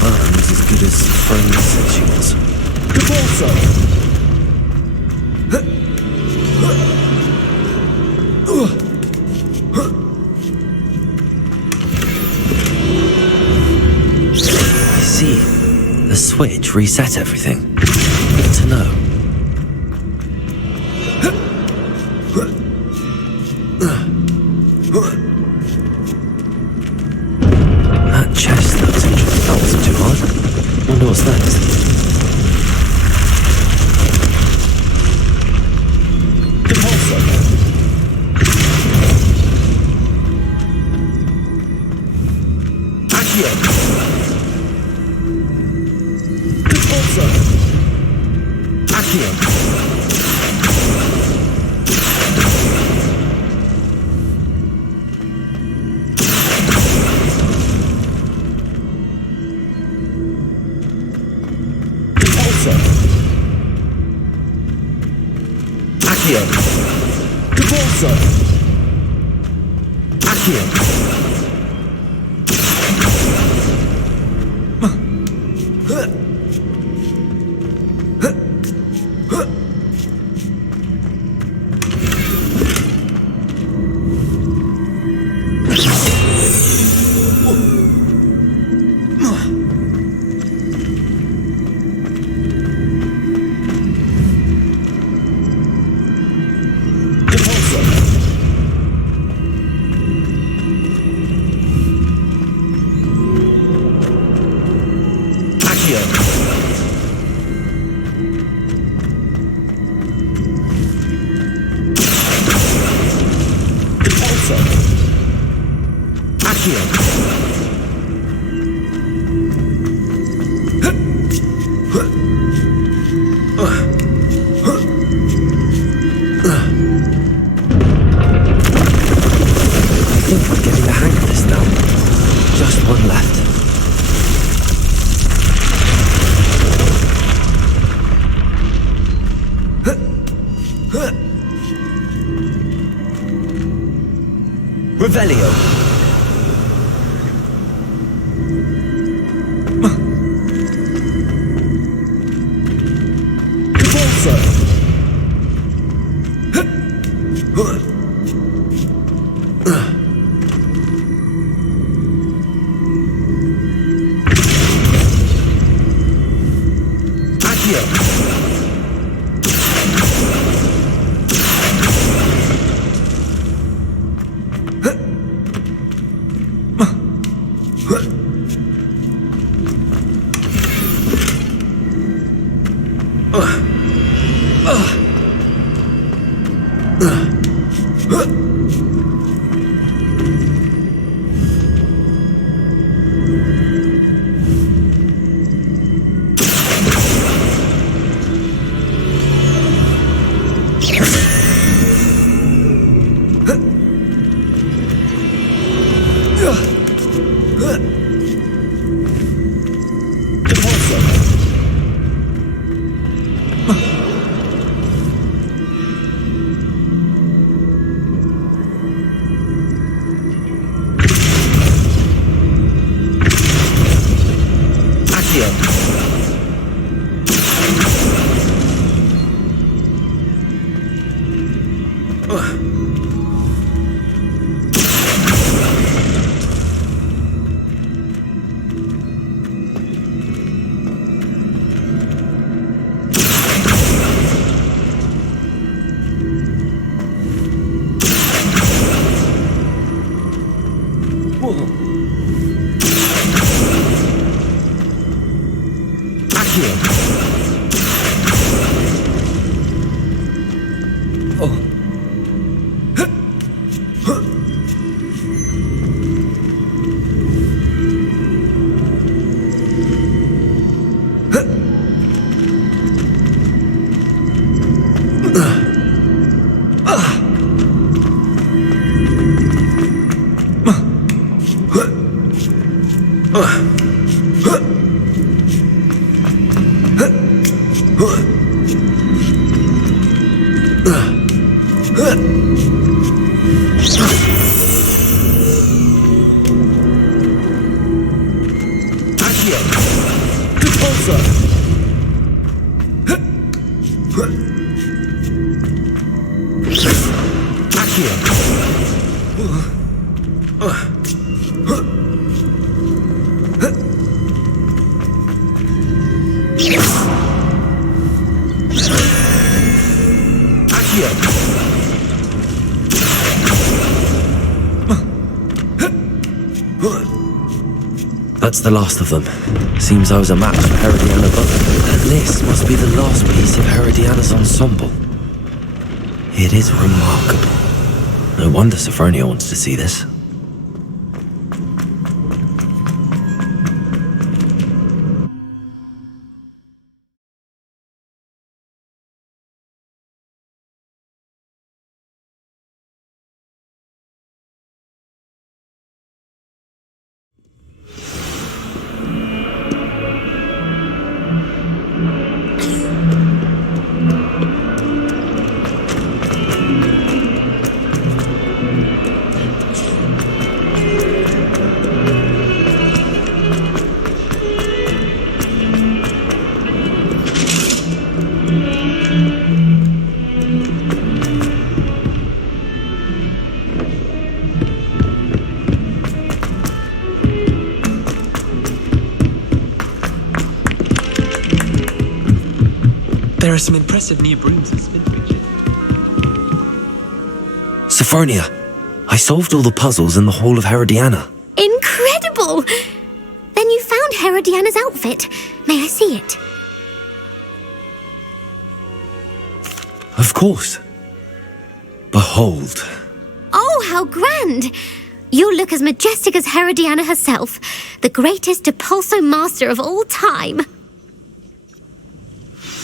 Barnes as good as Friend said she was. I see. The switch reset everything. Good to know. That chest looks interesting. That wasn't too hard. Wonder what's next. That's the last of them. Seems I was a match for Herodiana, but this must be the last piece of Herodiana's ensemble. It is remarkable. No wonder Sophronia wants to see this. There are some impressive new brooms and spin pictures. Sophronia, I solved all the puzzles in the Hall of Herodiana. Incredible! Then you found Herodiana's outfit. May I see it? Of course. Behold. Oh, how grand! You look as majestic as Herodiana herself, the greatest Depulso master of all time.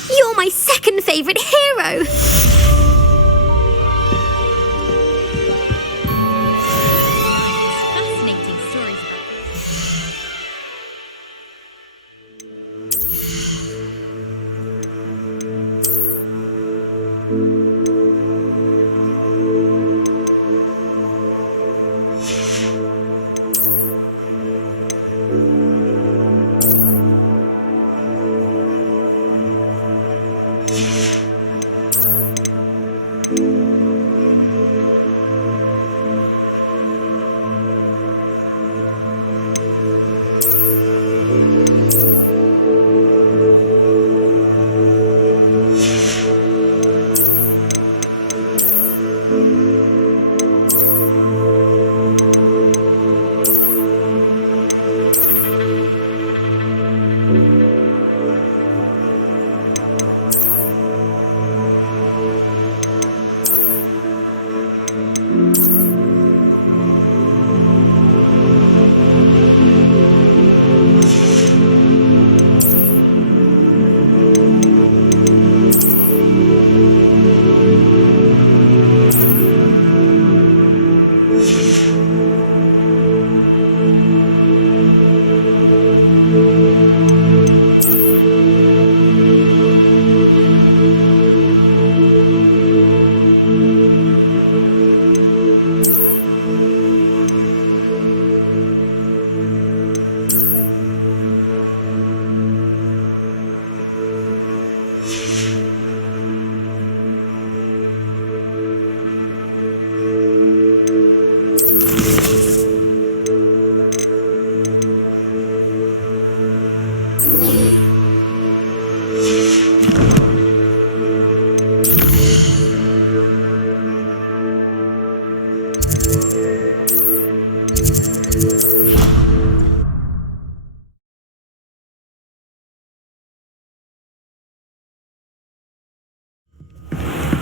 You're my second favourite hero! Fascinating stories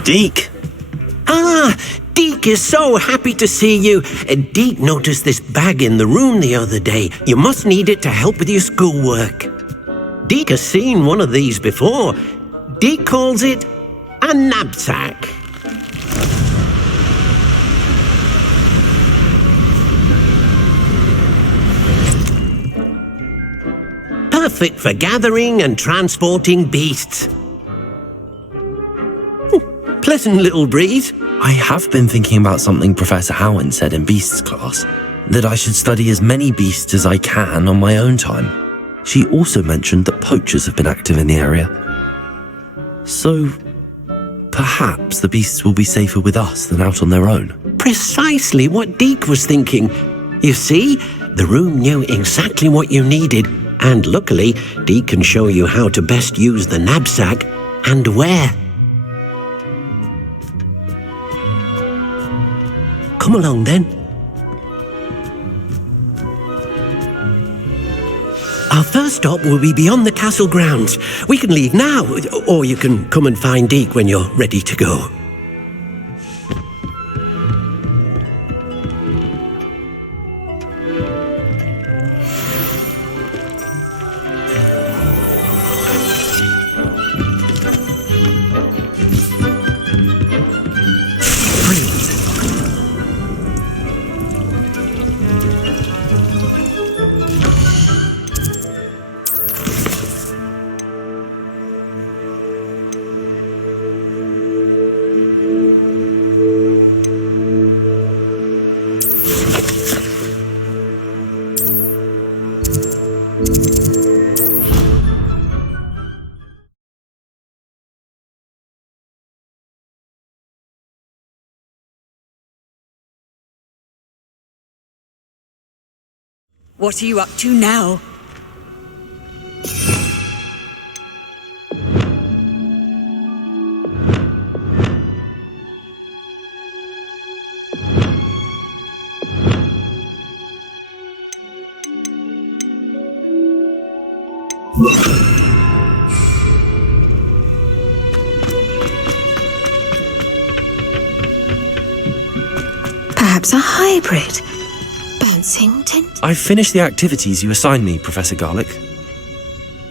Deke. Ah, Deke is so happy to see you. Deke noticed this bag in the room the other day. You must need it to help with your schoolwork. Deke has seen one of these before. Deke calls it a knapsack. Perfect for gathering and transporting beasts. Pleasant little breeze. I have been thinking about something Professor Howin said in Beasts class, that I should study as many beasts as I can on my own time. She also mentioned that poachers have been active in the area. So, perhaps the beasts will be safer with us than out on their own. precisely what Deke was thinking. You see, the room knew exactly what you needed, and luckily, Deke can show you how to best use the knapsack and where. Come along then. Our first stop will be beyond the castle grounds. We can leave now, or you can come and find Deke when you're ready to go. What are you up to now? Perhaps a hybrid. Bouncing tint. I've finished the activities you assigned me, Professor Garlick.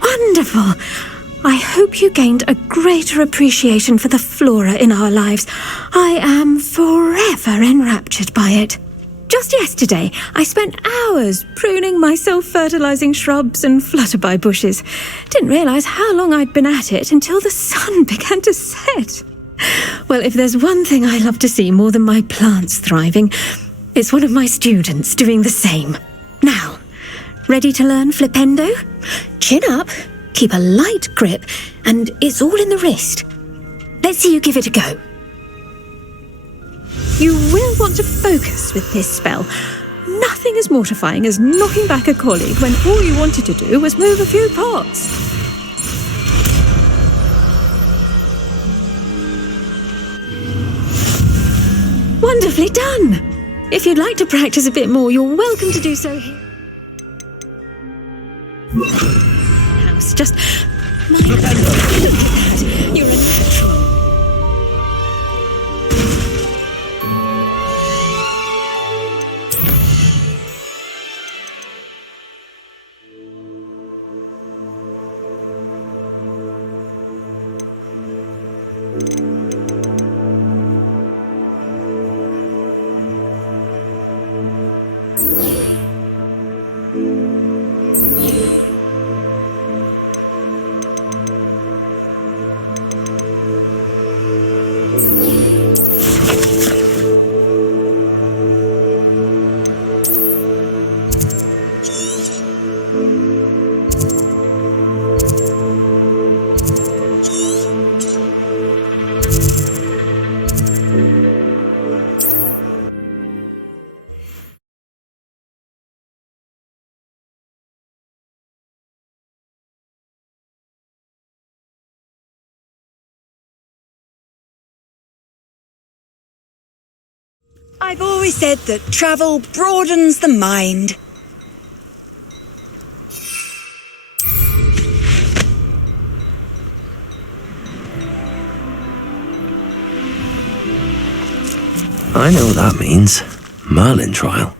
Wonderful. I hope you gained a greater appreciation for the flora in our lives. I am forever enraptured by it. Just yesterday, I spent hours pruning my self-fertilizing shrubs and flutterby bushes. Didn't realize how long I'd been at it until the sun began to set. Well, if there's one thing I love to see more than my plants thriving, it's one of my students doing the same. Now, ready to learn Flipendo? Chin up, keep a light grip, and it's all in the wrist. Let's see you give it a go. You will want to focus with this spell. Nothing as mortifying as knocking back a colleague when all you wanted to do was move a few pots. Wonderfully done! If you'd like to practice a bit more, you're welcome to do so here. House, just... My look at that! You're a natural. I've always said that travel broadens the mind. I know what that means. Merlin trial.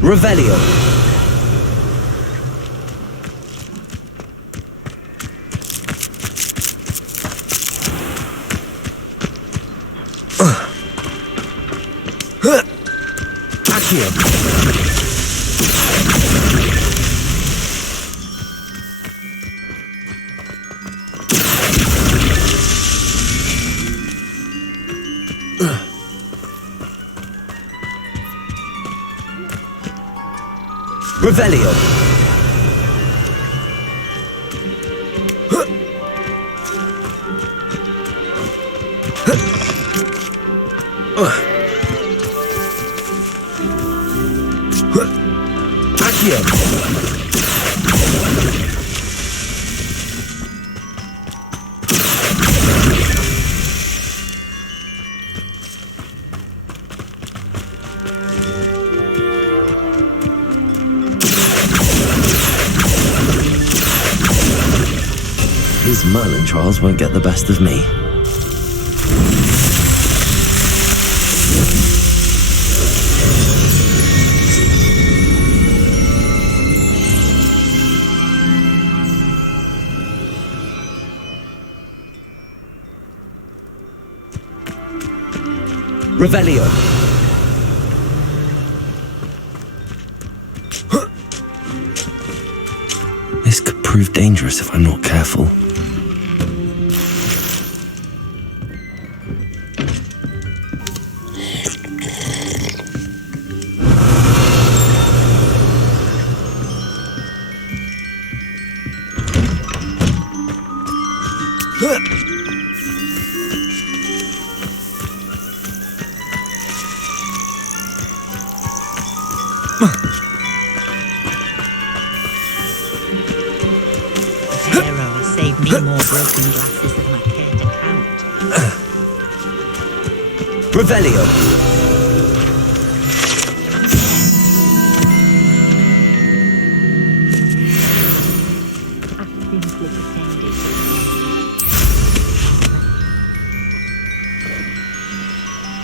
Revelio. Accio. Revelio. Accio. His Merlin trials won't get the best of me. Revelio. This could prove dangerous if I'm not careful. Hero has saved me more broken glasses than I care to count. Revelio.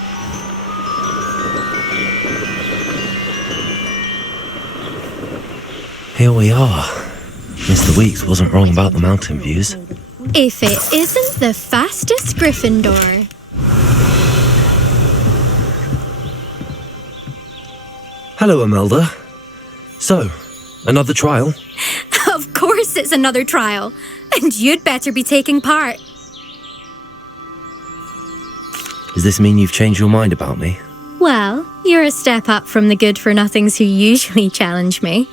Simply pretended. Here we are. Mr. Weeks wasn't wrong about the mountain views. If it isn't the fastest Gryffindor. Hello, Imelda. So, another trial? Of course it's another trial. And you'd better be taking part. Does this mean you've changed your mind about me? Well, you're a step up from the good-for-nothings who usually challenge me.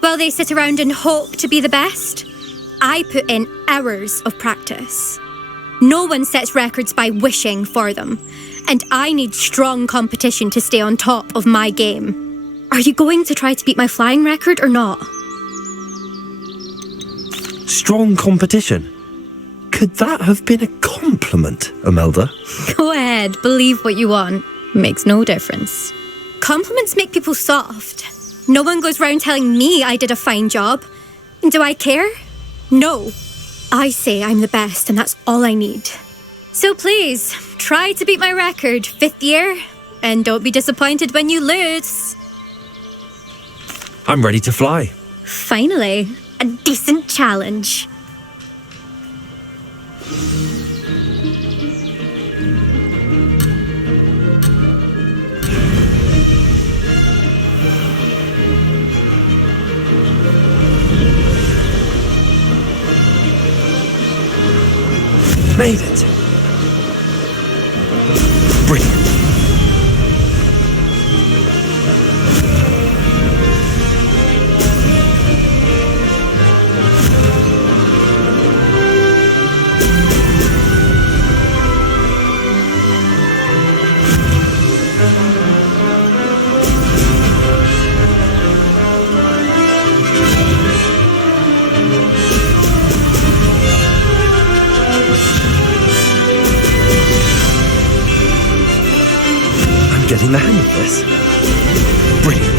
While they sit around and hope to be the best, I put in hours of practice. No one sets records by wishing for them, and I need strong competition to stay on top of my game. Are you going to try to beat my flying record or not? Strong competition? Could that have been a compliment, Imelda? Go ahead, believe what you want. Makes no difference. Compliments make people soft. No one goes round telling me I did a fine job. And do I care? No. I say I'm the best and that's all I need. So please, try to beat my record, 5th year, and don't be disappointed when you lose. I'm ready to fly. Finally, a decent challenge. Made it. Brilliant. Getting the hang of this. Brilliant.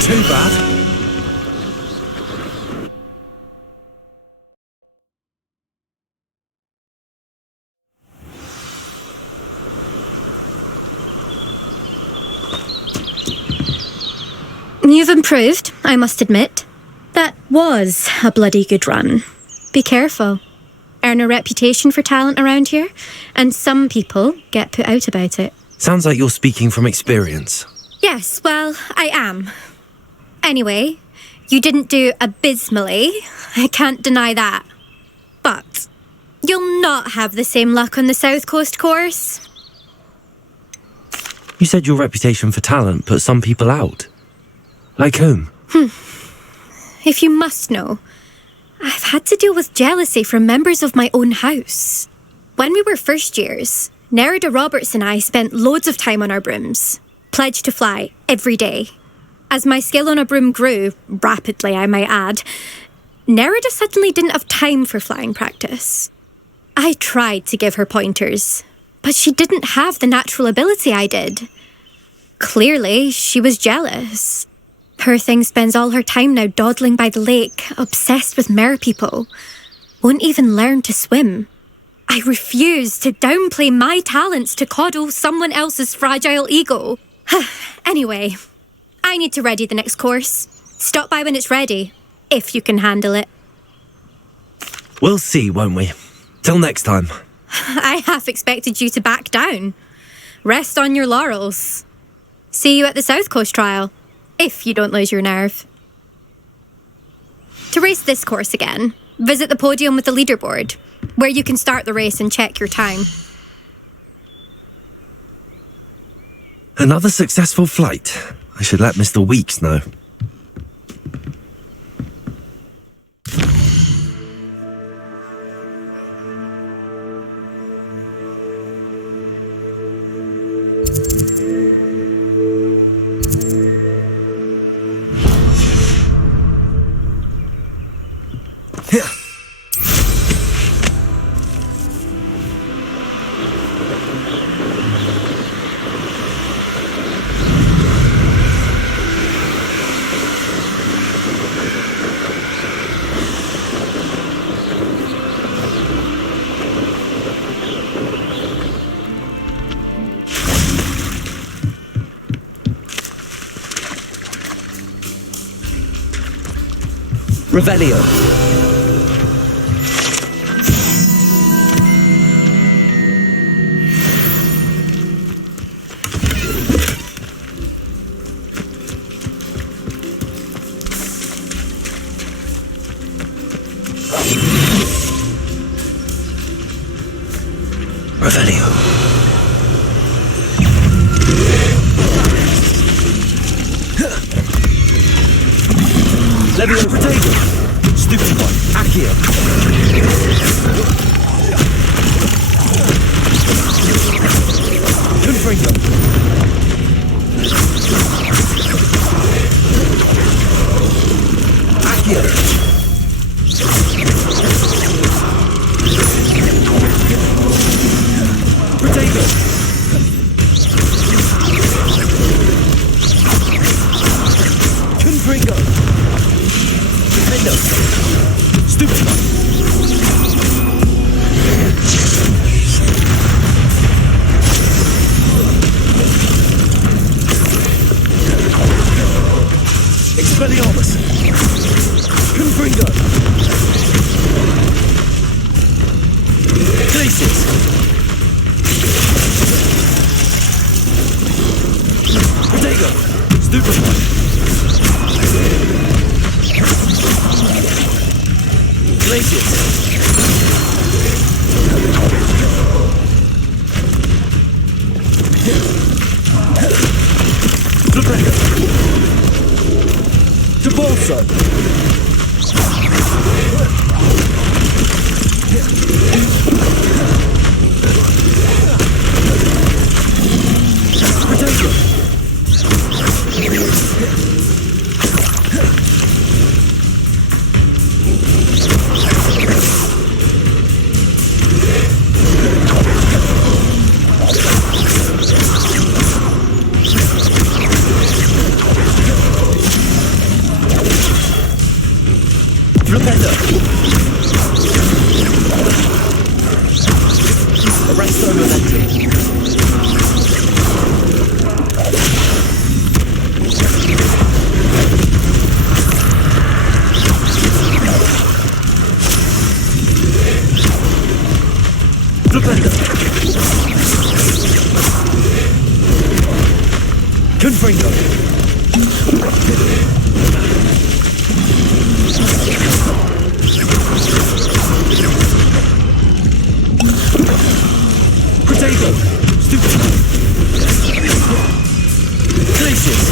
Not too bad. You've improved, I must admit. That was a bloody good run. Be careful. Earn a reputation for talent around here, and some people get put out about it. Sounds like you're speaking from experience. Yes, well, I am. Anyway, you didn't do abysmally. I can't deny that. But you'll not have the same luck on the South Coast course. You said your reputation for talent put some people out. Like whom? If you must know, I've had to deal with jealousy from members of my own house. When we were first years, Nerida Roberts and I spent loads of time on our brooms, pledged to fly every day. As my skill on a broom grew, rapidly I might add, Nerida suddenly didn't have time for flying practice. I tried to give her pointers, but she didn't have the natural ability I did. Clearly, she was jealous. Poor thing spends all her time now dawdling by the lake, obsessed with merpeople. Won't even learn to swim. I refuse to downplay my talents to coddle someone else's fragile ego. Anyway, I need to ready the next course. Stop by when it's ready, if you can handle it. We'll see, won't we? Till next time. I half expected you to back down. Rest on your laurels. See you at the South Coast trial, if you don't lose your nerve. To race this course again, visit the podium with the leaderboard, where you can start the race and check your time. Another successful flight. I should let Mr. Weeks know. Revelio. Revelio. Levio potato. Stupid one. Accio. Confringo. Accio. Potato. Confringo. Defendo. Stupid one. Expelliarmus. Confringo. Glacius. Potato. Stupid one. Glacius. Flipendo. Tobolso. Potato. momentum. Flipendo. Confringo. Protego. Stupid. Glacius.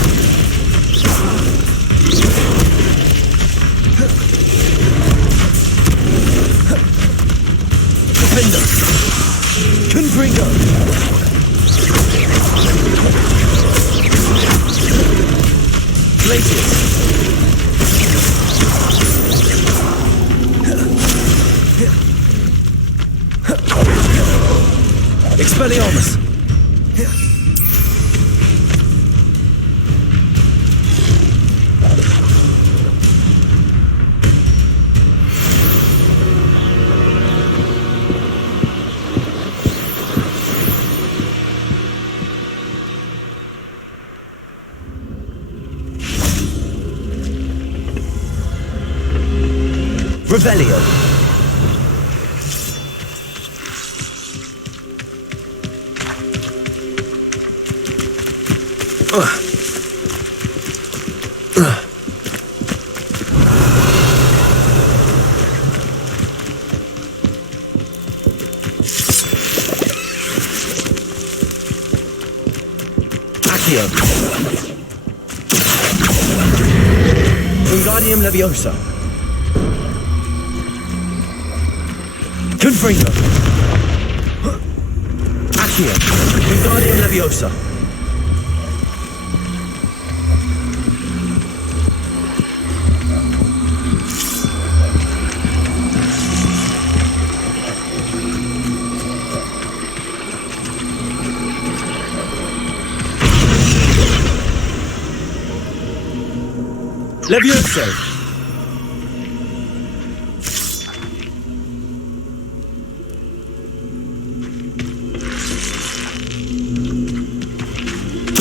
Defender. Confringo. Glacius. Expelliarmus. Revelio. Accio. Wingardium Leviosa. Confringo. Accio. Wingardium Leviosa. Levioso.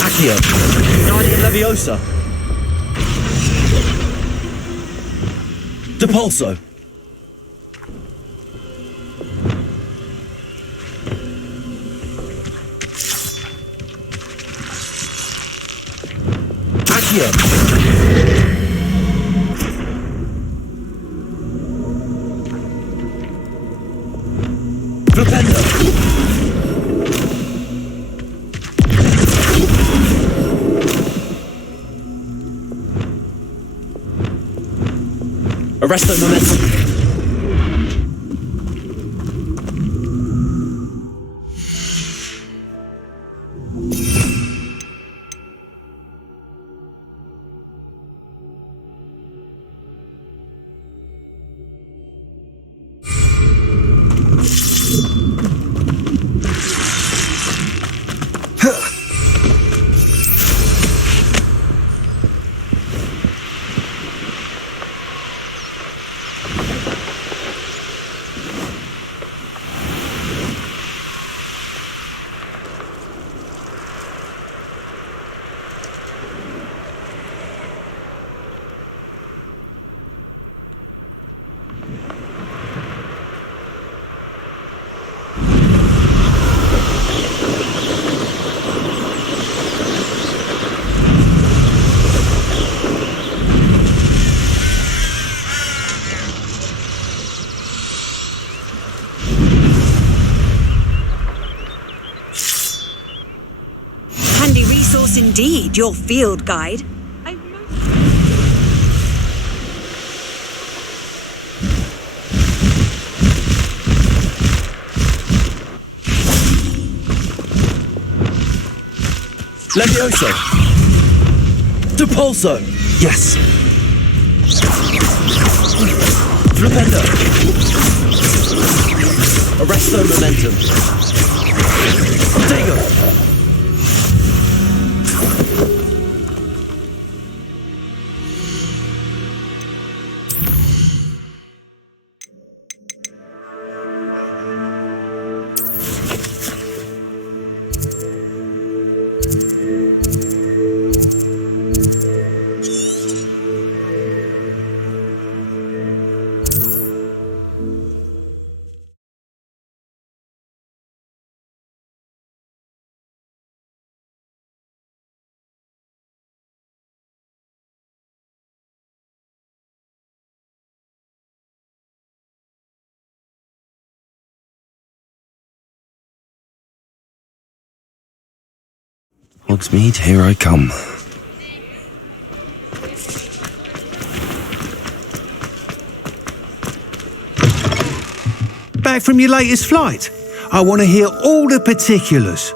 Accio. Wingardium Leviosa. Depulso. Accio. Flipendo. Arresto momentum. Handy resource indeed, your field guide. Levioso. Depulso. Yes. Flipendo. Arresto momentum. Protego. Hogsmeade, here I come. Back from your latest flight? I want to hear all the particulars.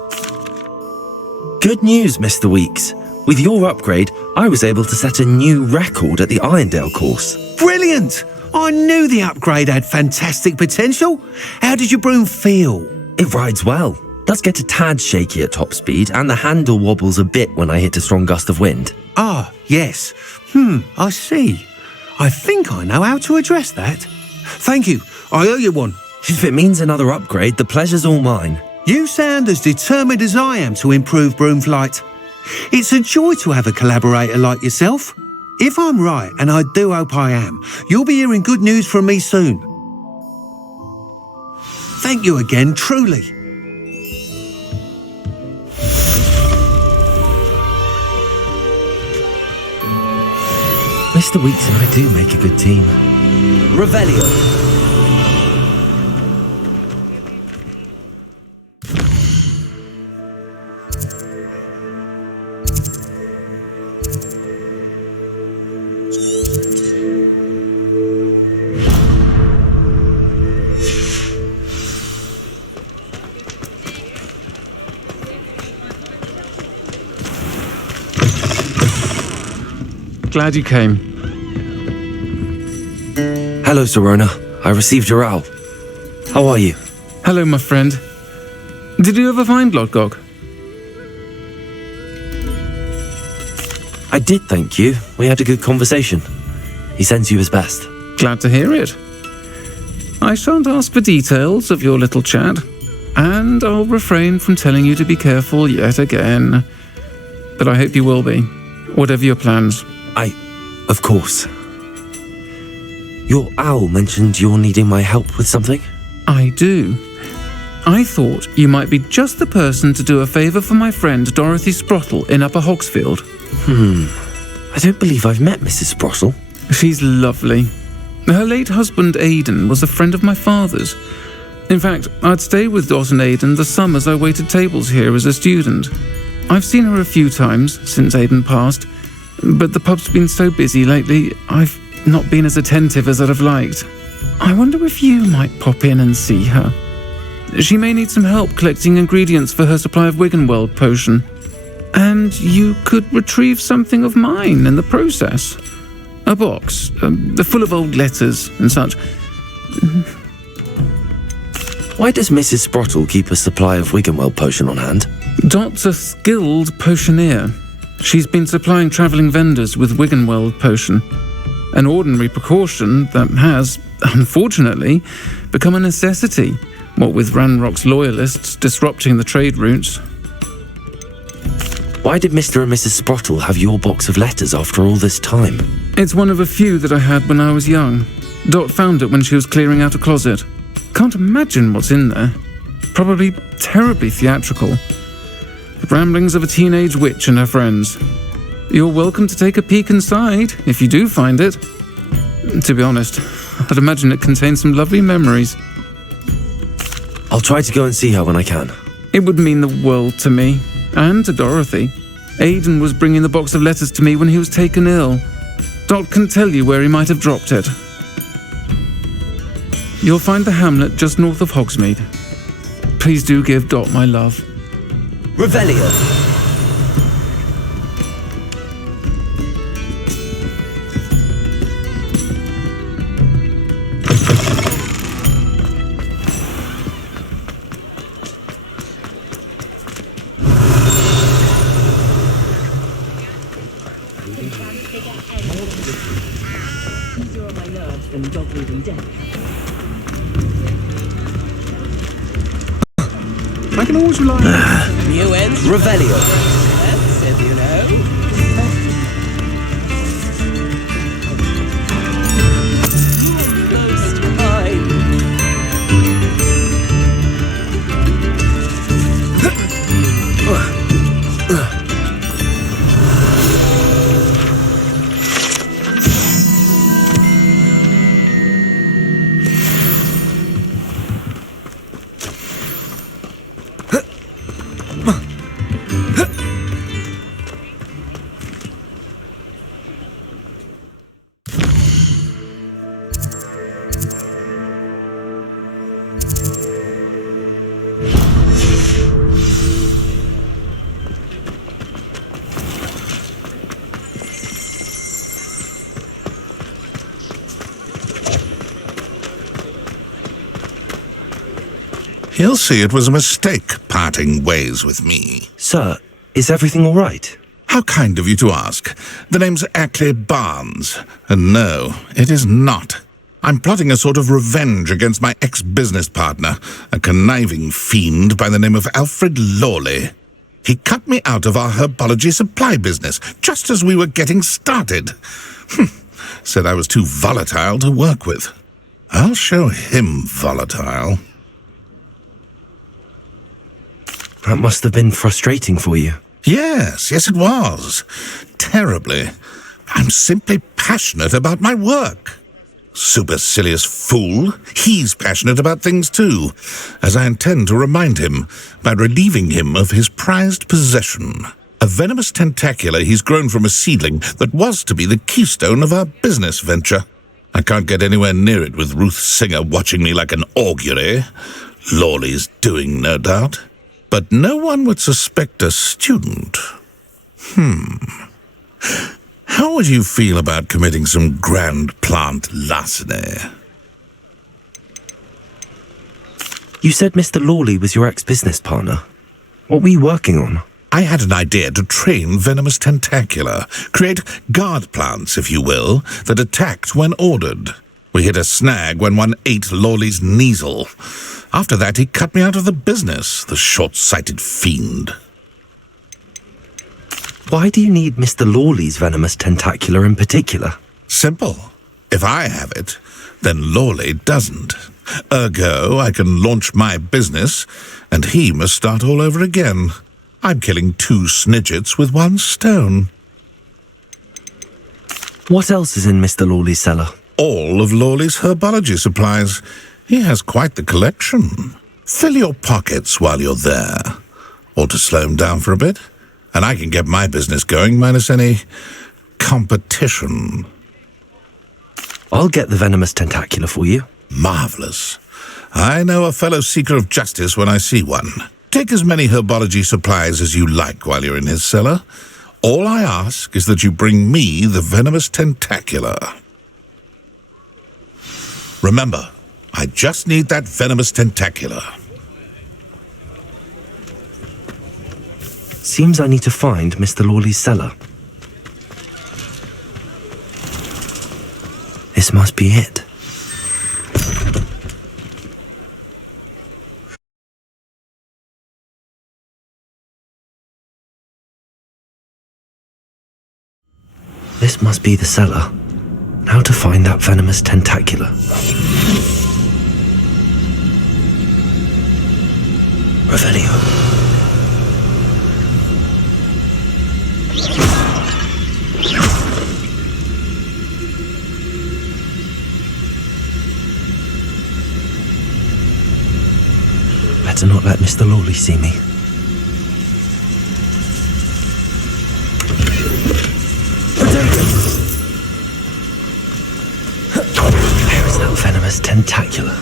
Good news, Mr. Weeks. With your upgrade, I was able to set a new record at the Irondale course. Brilliant! I knew the upgrade had fantastic potential. How did your broom feel? It rides well. Does get a tad shaky at top speed, and the handle wobbles a bit when I hit a strong gust of wind. Ah, yes. I see. I think I know how to address that. Thank you. I owe you one. If it means another upgrade, the pleasure's all mine. You sound as determined as I am to improve broom flight. It's a joy to have a collaborator like yourself. If I'm right, and I do hope I am, you'll be hearing good news from me soon. Thank you again, truly. Mr. Weeks and I do make a good team. Revelio. Glad you came. Hello, Serona. I received your owl. How are you? Hello, my friend. Did you ever find Lodgok? I did, thank you. We had a good conversation. He sends you his best. Glad to hear it. I shan't ask for details of your little chat, and I'll refrain from telling you to be careful yet again. But I hope you will be, whatever your plans. Of course. Your owl mentioned you're needing my help with something? I do. I thought you might be just the person to do a favour for my friend Dorothy Sprottle in Upper Hogsfield. I don't believe I've met Mrs. Sprottle. She's lovely. Her late husband Aidan was a friend of my father's. In fact, I'd stay with Dot and Aidan the summers I waited tables here as a student. I've seen her a few times since Aidan passed, but the pub's been so busy lately, I've not been as attentive as I'd have liked. I wonder if you might pop in and see her. She may need some help collecting ingredients for her supply of Wiggenweld potion. And you could retrieve something of mine in the process. A box, full of old letters and such. Why does Mrs. Sprottle keep a supply of Wiggenweld potion on hand? Dot's a skilled potioneer. She's been supplying travelling vendors with Wiggenweld potion. An ordinary precaution that has, unfortunately, become a necessity, what with Ranrock's loyalists disrupting the trade routes. Why did Mr. and Mrs. Sprottle have your box of letters after all this time? It's one of a few that I had when I was young. Dot found it when she was clearing out a closet. Can't imagine what's in there. Probably terribly theatrical. The ramblings of a teenage witch and her friends. You're welcome to take a peek inside, if you do find it. To be honest, I'd imagine it contains some lovely memories. I'll try to go and see her when I can. It would mean the world to me, and to Dorothy. Aidan was bringing the box of letters to me when he was taken ill. Dot can tell you where he might have dropped it. You'll find the hamlet just north of Hogsmeade. Please do give Dot my love. Revelio. I can always rely on New ends. Revelio. Expensive, you know. Close to mine. He'll see it was a mistake parting ways with me. Sir, is everything all right? How kind of you to ask. The name's Ackley Barnes, and no, it is not. I'm plotting a sort of revenge against my ex-business partner, a conniving fiend by the name of Alfred Lawley. He cut me out of our herbology supply business just as we were getting started. Said I was too volatile to work with. I'll show him volatile. That must have been frustrating for you. Yes, it was. Terribly. I'm simply passionate about my work. Supercilious fool. He's passionate about things too, as I intend to remind him by relieving him of his prized possession. A venomous tentacula he's grown from a seedling that was to be the keystone of our business venture. I can't get anywhere near it with Ruth Singer watching me like an augury. Lawley's doing, no doubt. But no one would suspect a student. How would you feel about committing some grand plant larceny? You said Mr. Lawley was your ex-business partner. What were you working on? I had an idea to train venomous tentacula, create guard plants, if you will, that attacked when ordered. We hit a snag when one ate Lawley's Kneasel. After that, he cut me out of the business, the short-sighted fiend. Why do you need Mr. Lawley's venomous tentacula in particular? Simple. If I have it, then Lawley doesn't. Ergo, I can launch my business, and he must start all over again. I'm killing 2 snidgets with 1 stone. What else is in Mr. Lawley's cellar? All of Lawley's herbology supplies. He has quite the collection. Fill your pockets while you're there. Or to slow him down for a bit, and I can get my business going minus any competition. I'll get the venomous tentacula for you. Marvelous. I know a fellow seeker of justice when I see one. Take as many herbology supplies as you like while you're in his cellar. All I ask is that you bring me the venomous tentacula. Remember, I just need that venomous tentacula. Seems I need to find Mr. Lawley's cellar. This must be it. This must be the cellar. How to find that venomous tentacula? Revelio. Better not let Mr. Lawley see me. Where is that venomous tentacula?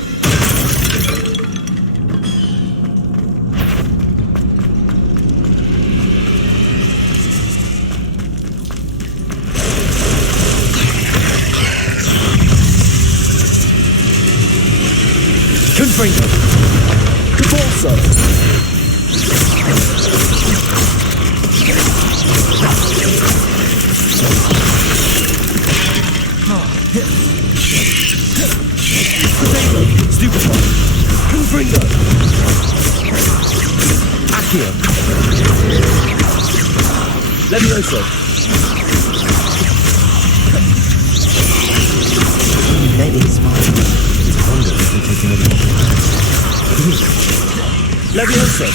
Confringo! Cabalso! Stupefy! Confringo! Accio! Levioso! Maybe it's mine. It's a wonder if we're taking it. Levioso!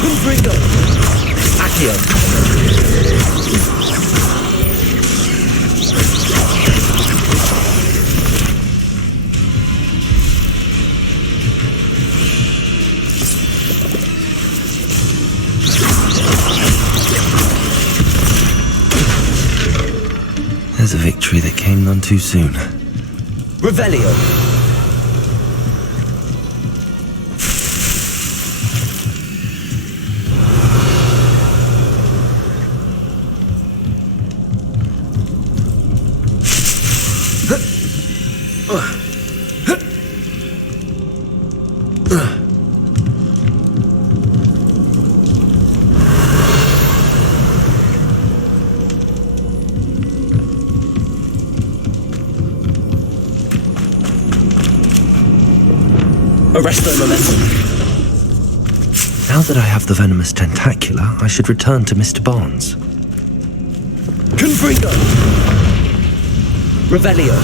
Confringo! Accio! There's a victory that came none too soon. Revelio! Arresto momentum. Now that I have the venomous tentacula, I should return to Mr. Barnes. Confringo. Revelio.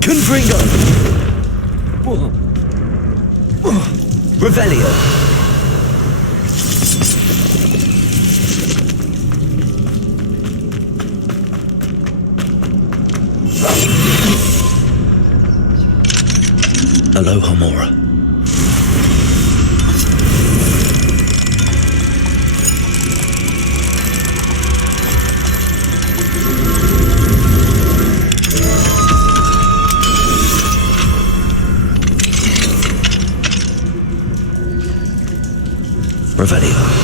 Confringo. Revelio. Aloha Mora. Revelio.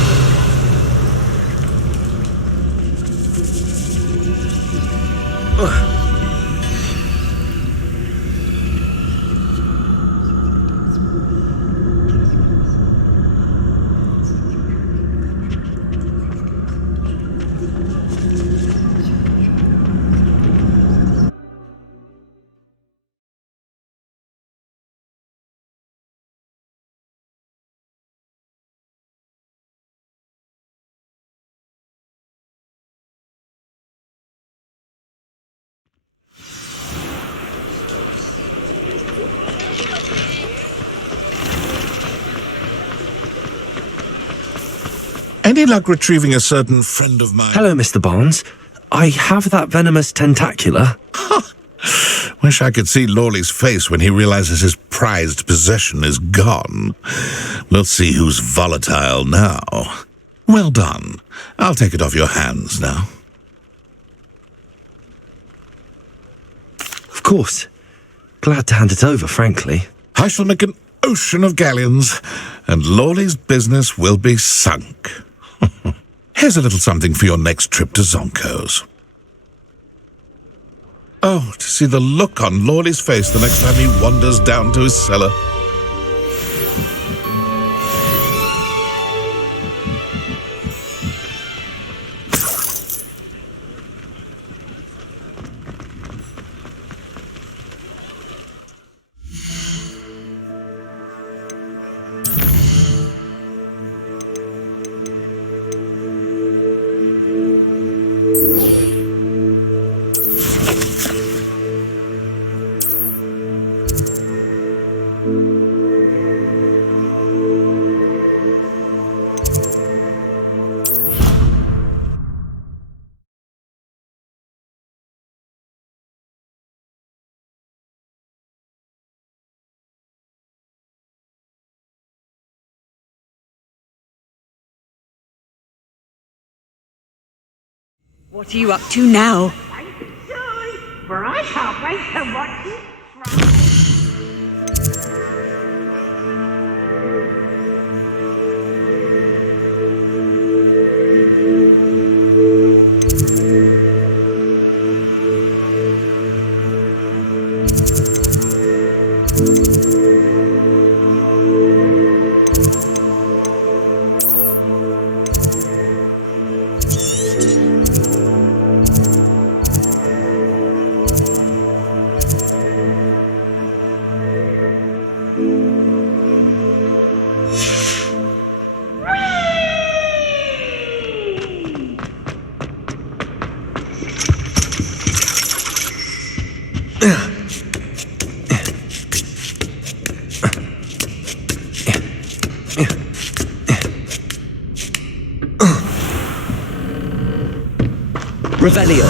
Any luck retrieving a certain friend of mine? Hello, Mr. Barnes. I have that venomous tentacula. Wish I could see Lawley's face when he realizes his prized possession is gone. We'll see who's volatile now. Well done. I'll take it off your hands now. Of course. Glad to hand it over, frankly. I shall make an ocean of galleons, and Lawley's business will be sunk. Here's a little something for your next trip to Zonko's. Oh, to see the look on Lawley's face the next time he wanders down to his cellar. What are you up to now? For I can't wait to watch you. Revelio.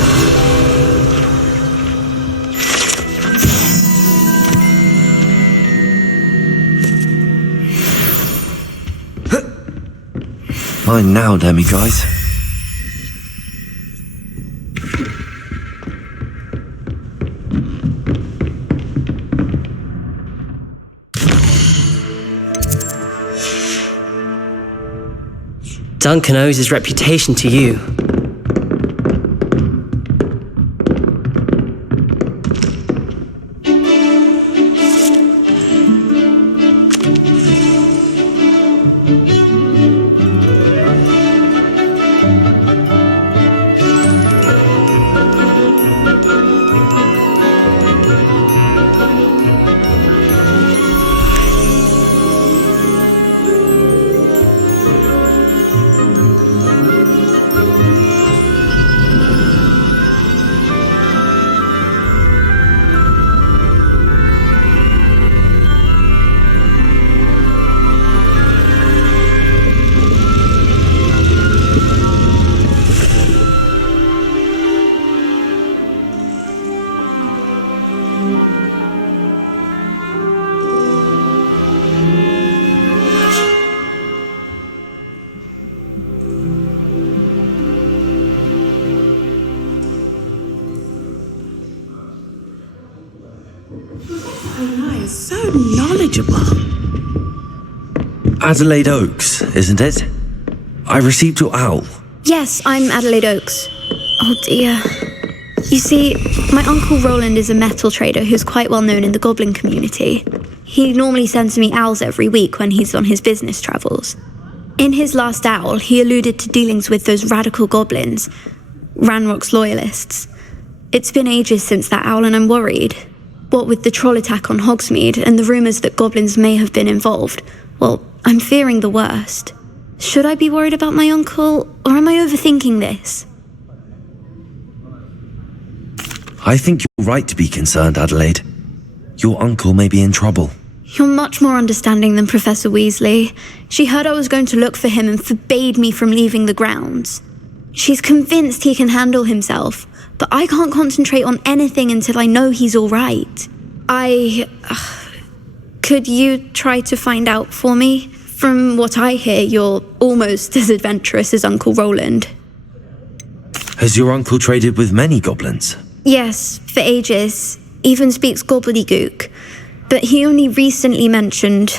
Mine now, demi guys. Duncan owes his reputation to you. So knowledgeable. Adelaide Oaks, isn't it? I received your owl. Yes, I'm Adelaide Oaks. Oh dear. You see, my Uncle Roland is a metal trader who's quite well known in the goblin community. He normally sends me owls every week when he's on his business travels. In his last owl, he alluded to dealings with those radical goblins, Ranrock's loyalists. It's been ages since that owl and I'm worried. What with the troll attack on Hogsmeade and the rumours that goblins may have been involved, well, I'm fearing the worst. Should I be worried about my uncle, or am I overthinking this? I think you're right to be concerned, Adelaide. Your uncle may be in trouble. You're much more understanding than Professor Weasley. She heard I was going to look for him and forbade me from leaving the grounds. She's convinced he can handle himself, but I can't concentrate on anything until I know he's all right. Could you try to find out for me? From what I hear, you're almost as adventurous as Uncle Roland. Has your uncle traded with many goblins? Yes, for ages. Even speaks gobbledygook. But he only recently mentioned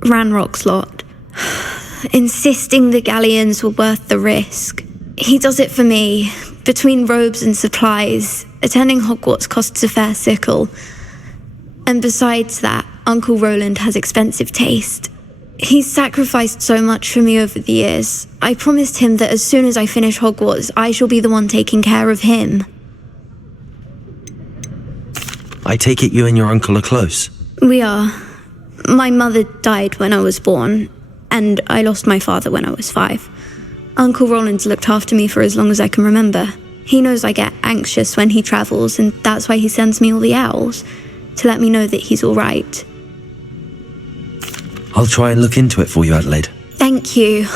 Ranrock's lot, insisting the galleons were worth the risk. He does it for me. Between robes and supplies, attending Hogwarts costs a fair sickle. And besides that, Uncle Roland has expensive taste. He's sacrificed so much for me over the years. I promised him that as soon as I finish Hogwarts, I shall be the one taking care of him. I take it you and your uncle are close? We are. My mother died when I was born, and I lost my father when I was 5. Uncle Roland's looked after me for as long as I can remember. He knows I get anxious when he travels, and that's why he sends me all the owls, to let me know that he's all right. I'll try and look into it for you, Adelaide. Thank you.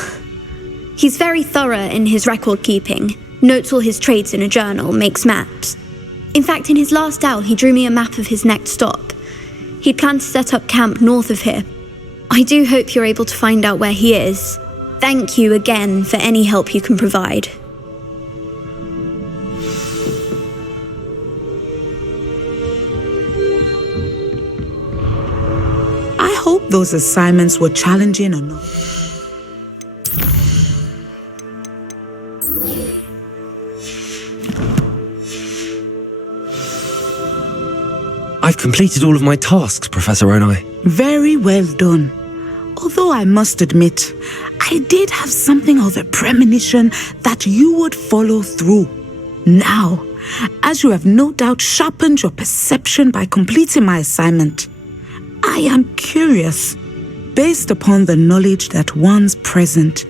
He's very thorough in his record keeping, notes all his trades in a journal, makes maps. In fact, in his last owl, he drew me a map of his next stop. He'd planned to set up camp north of here. I do hope you're able to find out where he is. Thank you again for any help you can provide. I hope those assignments were challenging or not. I've completed all of my tasks, Professor Onai. Very well done. Although I must admit, I did have something of a premonition that you would follow through. Now, as you have no doubt sharpened your perception by completing my assignment, I am curious, based upon the knowledge that one's present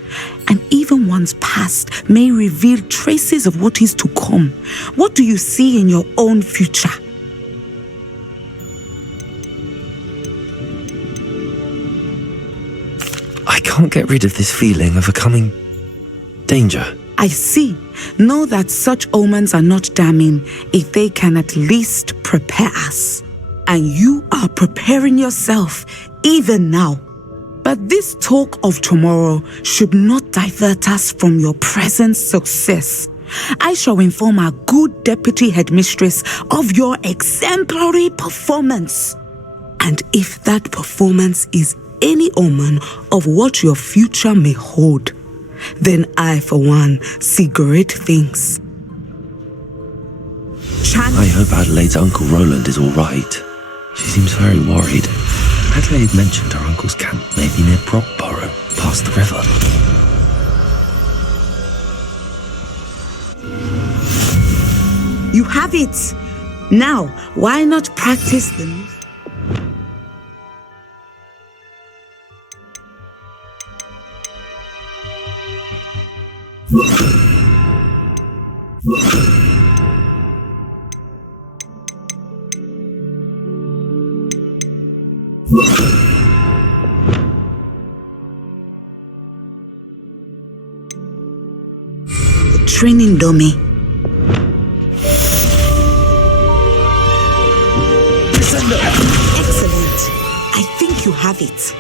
and even one's past may reveal traces of what is to come. What do you see in your own future? I can't get rid of this feeling of a coming danger. I see. Know that such omens are not damning if they can at least prepare us. And you are preparing yourself even now. But this talk of tomorrow should not divert us from your present success. I shall inform our good deputy headmistress of your exemplary performance. And if that performance is any omen of what your future may hold, then I, for one, see great things. I hope Adelaide's Uncle Roland is all right. She seems very worried. Adelaide mentioned her uncle's camp may be near Brockborough, past the river. You have it! Now, why not practice the music? Training dummy. Excellent. I think you have it.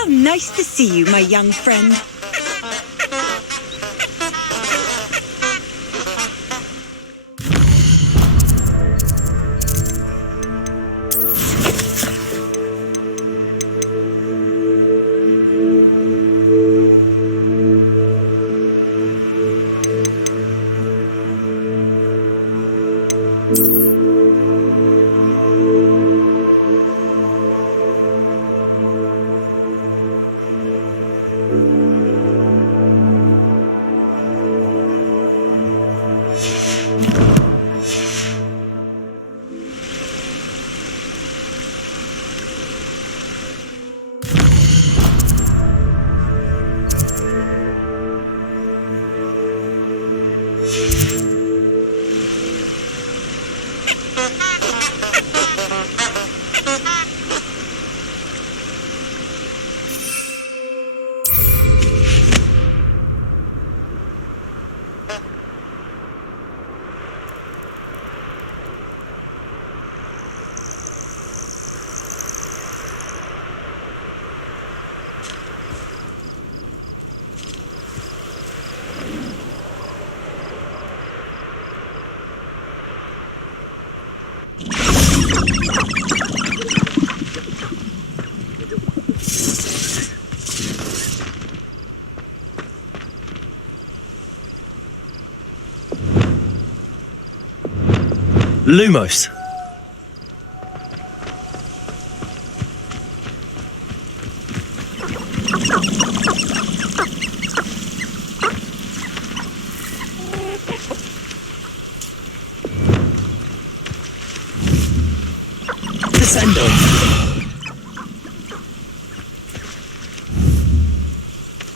How nice to see you, my young friend. Lumos. Descendo.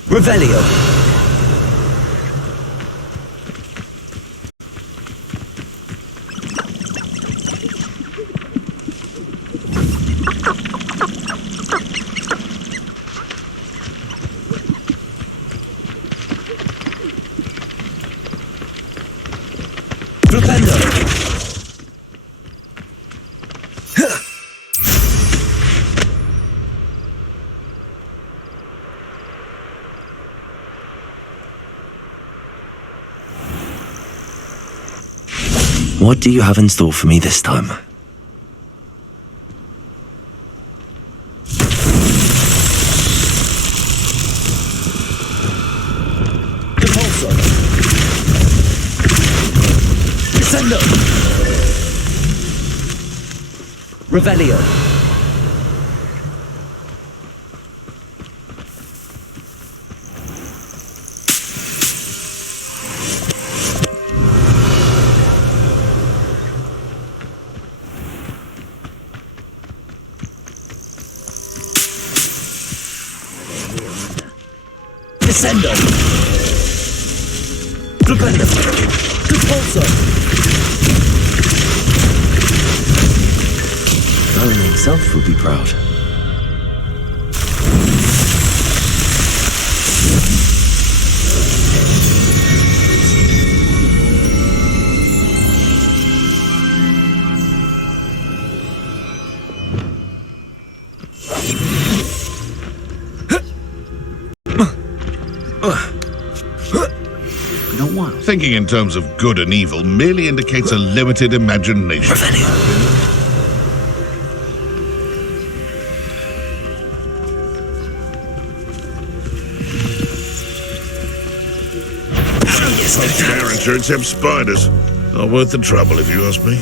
Revelio. What do you have in store for me this time? Repulsor. Descendo. Revelio. Descendo. Propendo. Repulsor. Merlin himself would be proud. Thinking in terms of good and evil merely indicates a limited imagination. Fire insurance have spiders. Not worth the trouble, if you ask me.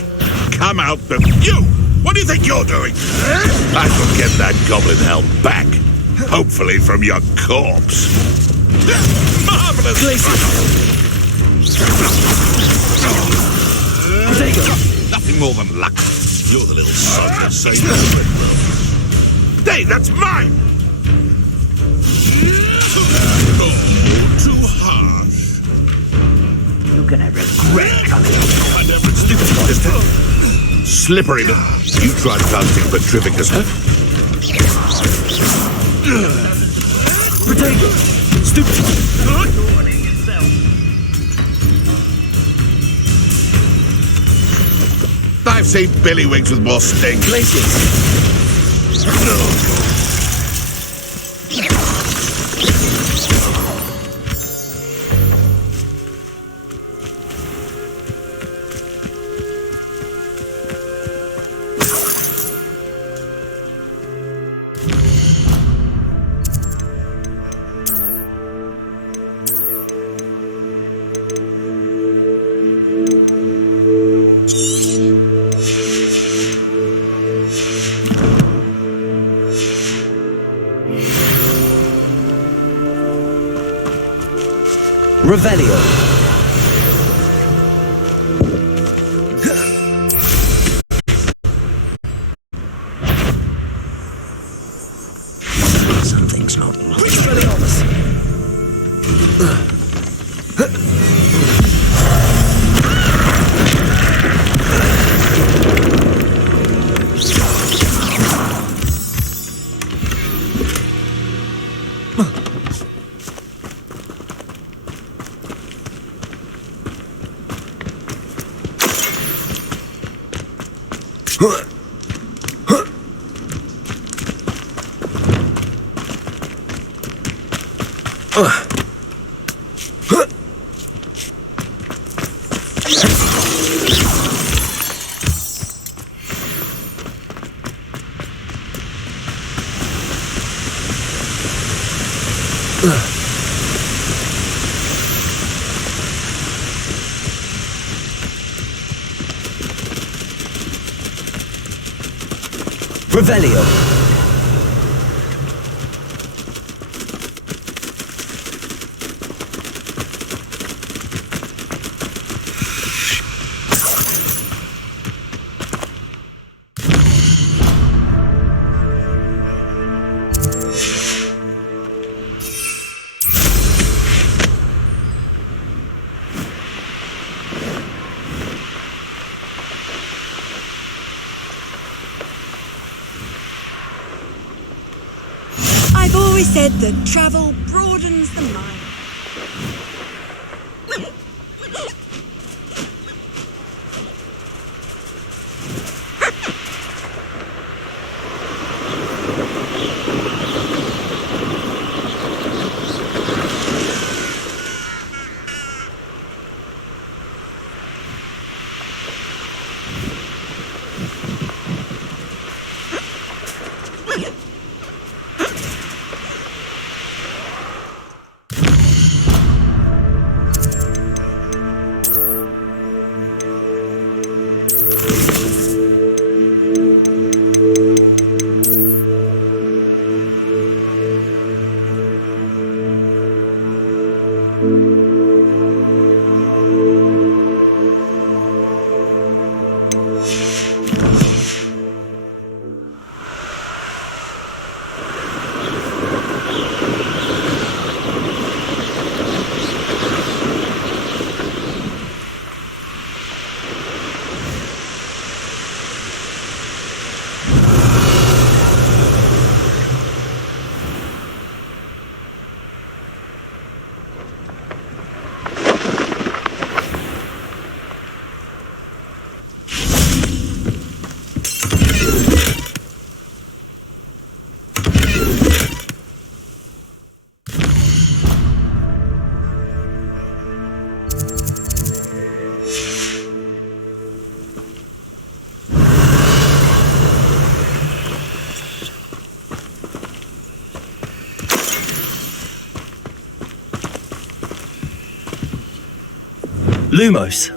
Come out, you! What do you think you're doing? I shall get that goblin helm back. Hopefully from your corpse. Marvelous! Nothing more than luck. You're the little son that saved us. Hey, that's mine! Too harsh. You're gonna regret coming. I never stupid. Slippery. You tried casting Petrificus. Potato. Stupid. I've seen Billywigs with more sting. Glaciers. Revelio. Something's not right. Revelio. I've always said that travel broadens the mind. Lumos.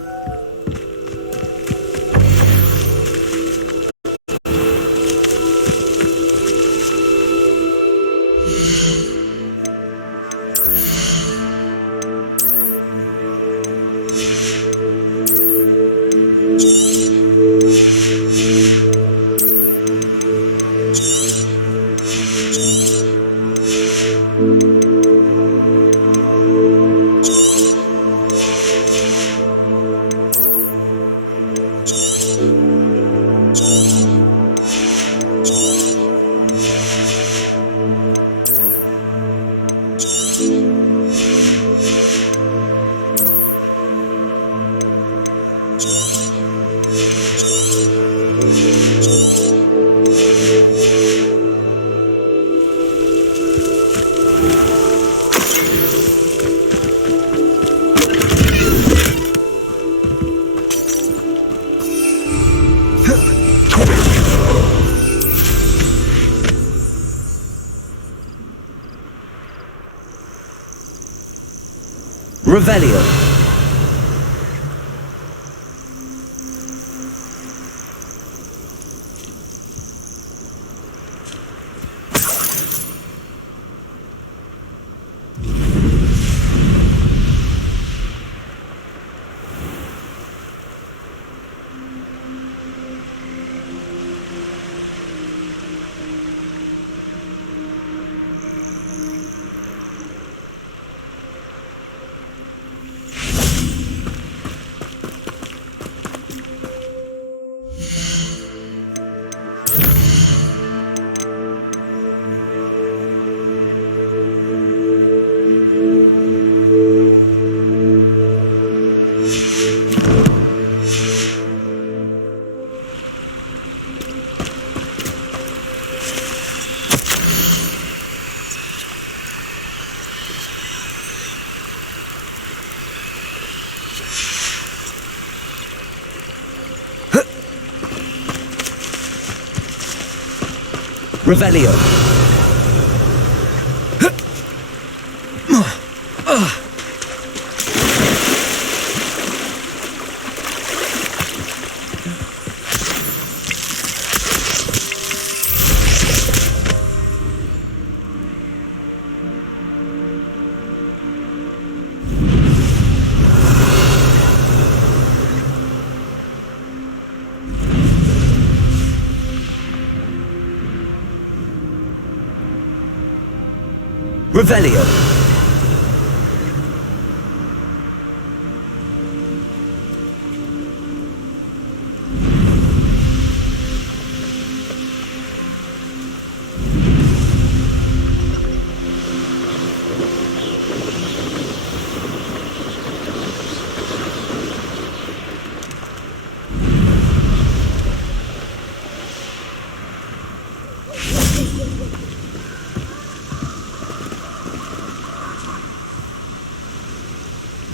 Revelio. Revelio. Revelio.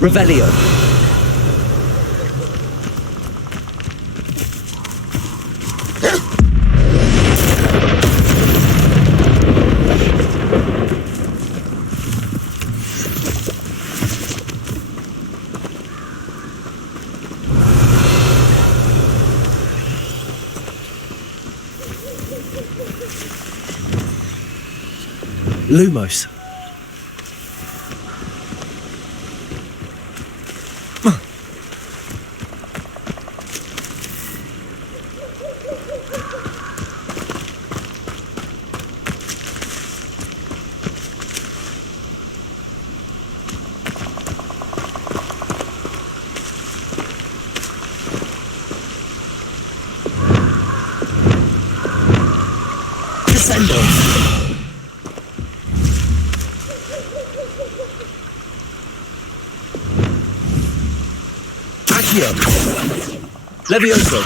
Revelio. Lumos. Descendo. Accio. Levioso.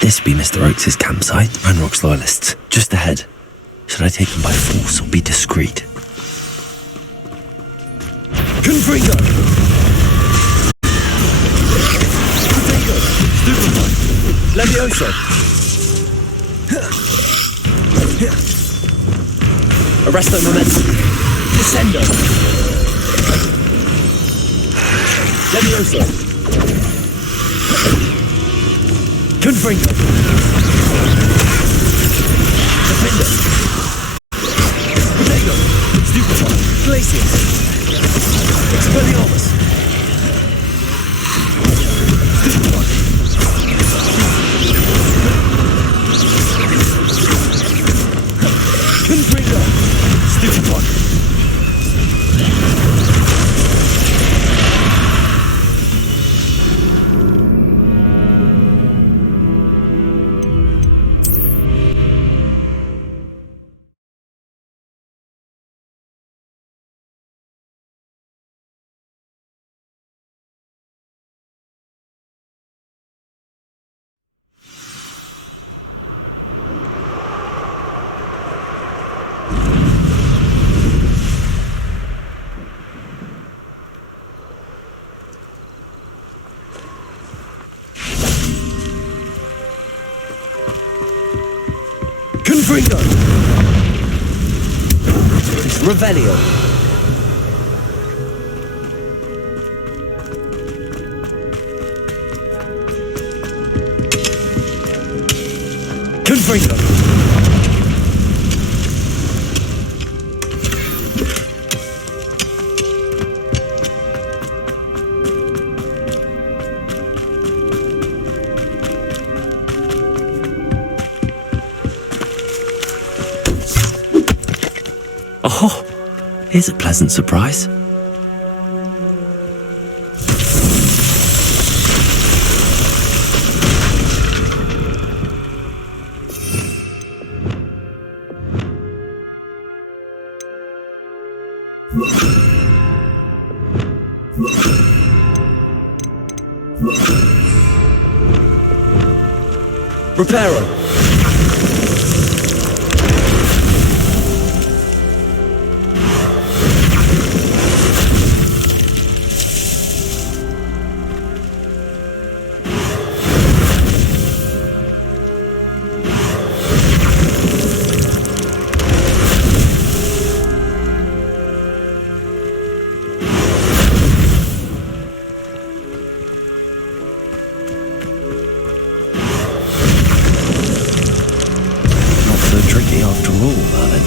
This be Mr. Oakes' campsite. Ranrock's loyalists, just ahead. Should I take them by force or be discreet? Confringo. Levioso! Arresto Momentum! Descendo! Levioso! Confringo! Defender! Protego! Stupefy! Glacius! Expelliarmus! Confringo! Stupefy! Confringo! Revelio! Confringo! Oh, here's a pleasant surprise. Reparo! Tricky after all, Merlin.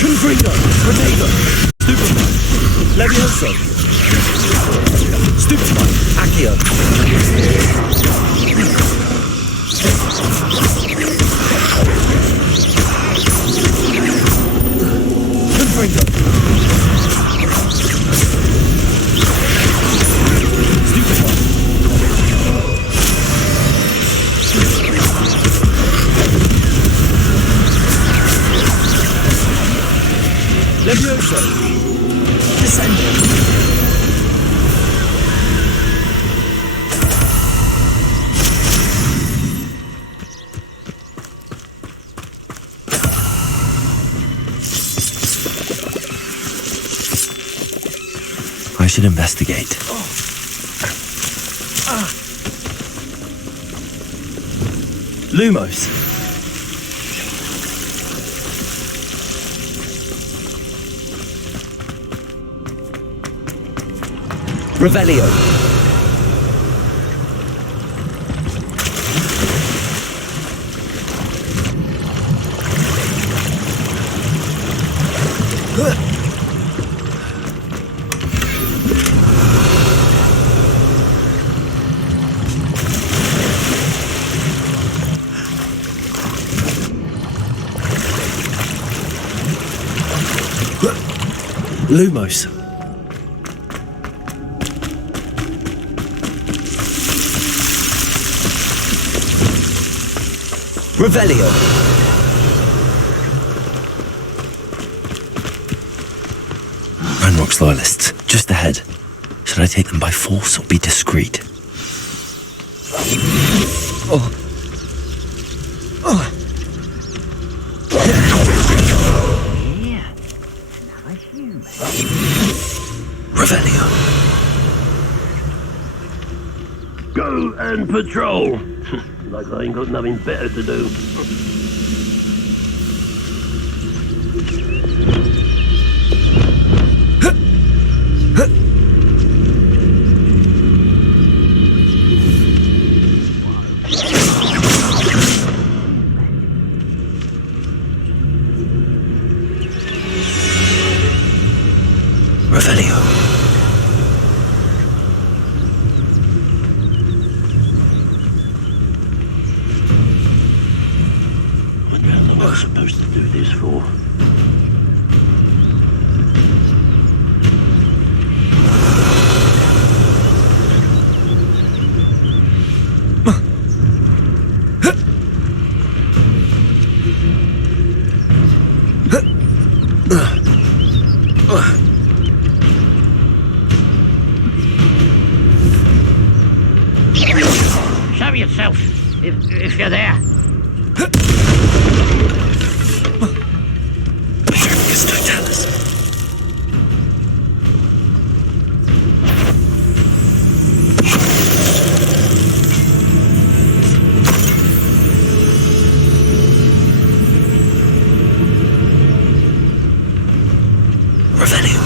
Confringo! Protego! Stupefy! Levioso! Stupefy! Accio! Confringo! Stupefy! Levioso! Descendo! I should investigate. Lumos! Revelio! Lumos. Revelio. Ranrock's loyalists, just ahead. Should I take them by force or be discreet? Revelio. Go and patrol. Like I ain't got nothing better to do. Revelio. Wonder how long I'm supposed to do this for. Show yourself, if you're there. Revelio.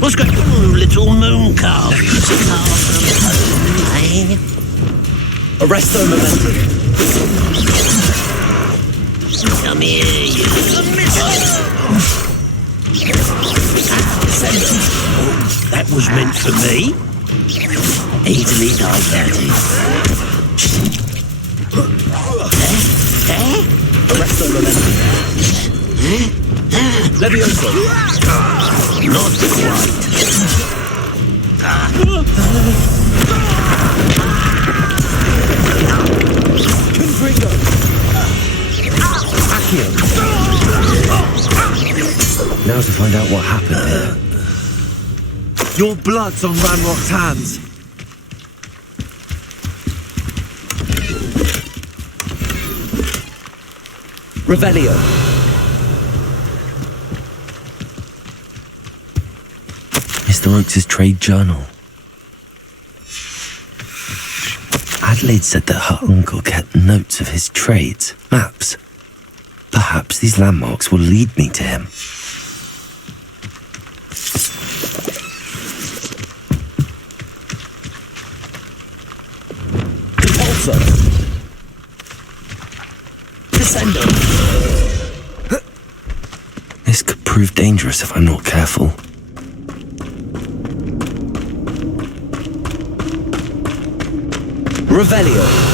What's going on, little moon calf? Arresto momentum. Come here, you. That was meant for me. Easily diverted. Arresto momentum. Levioso. Not quite. Confringo. Accio. Now to find out what happened here. Your blood's on Ranrock's hands. Revelio. Mr. Oakes' trade journal. Adelaide said that her uncle kept notes of his trades, maps. Perhaps these landmarks will lead me to him. Repulsor. Descendo. This could prove dangerous if I'm not careful. Revelio.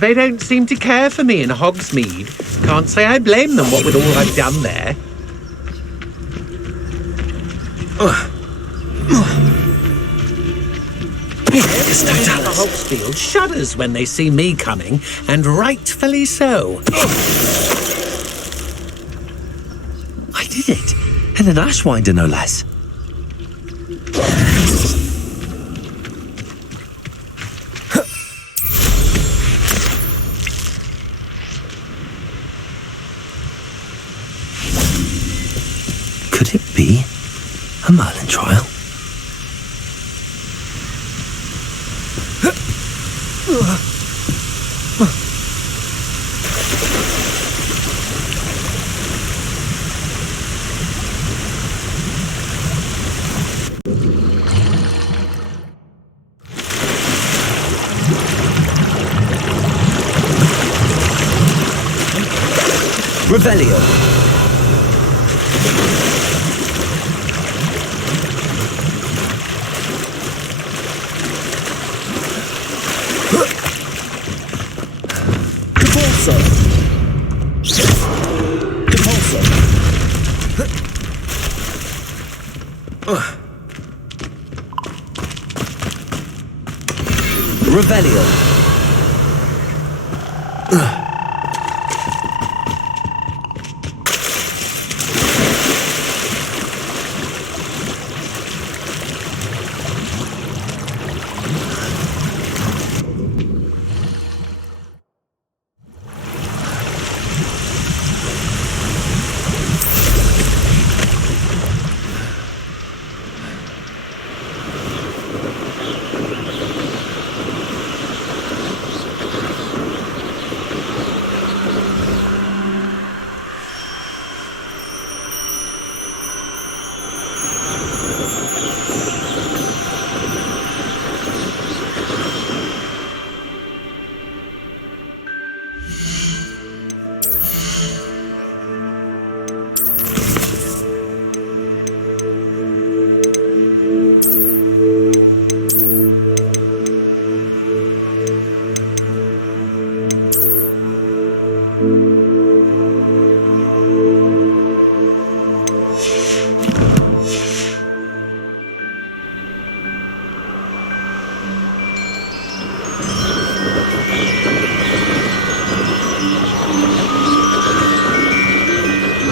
They don't seem to care for me in Hogsmeade. Can't say I blame them, what with all I've done there. The Hogsfield shudders when they see me coming, and rightfully so. I did it. And an Ashwinder, no less. A Merlin trial? Revelio. Repulsor. Repulsor. Revelio.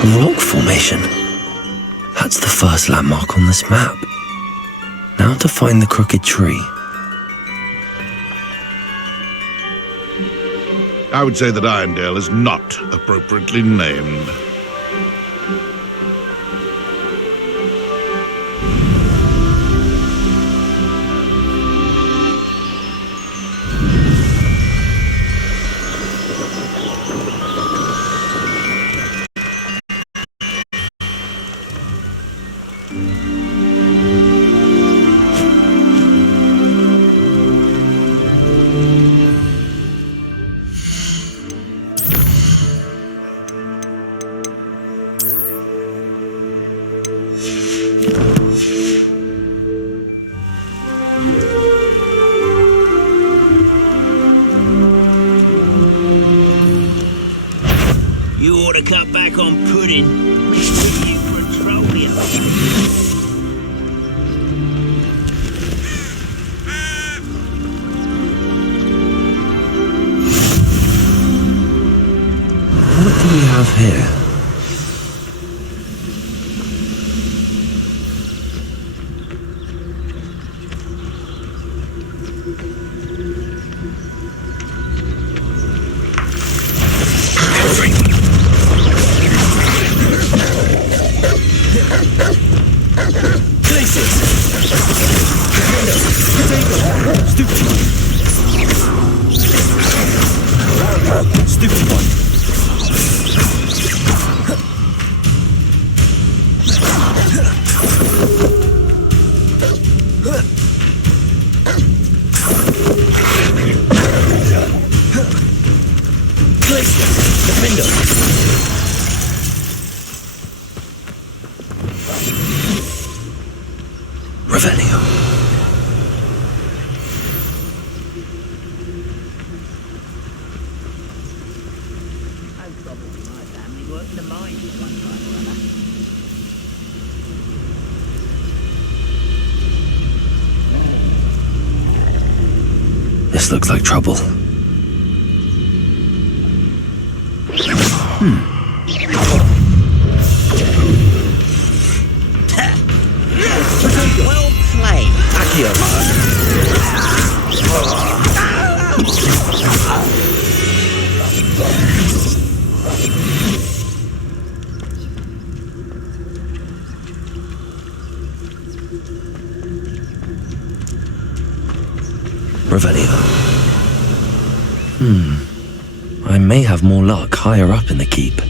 A rock formation. That's the first landmark on this map. Now to find the crooked tree. I would say that Irondale is not appropriately named. You ought to cut back on pudding. It's with you petroleum. What do we have here? Revelio. This looks like trouble. Well played. Revelio. I may have more luck higher up in the keep.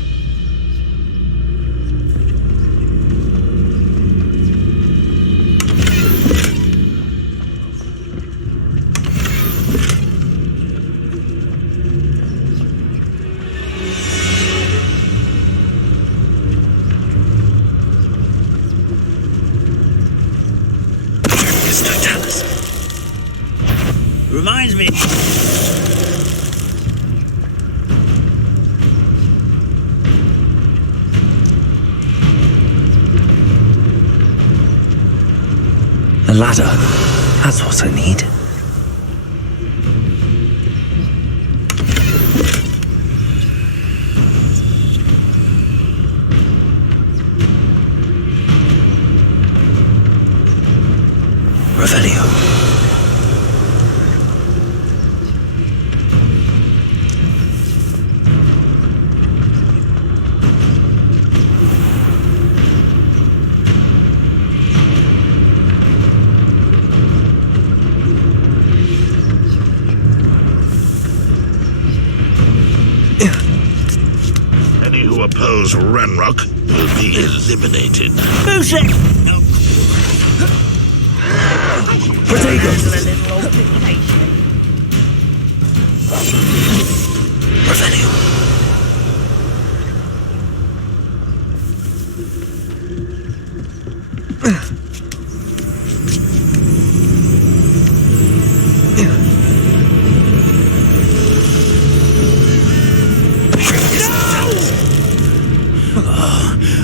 Reminds me. A ladder. That's what I need. Revelio. Any who oppose Ranrock will be eliminated. Who's it? No. Potato. Revelio.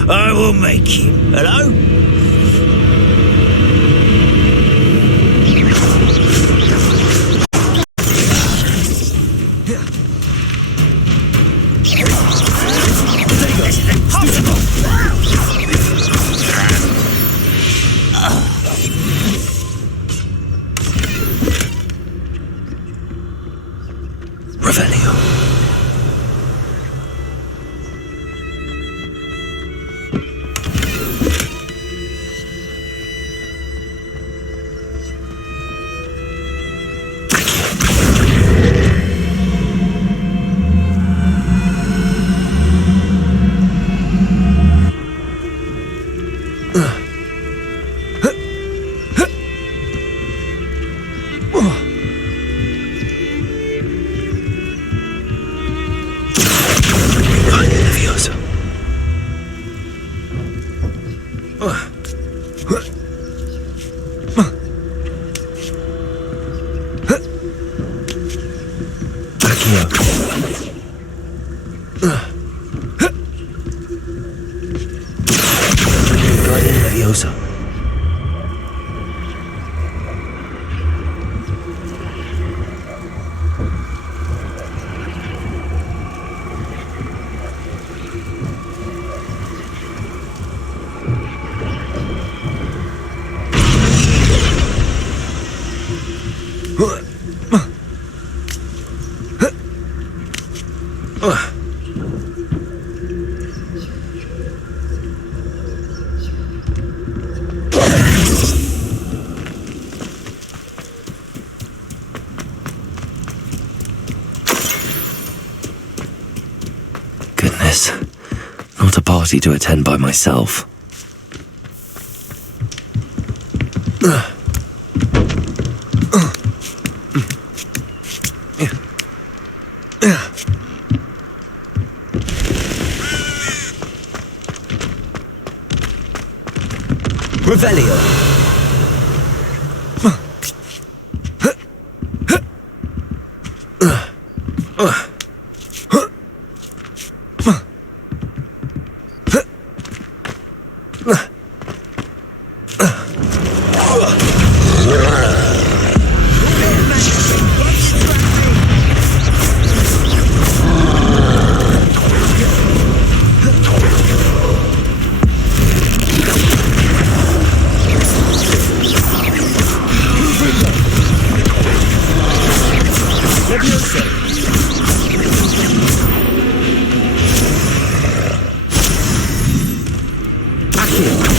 I will make you. Hello? Revelio. Leviosa. Goodness, not a party to attend by myself. Revelio. Accio.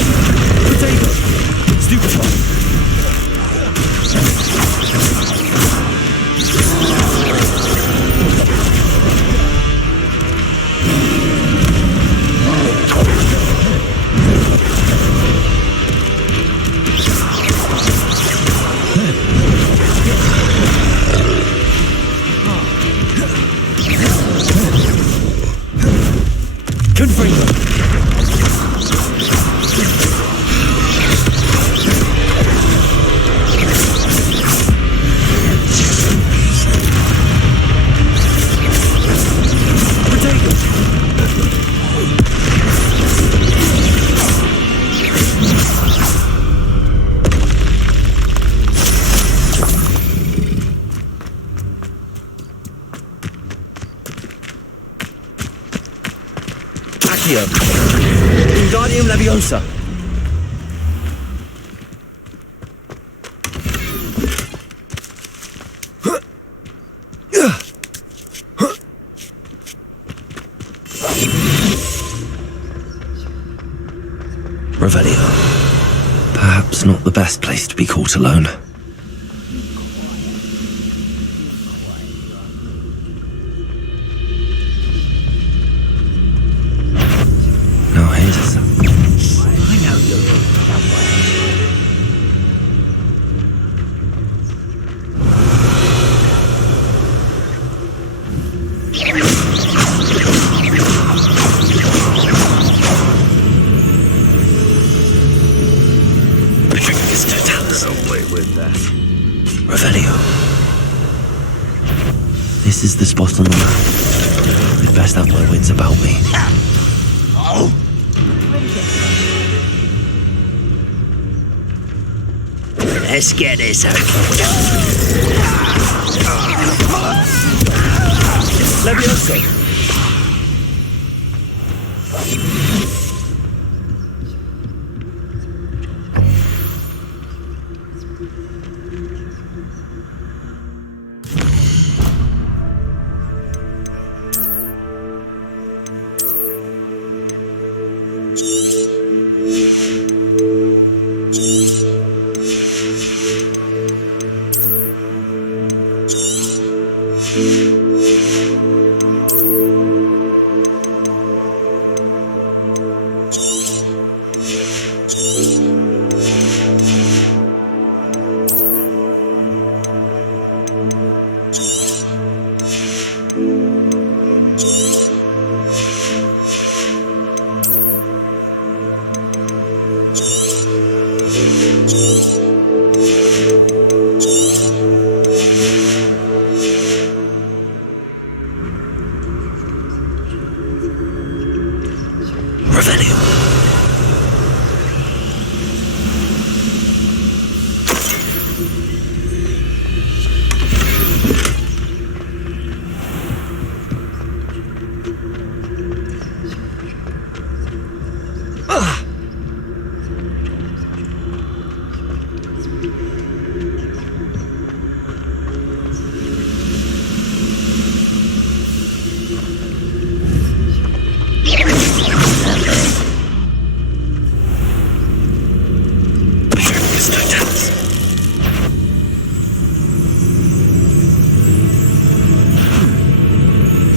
Accio. Wingardium Leviosa. Revelio. Perhaps not the best place to be caught alone. Now here's I know you're somewhere. Revelio. This is the spot on the map. I'd best have my wits about me. Let's get this over with. Leviosa.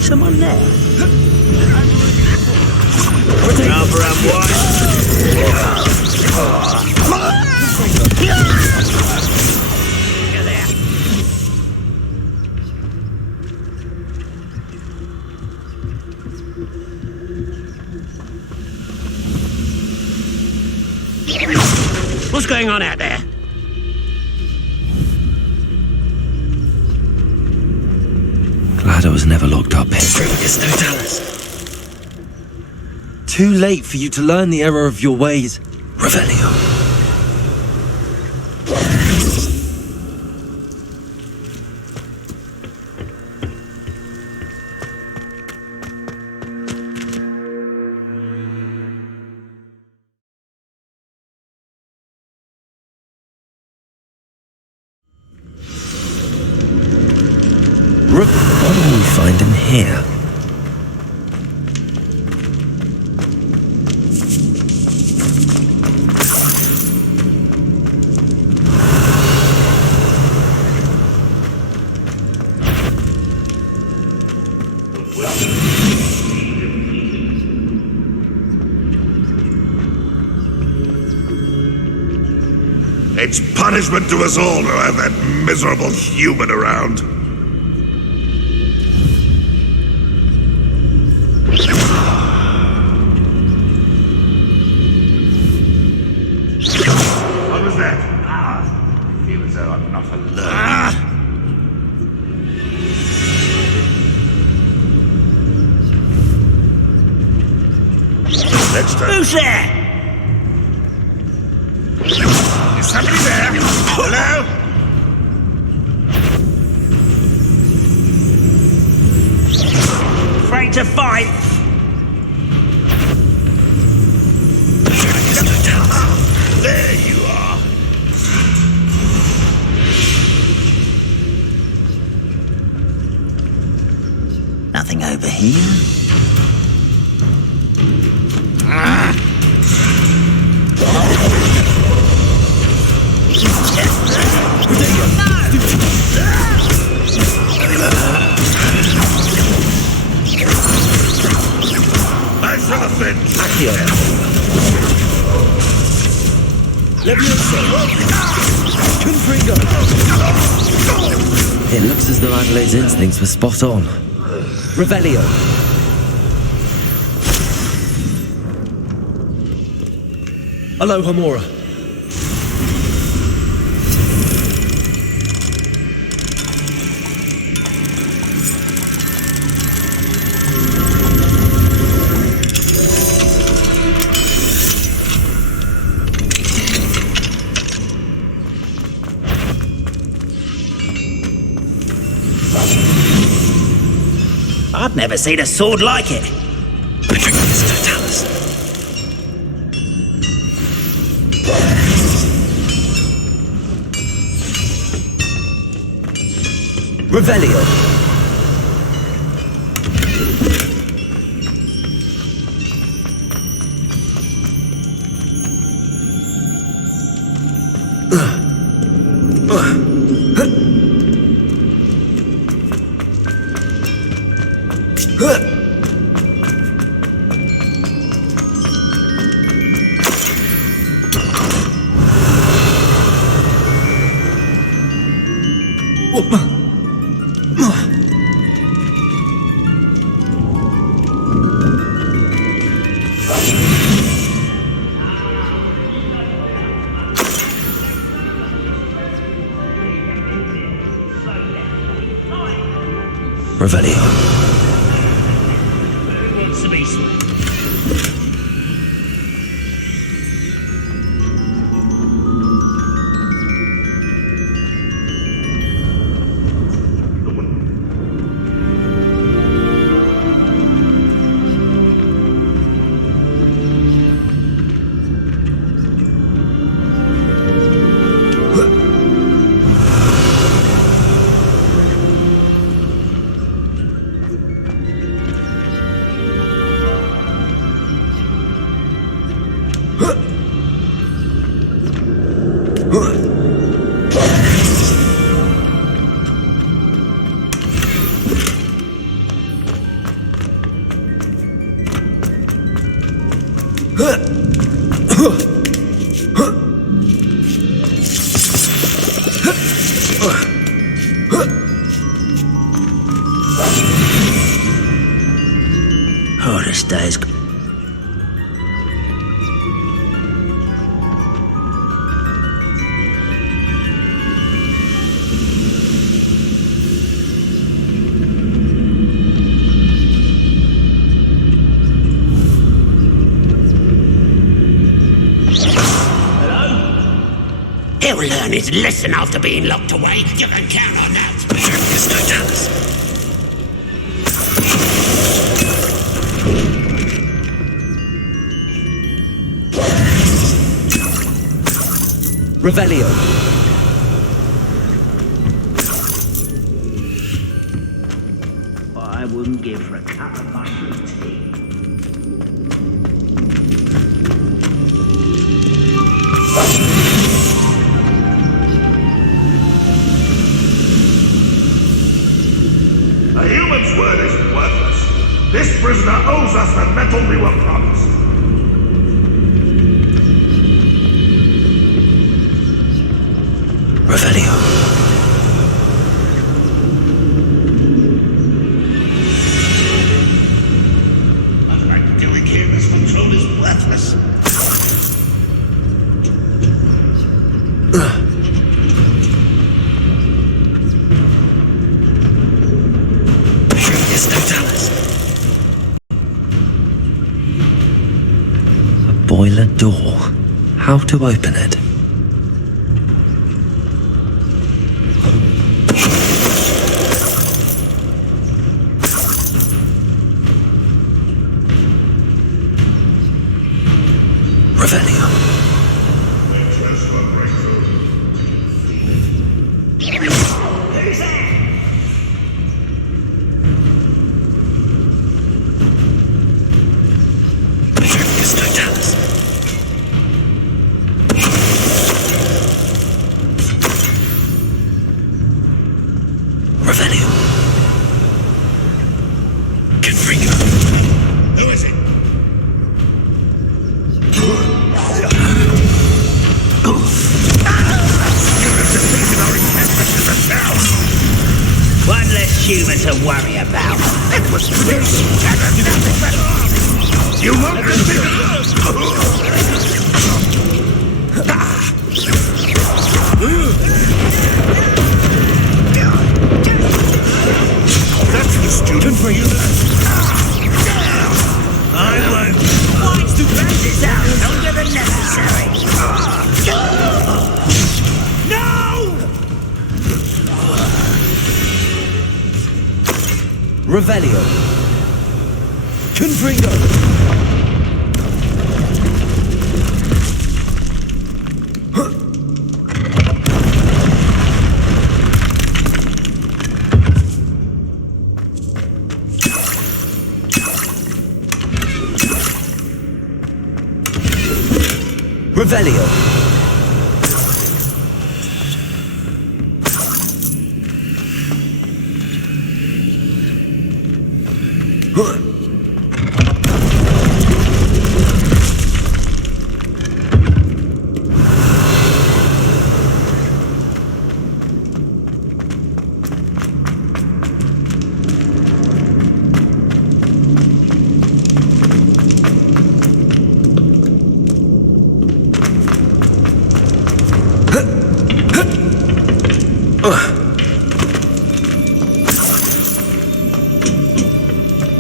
Someone there? Number and one. What's going on out there? Glad I was never locked up here. Too late for you to learn the error of your ways. Revelio. What will we find in here? It's punishment to us all to have that miserable human around. What was that? I feel as though I'm not alone. Let's turn. Who's there? Is somebody there? Hello? Afraid to fight? Confringo! It looks as though Adelaide's instincts were spot on. Revelio! Hello, Hamora. I've never seen a sword like it. Patricius Totalis. Revelio. Revelio. Who wants to be sweet? Oh, this day's... He'll learn his lesson after being locked away. You can count on that. Patricius Totalis. Revelio. I wouldn't give for a cup of mushroom tea. A human's word is worthless. This prisoner owes us the metal we were promised. Revelio. Nothing I'm doing here, this control is worthless. Patricius Totalis. A boiler door. How to open it? Revelio. Patricius Totalis. Revelio. Confringo. Who is it? human to worry about. It was you won't That's the student for you. I won't. Why to drag this out longer than necessary? No! Revelio. Confringo. Revelio.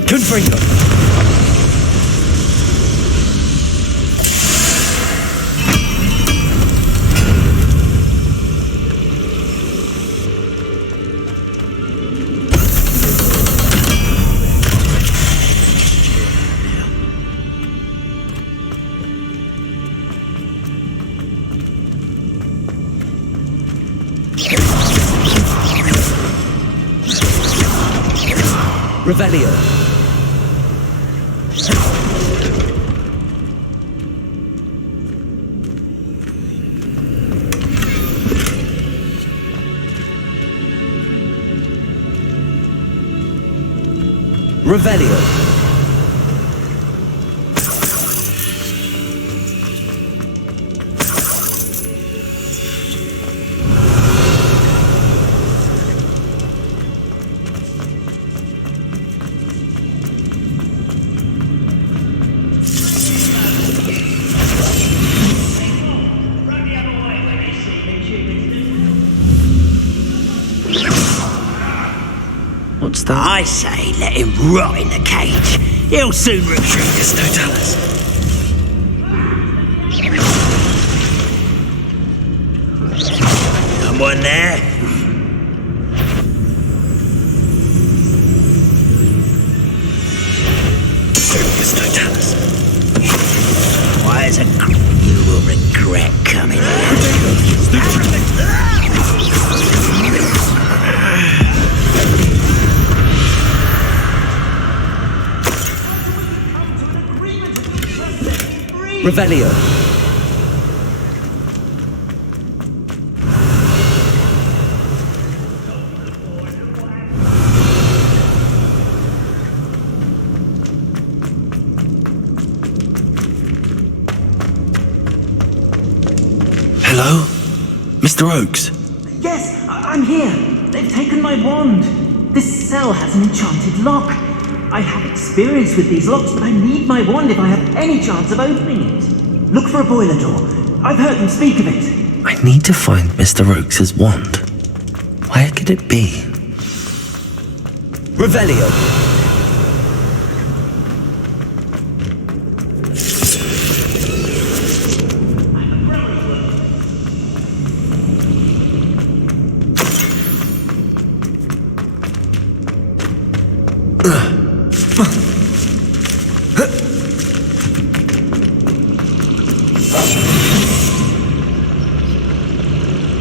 Confringo. Revelio. Revelio. What's that? I say let him rot in the cage. He'll soon retreat us, no tellers. Someone there? Serious, no tellers. Why is you will regret coming here. Revelio. Hello? Mr. Oakes? Yes, I'm here. They've taken my wand. This cell has an enchanted lock. I have experience with these locks, but I need my wand if I have any chance of opening it. Look for a boiler door. I've heard them speak of it. I need to find Mr. Oakes' wand. Where could it be? Revelio.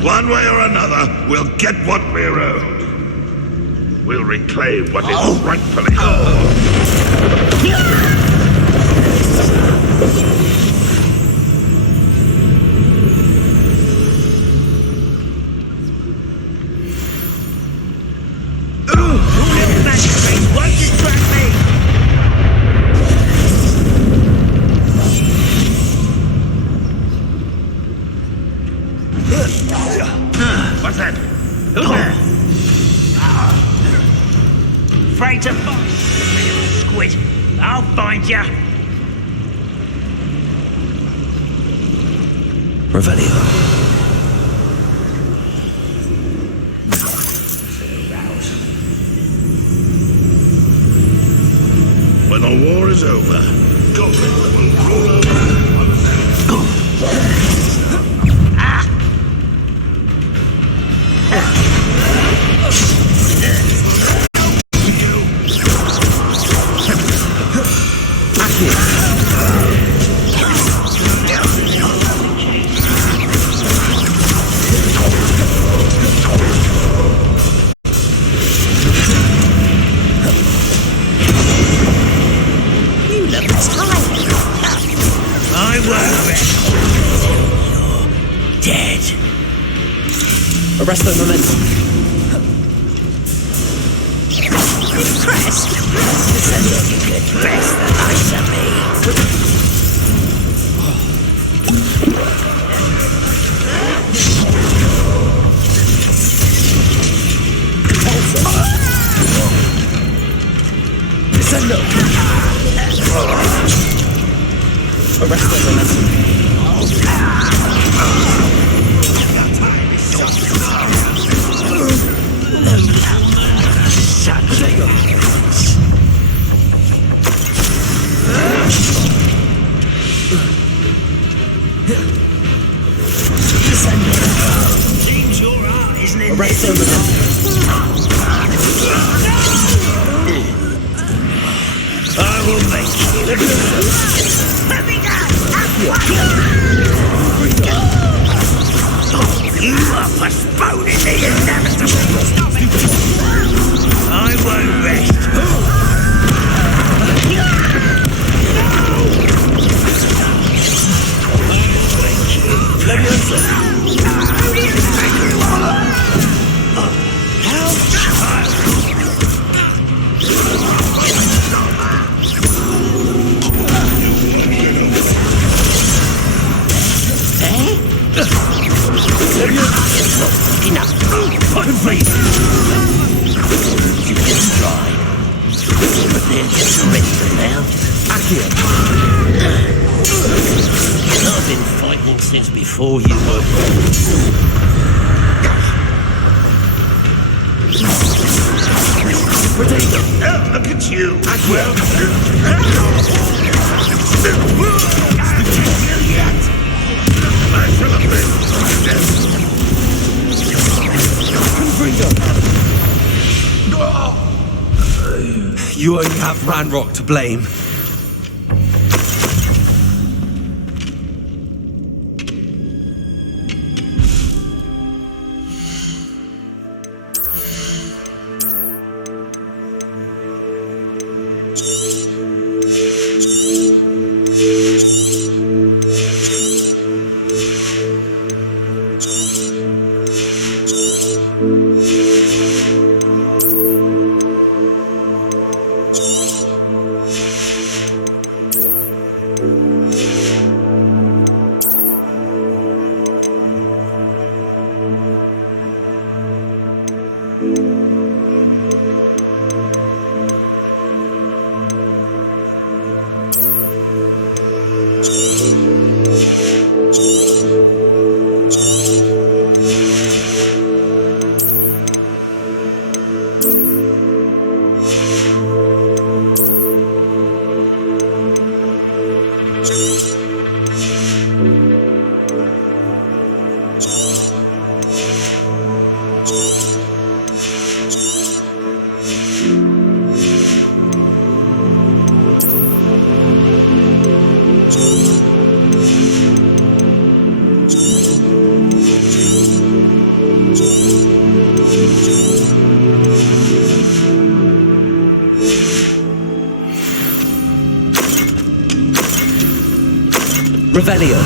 One way or another, we'll get what we're owed. We'll reclaim what is rightfully What's that? Who's there? find ya! Revelio. When the war is over, goblins will rule over. You look tired. I won't rest till you're dead. Arrest the momentum. Impressed? So you could best the likes of me. Send up. Arrest the momentum. Seems your art isn't in Arrest the momentum. I will make you. Let me go! You are postponing the inevitable. I won't rest. Enough. Put me. You can try. But they're just written now. I've been fighting since before you were born. Look at you. Well, I shall have been dead. You only have Ranrock to blame. Revelio.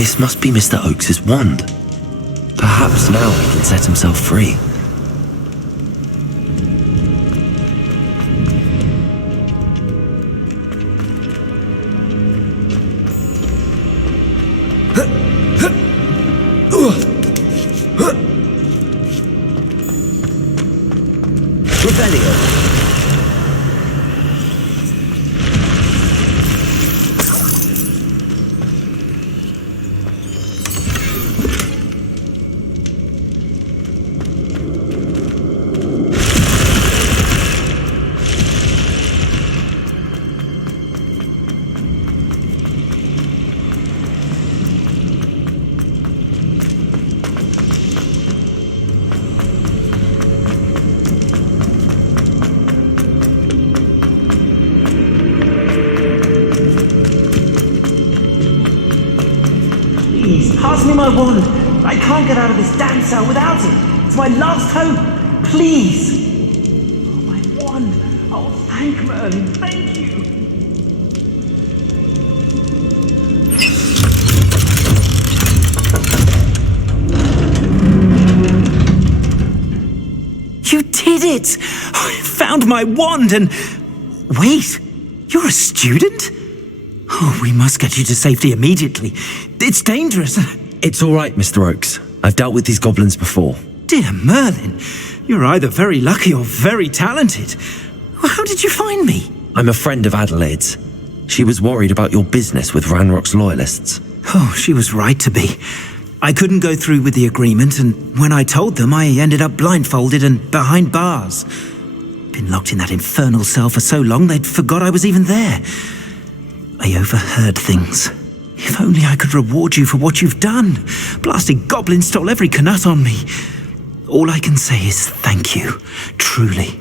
This must be Mr. Oakes's wand. Perhaps now he can set himself free. Please, pass me my wand. I can't get out of this damn cell without it. It's my last hope. Please. Oh, my wand. Oh, thank Merlin. Thank you. You did it! I found my wand and... Wait, you're a student? Oh, we must get you to safety immediately. It's dangerous. It's all right, Mr. Oakes. I've dealt with these goblins before. Dear Merlin, you're either very lucky or very talented. How did you find me? I'm a friend of Adelaide's. She was worried about your business with Ranrock's loyalists. Oh, she was right to be. I couldn't go through with the agreement, and when I told them, I ended up blindfolded and behind bars. Been locked in that infernal cell for so long, they'd forgot I was even there. I overheard things. If only I could reward you for what you've done. Blasted goblin stole every canut on me. All I can say is thank you, truly.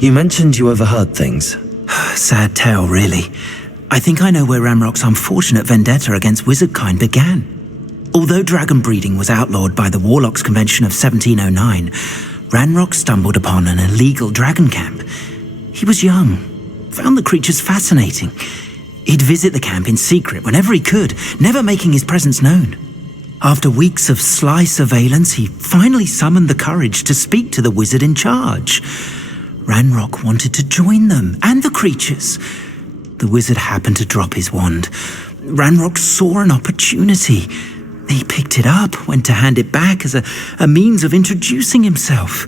You mentioned you overheard things. Sad tale, really. I think I know where Ranrock's unfortunate vendetta against wizardkind began. Although dragon breeding was outlawed by the Warlocks Convention of 1709, Ranrock stumbled upon an illegal dragon camp. He was young, found the creatures fascinating. He'd visit the camp in secret whenever he could, never making his presence known. After weeks of sly surveillance, he finally summoned the courage to speak to the wizard in charge. Ranrock wanted to join them and the creatures. The wizard happened to drop his wand. Ranrock saw an opportunity. He picked it up, went to hand it back as a means of introducing himself.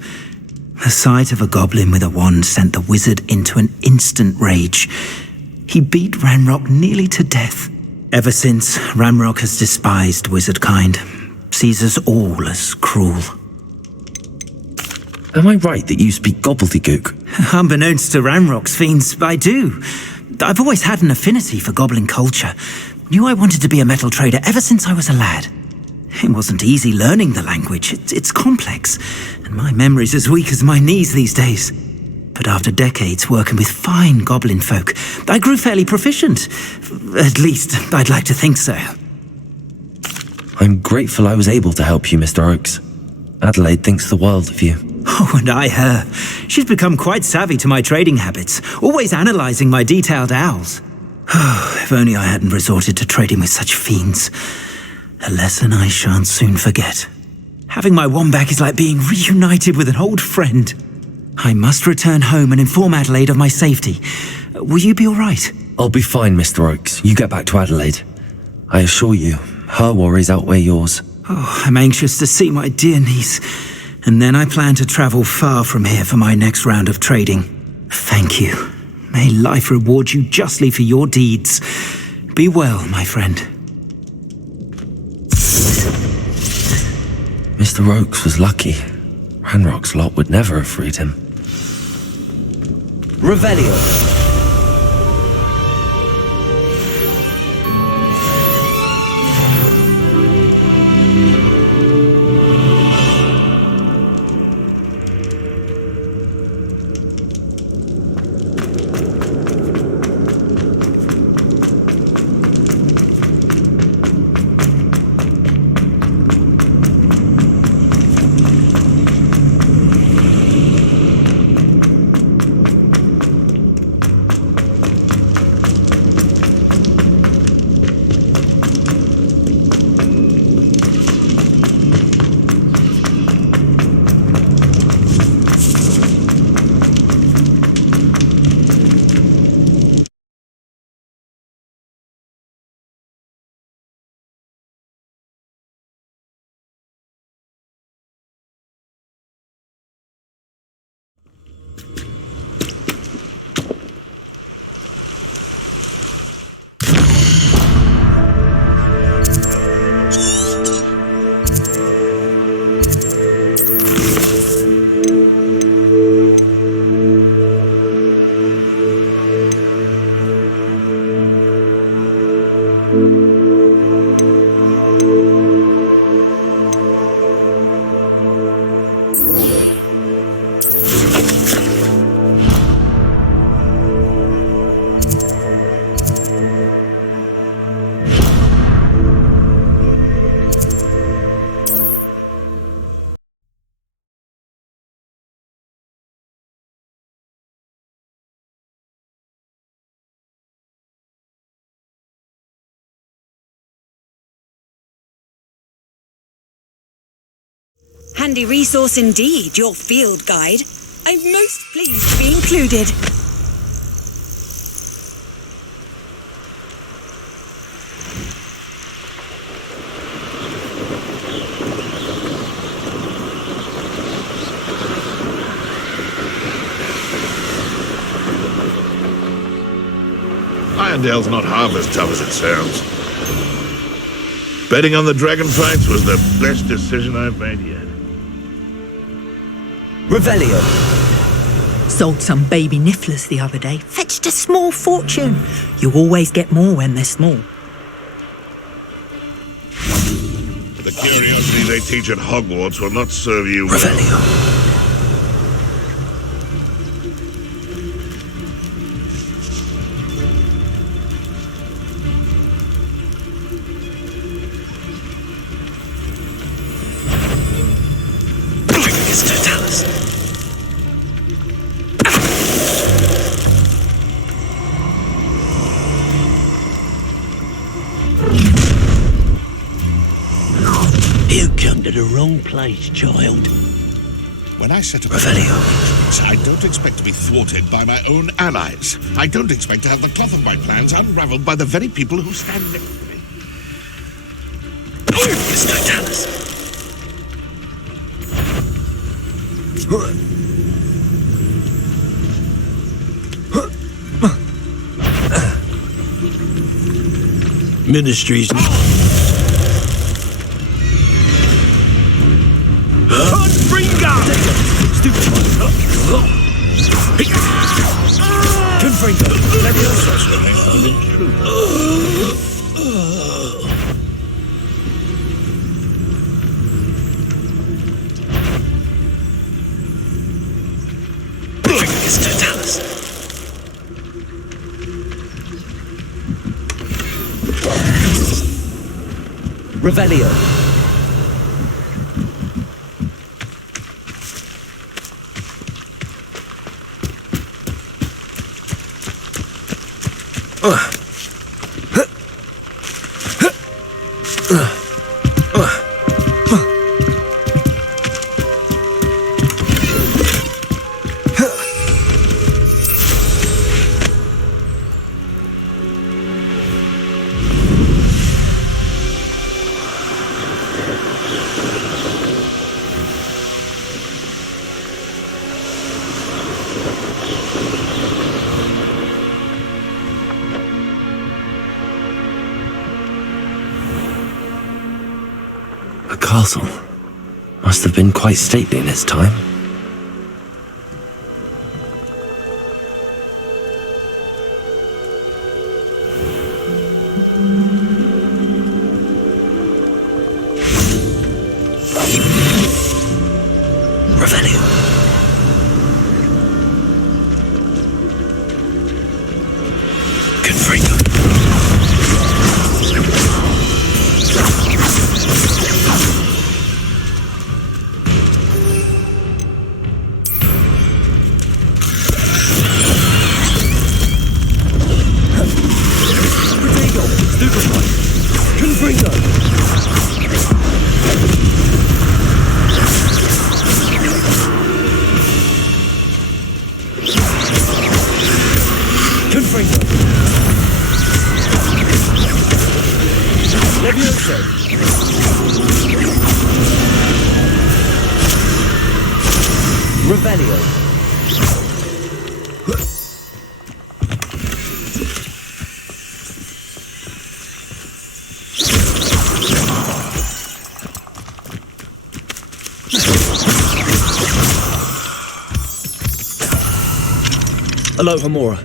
The sight of a goblin with a wand sent the wizard into an instant rage. He beat Ranrock nearly to death. Ever since, Ranrock has despised wizardkind, sees us all as cruel. Am I right that you speak gobbledygook? Unbeknownst to Ranrock's fiends, I do. I've always had an affinity for goblin culture. Knew I wanted to be a metal trader ever since I was a lad. It wasn't easy learning the language. It's complex, and my memory's as weak as my knees these days. But after decades working with fine goblin folk, I grew fairly proficient. At least, I'd like to think so. I'm grateful I was able to help you, Mr. Oakes. Adelaide thinks the world of you. Oh, and I her. She's become quite savvy to my trading habits, always analysing my detailed owls. If only I hadn't resorted to trading with such fiends. A lesson I shan't soon forget. Having my wand back is like being reunited with an old friend. I must return home and inform Adelaide of my safety. Will you be all right? I'll be fine, Mr. Oakes. You get back to Adelaide. I assure you, her worries outweigh yours. Oh, I'm anxious to see my dear niece. And then I plan to travel far from here for my next round of trading. Thank you. May life reward you justly for your deeds. Be well, my friend. Mr. Oakes was lucky. Ranrock's lot would never have freed him. Revelio. handy resource indeed, your field guide. I'm most pleased to be included. Irondale's not half as tough as it sounds. Betting on the dragon fights was the best decision I've made yet. Revelio. Sold some baby nifflers the other day. Fetched a small fortune. You always get more when they're small. The curiosity they teach at Hogwarts will not serve you well. Revelio. You come to the wrong place, child. When I set up I don't expect to be thwarted by my own allies. I don't expect to have the cloth of my plans unraveled by the very people who stand next to me. Ministries. Revelio. The castle must have been quite stately in its time. Revelio. Confringo. Revelio. Aloha Mora.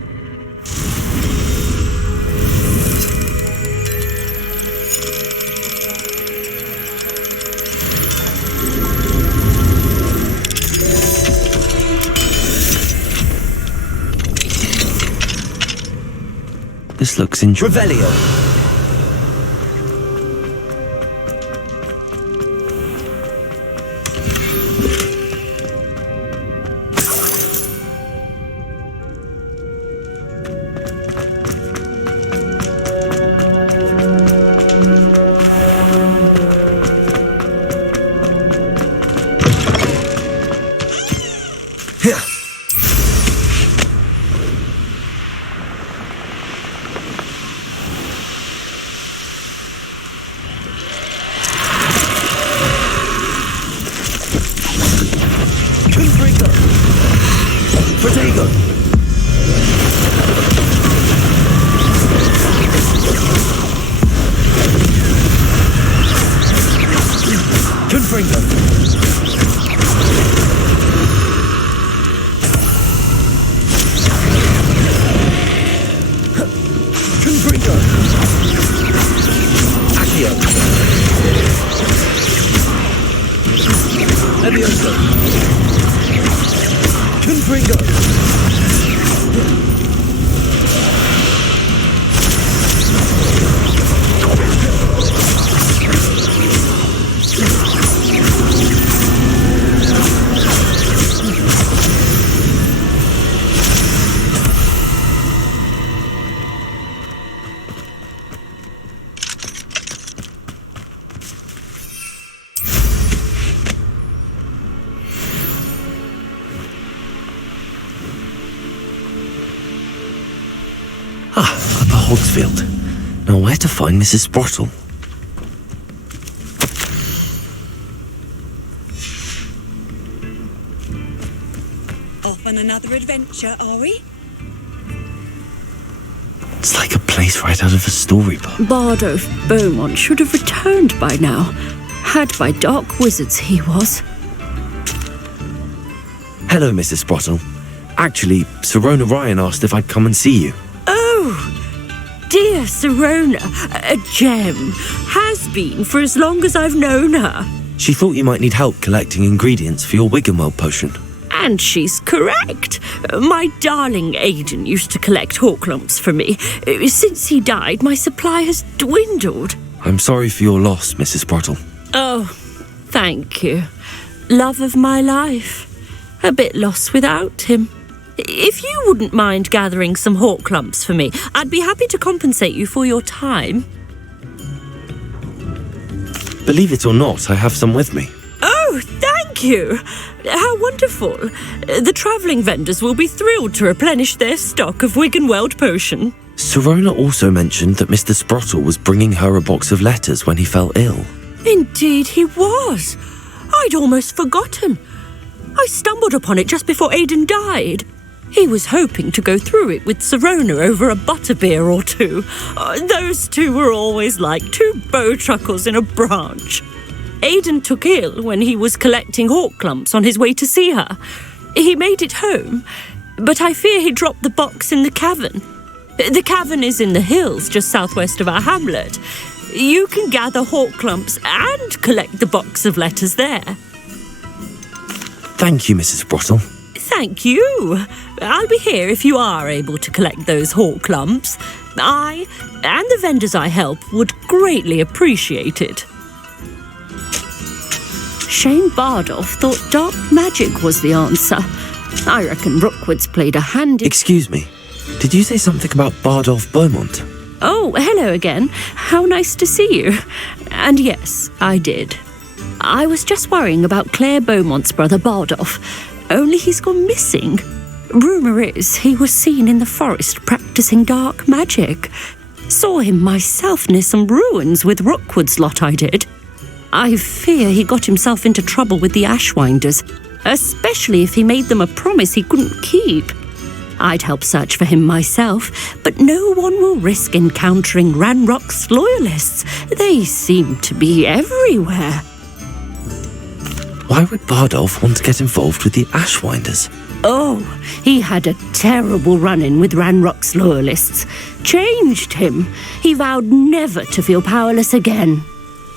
This looks interesting. Revelio. Confringo. Accio. Levioso. Confringo. Upper Hogsfield. Now where to find Mrs. Sprottle? Off on another adventure, are we? It's like a place right out of a storybook. Bardolph Beaumont should have returned by now. Had by dark wizards he was. Hello, Mrs. Sprottle. Actually, Sirona Ryan asked if I'd come and see you. Oh, dear Sirona, a gem. Has been for as long as I've known her. She thought you might need help collecting ingredients for your Wiggenweld potion. And she's correct. My darling Aidan used to collect hawk lumps for me. Since he died, my supply has dwindled. I'm sorry for your loss, Mrs. Sprottle. Oh, thank you. Love of my life. A bit lost without him. If you wouldn't mind gathering some hawk lumps for me, I'd be happy to compensate you for your time. Believe it or not, I have some with me. Oh, thank you. How wonderful. The travelling vendors will be thrilled to replenish their stock of Wiggenweld potion. Sirona also mentioned that Mr. Sprottle was bringing her a box of letters when he fell ill. Indeed he was. I'd almost forgotten. I stumbled upon it just before Aidan died. He was hoping to go through it with Sirona over a butterbeer or two. Those two were always like two bowtruckles in a branch. Aidan took ill when he was collecting hawk clumps on his way to see her. He made it home, but I fear he dropped the box in the cavern. The cavern is in the hills just southwest of our hamlet. You can gather hawk clumps and collect the box of letters there. Thank you, Mrs. Sprottle. Thank you. I'll be here if you are able to collect those hawk lumps. I and the vendors I help would greatly appreciate it. Shane Bardolph thought dark magic was the answer. I reckon Rookwood's played a hand in... Excuse me. Did you say something about Bardolph Beaumont? Oh, hello again. How nice to see you. And yes, I did. I was just worrying about Claire Beaumont's brother Bardolph. Only he's gone missing. Rumour is he was seen in the forest practising dark magic. Saw him myself near some ruins with Rookwood's lot I did. I fear he got himself into trouble with the Ashwinders, especially if he made them a promise he couldn't keep. I'd help search for him myself, but no one will risk encountering Ranrock's loyalists. They seem to be everywhere. Why would Bardolph want to get involved with the Ashwinders? Oh, he had a terrible run-in with Ranrock's loyalists. Changed him. He vowed never to feel powerless again.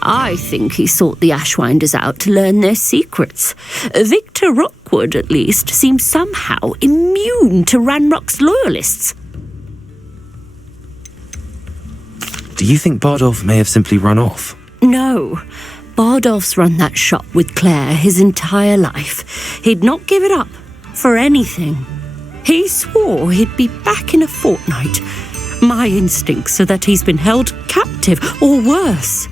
I think he sought the Ashwinders out to learn their secrets. Victor Rookwood, at least, seems somehow immune to Ranrock's loyalists. Do you think Bardolph may have simply run off? No. Bardolph's run that shop with Claire his entire life. He'd not give it up for anything. He swore he'd be back in a fortnight. My instincts are that he's been held captive, or worse.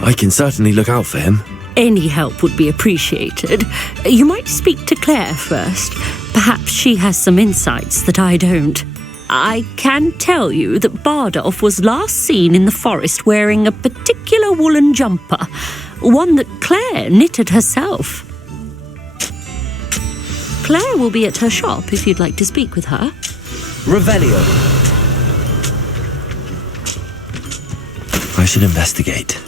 I can certainly look out for him. Any help would be appreciated. You might speak to Claire first. Perhaps she has some insights that I don't. I can tell you that Bardolph was last seen in the forest wearing a particular woolen jumper, one that Claire knitted herself. Claire will be at her shop if you'd like to speak with her. Revelio. I should investigate.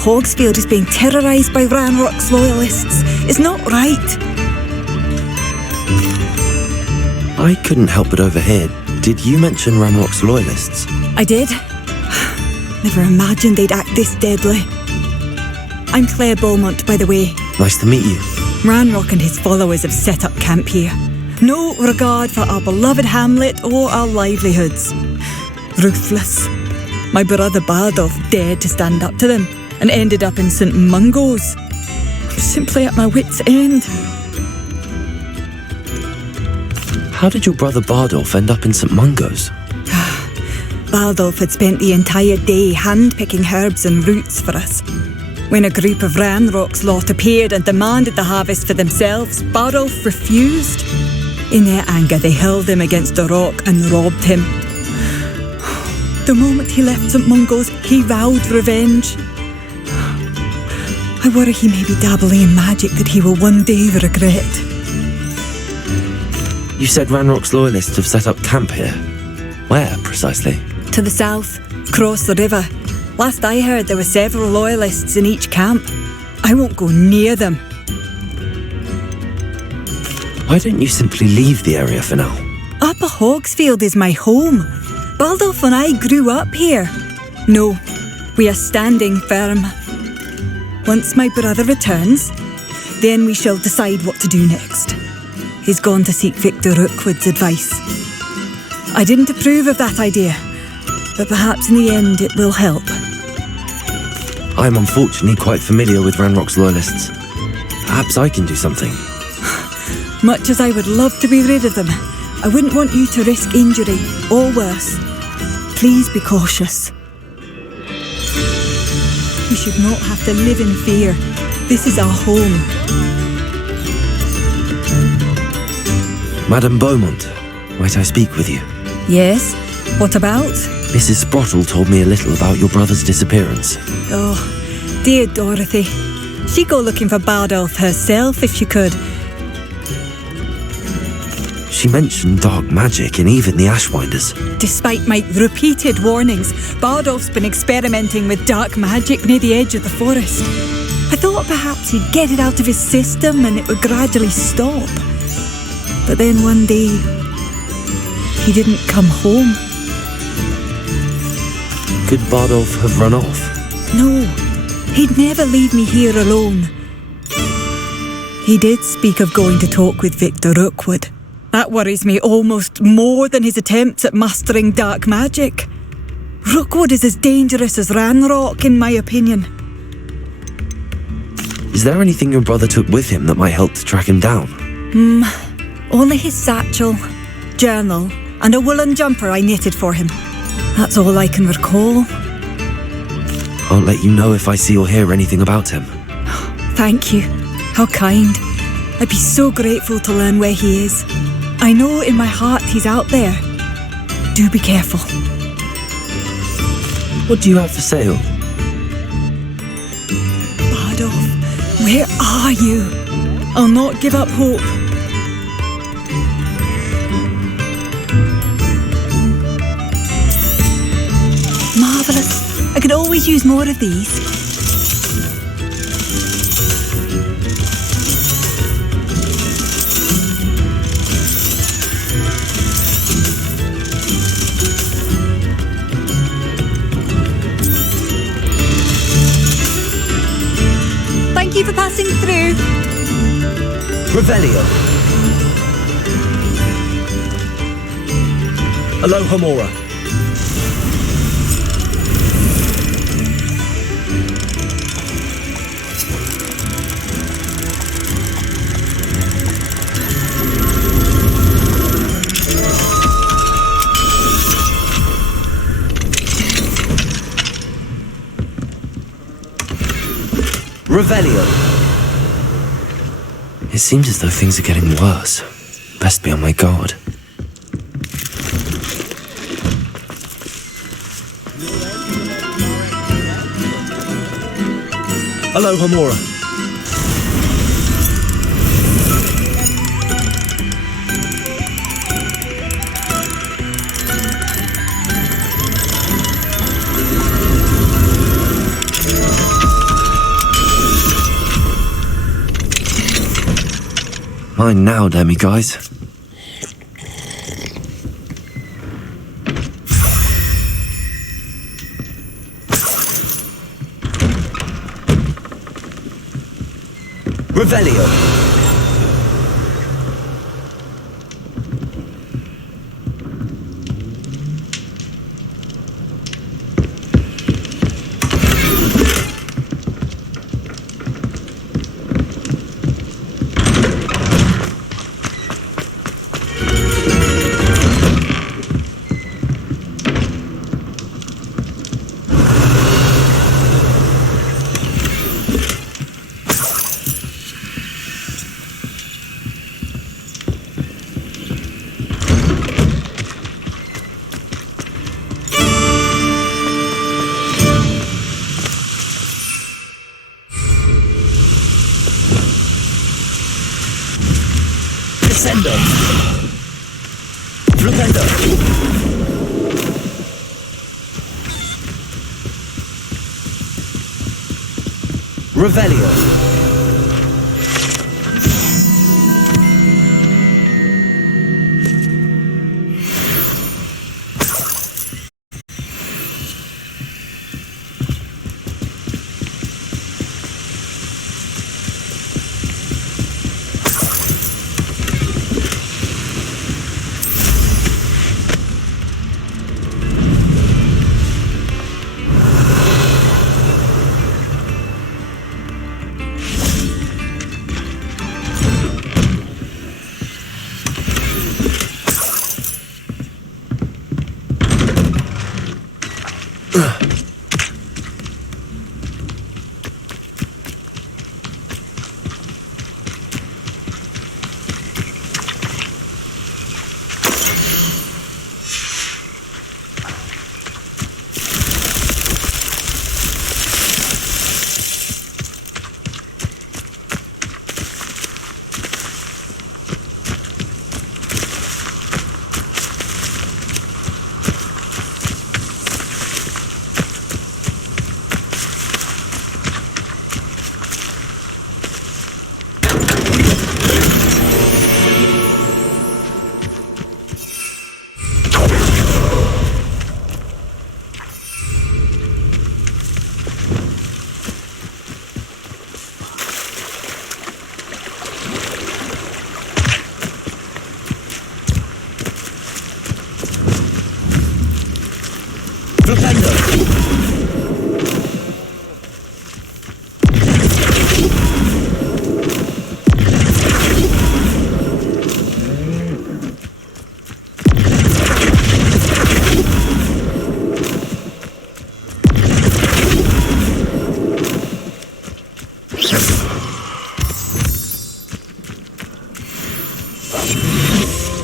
Hogsfield is being terrorised by Ranrock's loyalists. It's not right. I couldn't help but overhear. Did you mention Ranrock's loyalists? I did. Never imagined they'd act this deadly. I'm Claire Beaumont, by the way. Nice to meet you. Ranrock and his followers have set up camp here. No regard for our beloved hamlet or our livelihoods. Ruthless. My brother Bardolph dared to stand up to them and ended up in St. Mungo's. I'm simply at my wit's end. How did your brother Bardolph end up in St. Mungo's? Bardolph had spent the entire day hand-picking herbs and roots for us. When a group of Ranrock's lot appeared and demanded the harvest for themselves, Bardolph refused. In their anger, they hurled him against a rock and robbed him. The moment he left St. Mungo's, he vowed revenge. I worry he may be dabbling in magic that he will one day regret. You said Ranrock's loyalists have set up camp here. Where, precisely? To the south, across the river. Last I heard, there were several loyalists in each camp. I won't go near them. Why don't you simply leave the area for now? Upper Hogsfield is my home. Bardolph and I grew up here. No, we are standing firm. Once my brother returns, then we shall decide what to do next. He's gone to seek Victor Rookwood's advice. I didn't approve of that idea, but perhaps in the end it will help. I'm unfortunately quite familiar with Ranrock's loyalists. Perhaps I can do something. Much as I would love to be rid of them, I wouldn't want you to risk injury, or worse. Please be cautious. We should not have to live in fear. This is our home. Madame Beaumont, might I speak with you? Yes? What about? Mrs. Sprottle told me a little about your brother's disappearance. Oh, dear Dorothy. She'd go looking for Bardolph herself if she could. She mentioned dark magic and even the Ashwinders. Despite my repeated warnings, Bardolph's been experimenting with dark magic near the edge of the forest. I thought perhaps he'd get it out of his system and it would gradually stop. But then one day, he didn't come home. Could Bardolph have run off? No, he'd never leave me here alone. He did speak of going to talk with Victor Rookwood. That worries me almost more than his attempts at mastering dark magic. Rookwood is as dangerous as Ranrock, in my opinion. Is there anything your brother took with him that might help to track him down? Only his satchel, journal, and a woolen jumper I knitted for him. That's all I can recall. I'll let you know if I see or hear anything about him. Thank you. How kind. I'd be so grateful to learn where he is. I know in my heart he's out there. Do be careful. What do you have for sale? Bardolph, where are you? I'll not give up hope. Marvellous. I could always use more of these. Thank you for passing through. Revelio. Aloha Mora. Revelio. It seems as though things are getting worse. Best be on my guard. Aloha Mora. Mine now, Demi guys. Revelio. Descendo. Flugendo. Revelio.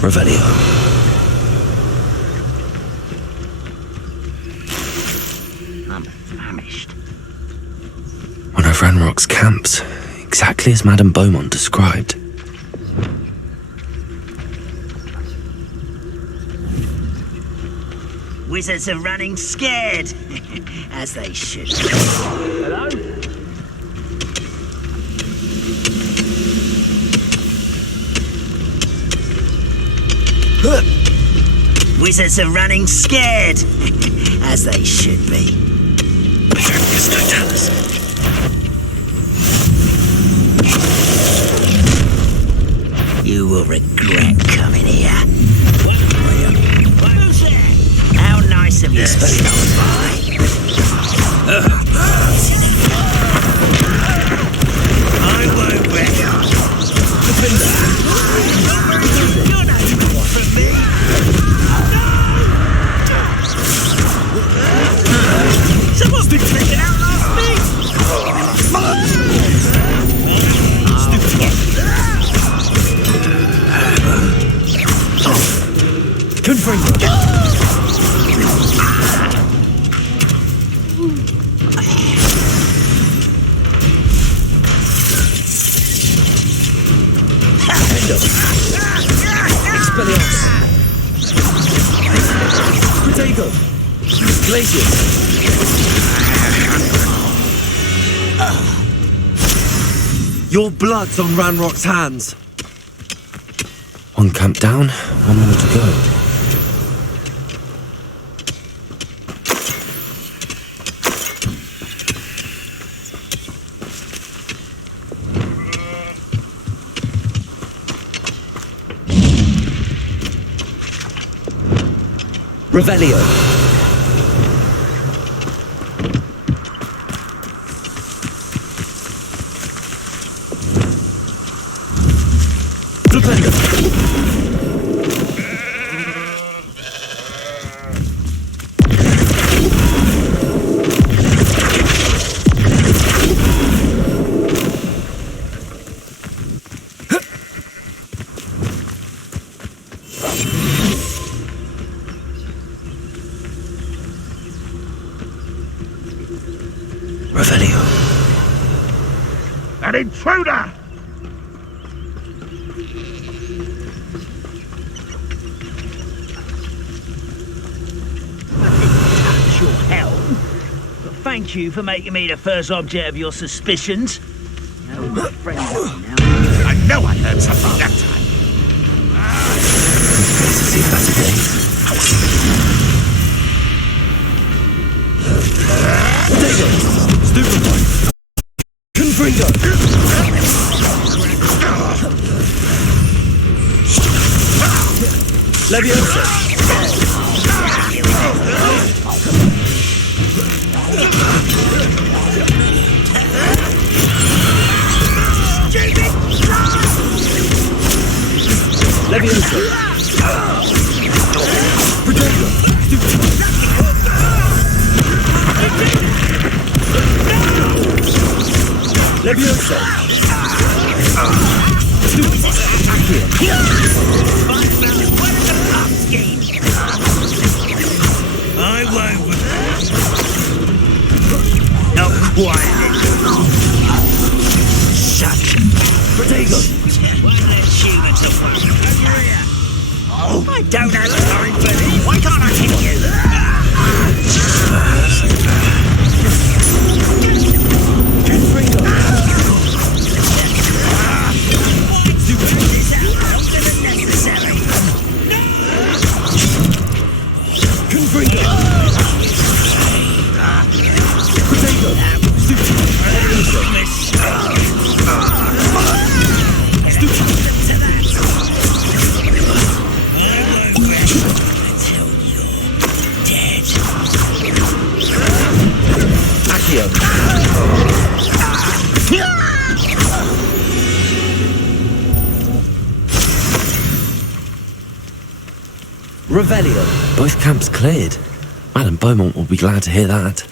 Revelio. I'm famished. One of Ranrock's camps, exactly as Madame Beaumont described. Wizards are running scared, as they should. Hello? Wizards are running scared, as they should be. You will regret coming here. How nice of you to stop by. I won't bet. You're not from me. Someone's been freaking out last me. Confirm. Your blood's on Ranrock's hands. One camp down, one more to go. Revelio. Revelio. An intruder! Touch your helm. But thank you for making me the first object of your suspicions. Now my friends are now. I know I heard something that time. See if that's a day. Stupefy! Confringo! Leviosa! Leviosa! Leviosa! I won't. Not quiet. Shut. Protego! Won't let you into fun. Oh, I don't have time for this. Why can't I hit you? Revelio. Both camps cleared. Madame Beaumont will be glad to hear that.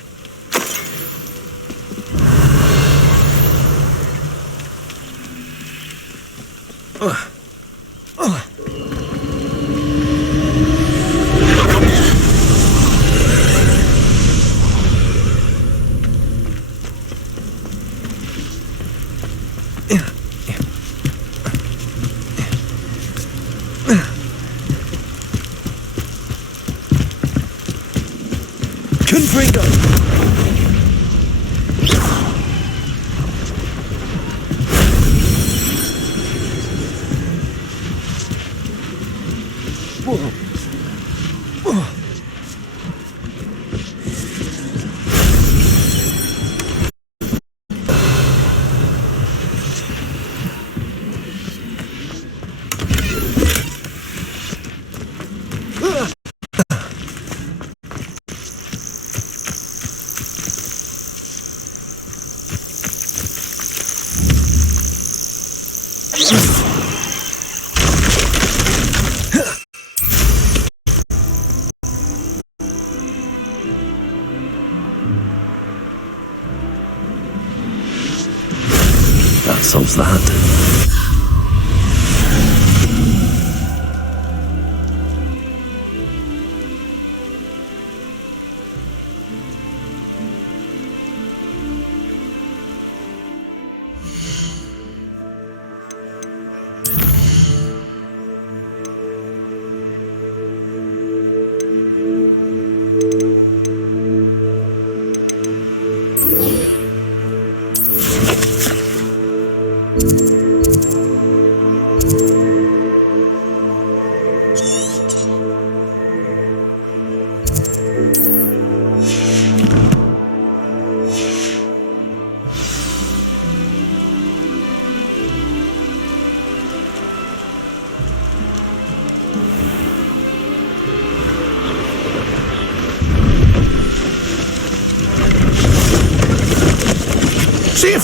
That solves that.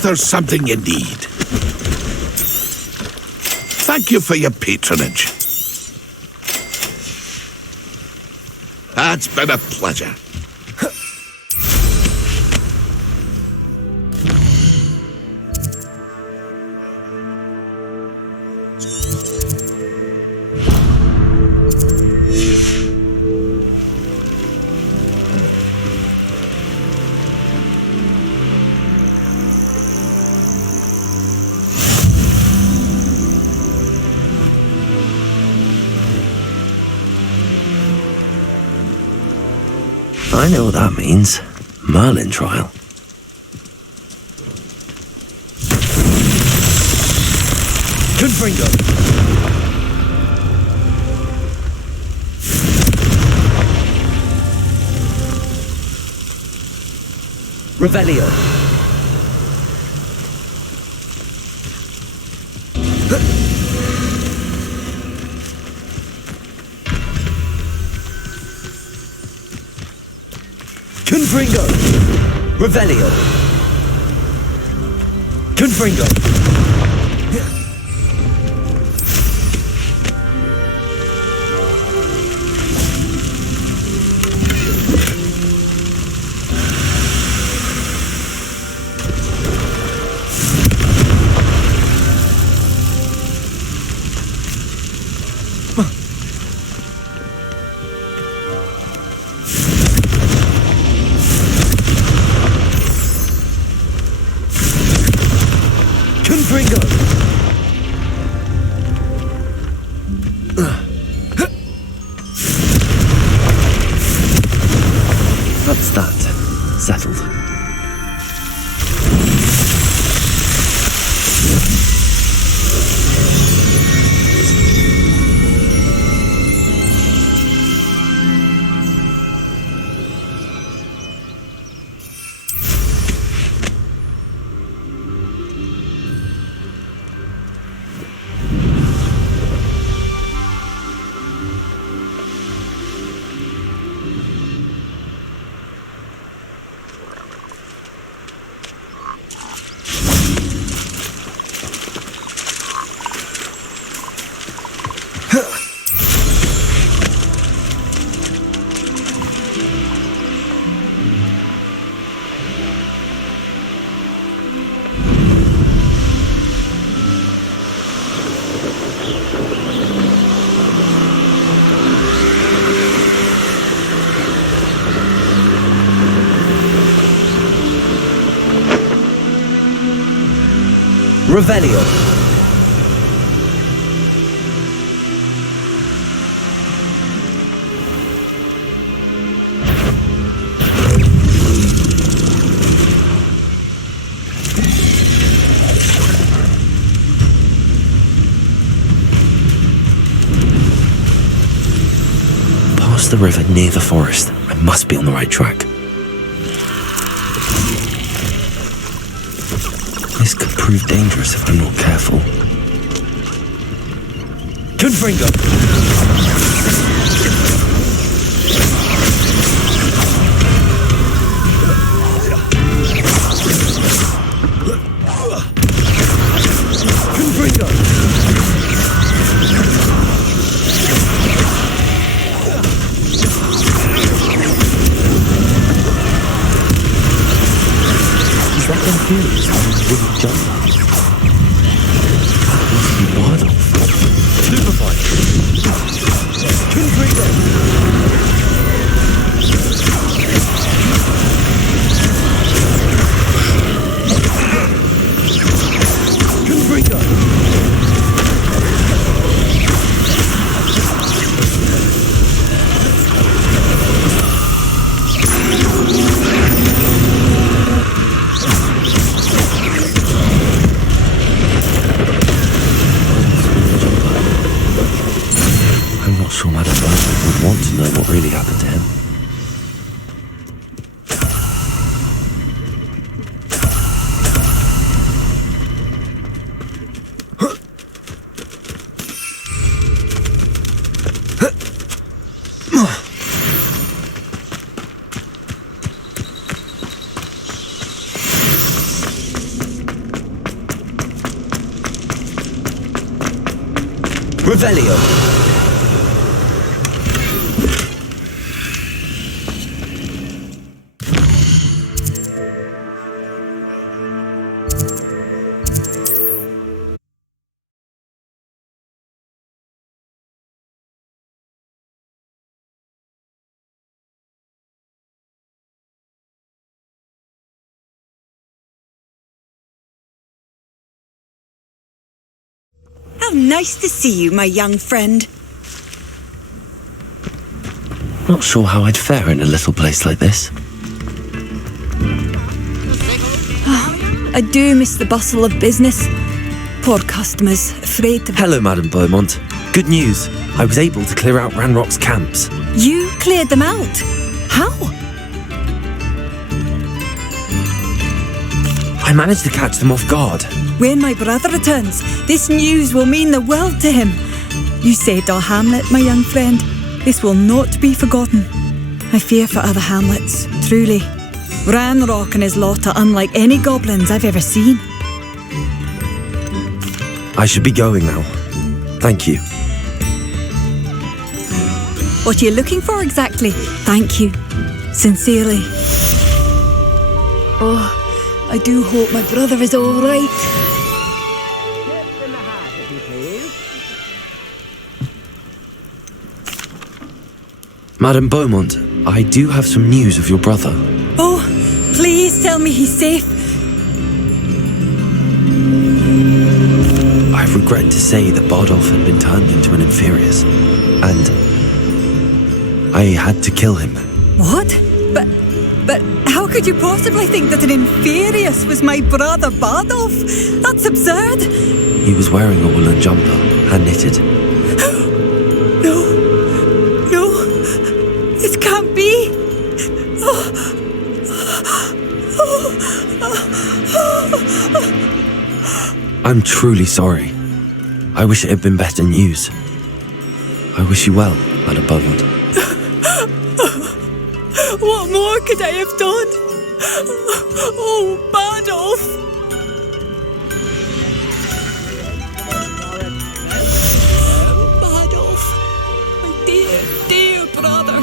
if there's something you need. Thank you for your patronage. It's been a pleasure. I know what that means. Merlin trial. Confringo! Revelio! Confringo! Revelio! Confringo! Confringo! That's that. Settled. Revelio! Past the river near the forest. I must be on the right track. This could prove dangerous if I'm not careful. Confringo! Is that them feelings on the wooden jump? Must be wild. Stupefy! Confringo! Confringo! I'm not sure Madame Bernard would want to know what really happened to him. Revelio. How nice to see you, my young friend. Not sure how I'd fare in a little place like this. I do miss the bustle of business. Poor customers, afraid to... Hello, Madame Beaumont. Good news. I was able to clear out Ranrock's camps. You cleared them out? How? I managed to catch them off guard. When my brother returns, this news will mean the world to him. You saved our hamlet, my young friend. This will not be forgotten. I fear for other hamlets, truly. Ranrock and his lot are unlike any goblins I've ever seen. I should be going now. Thank you. What are you looking for exactly? Thank you. Sincerely. Oh, I do hope my brother is all right. Madame Beaumont, I do have some news of your brother. Oh, please tell me he's safe. I regret to say that Bardolph had been turned into an Inferius, and I had to kill him. What? But how could you possibly think that an Inferius was my brother Bardolph? That's absurd. He was wearing a woolen jumper, hand-knitted. No, it can't be. I'm truly sorry. I wish it had been better news. I wish you well, Madame Beaumont. What more could I have done? Oh, Bardolph! Bardolph, my dear brother.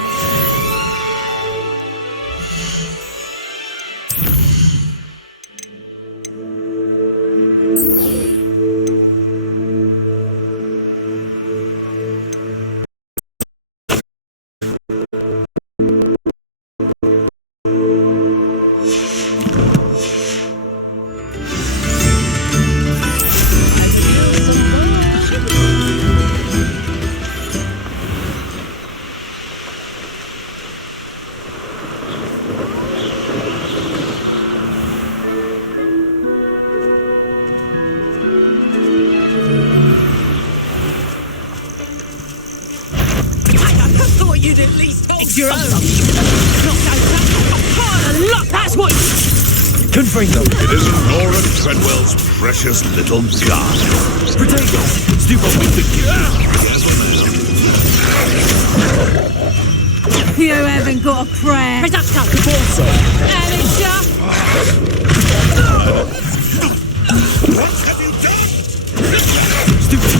You'd at least hold your own. Look, that's what. Couldn't bring them. It isn't Nora Treadwell's precious little guy. Potato! Stupid with the You haven't got a prayer. Presacto. Alicia. What have you done? Stupid.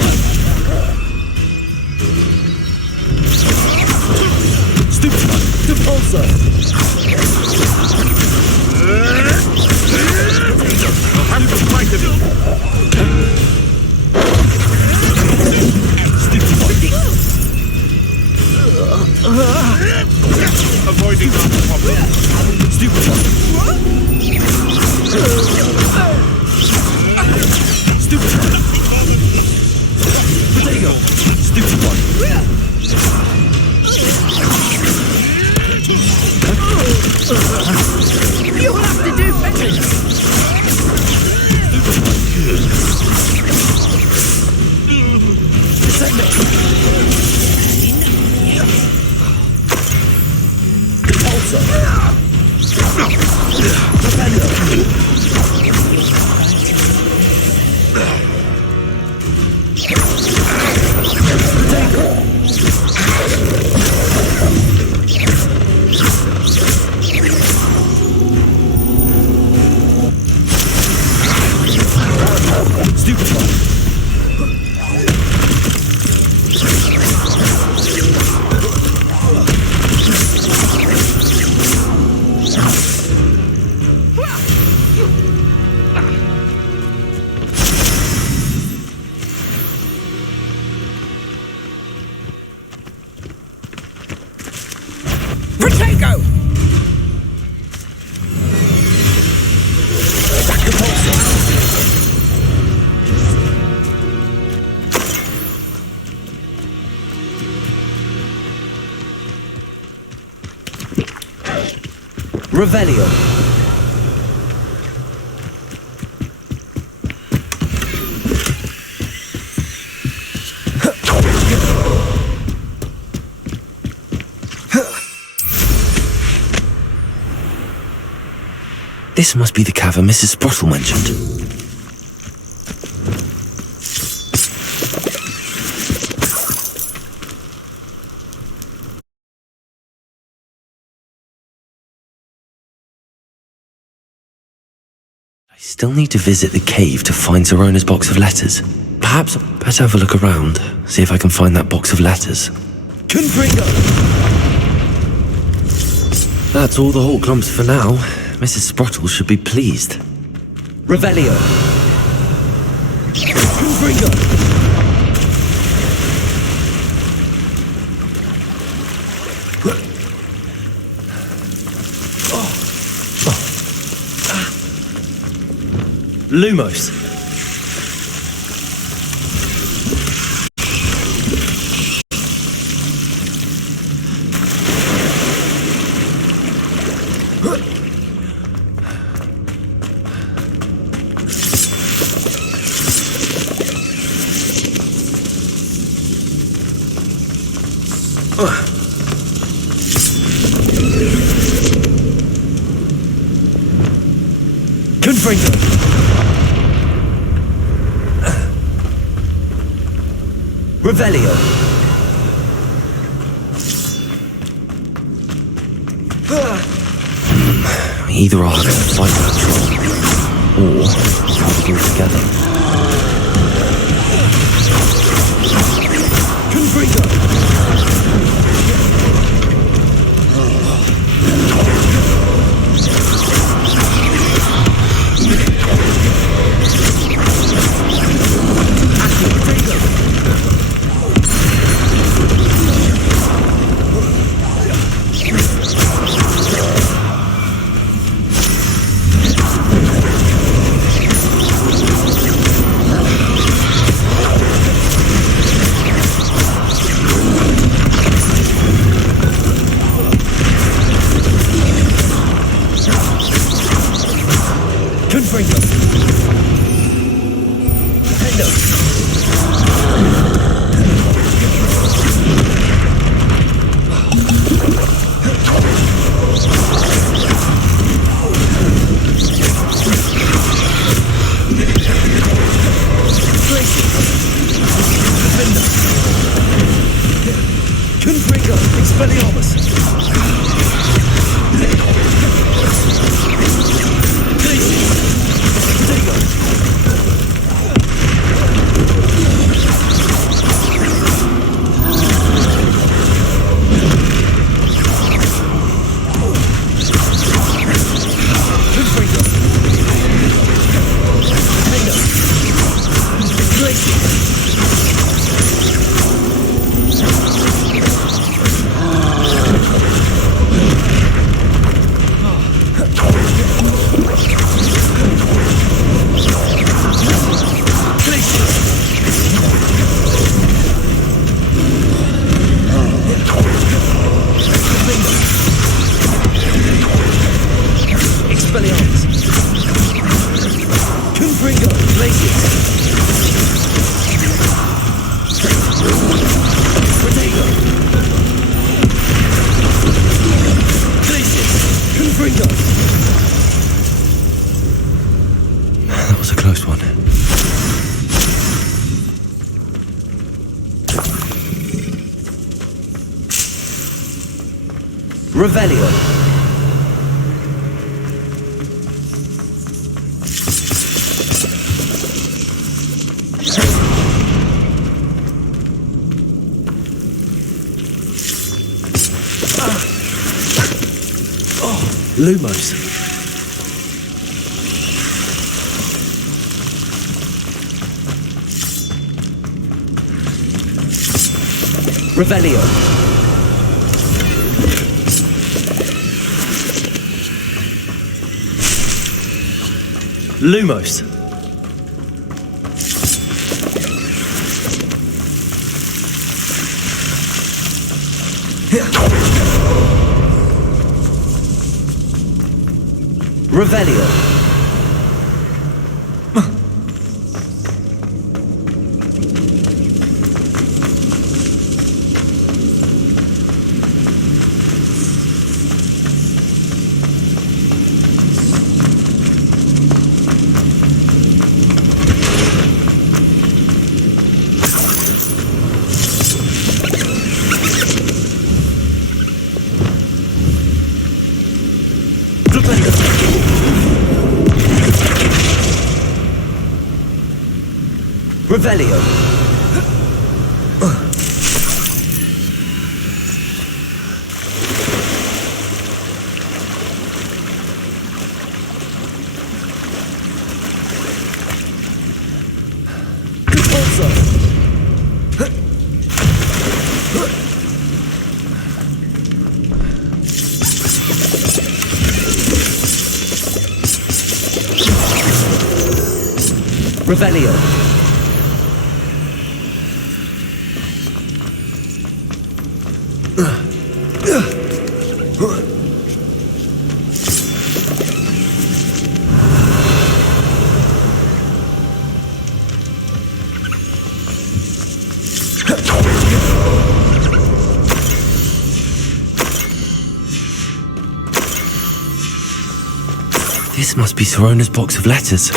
Depulsor! I'll have to fight him. Avoiding our problem. Stupid. Stupid. Potato! Stupid one. You'll have to do better. Revelio. This must be the cavern Mrs. Sprottle mentioned. I still need to visit the cave to find Zerona's box of letters. Perhaps I'd better have a look around, see if I can find that box of letters. Confringo! That's all the whole clumps for now. Mrs. Sprottle should be pleased. Revelio! Confringo! Lumos. Confringo. Revelio. Either I'll have to fight that troll, or I'll do it together. Confringo. That was a close one. Revelio. Lumos. Revelio. Lumos. Revelio. Revelio. Revelio. This must be Sirona's box of letters.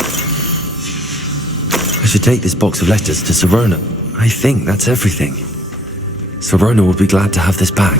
I should take this box of letters to Sirona. I think that's everything. Sirona will be glad to have this back.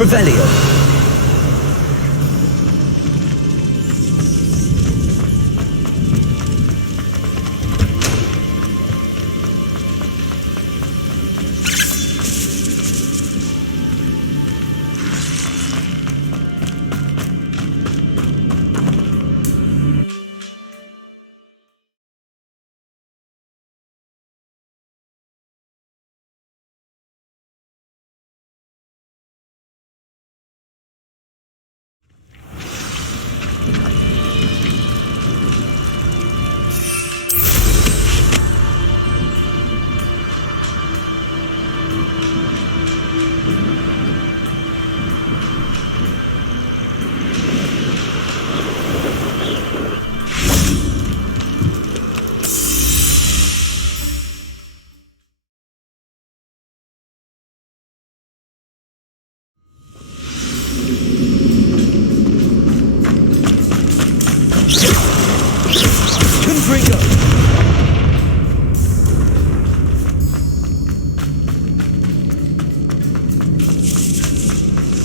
Revelio.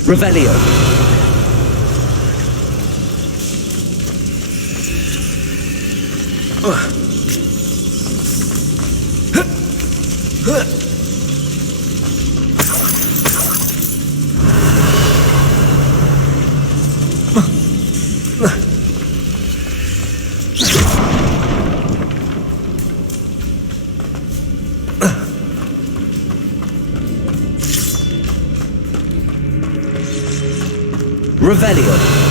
Revelio. Revelio.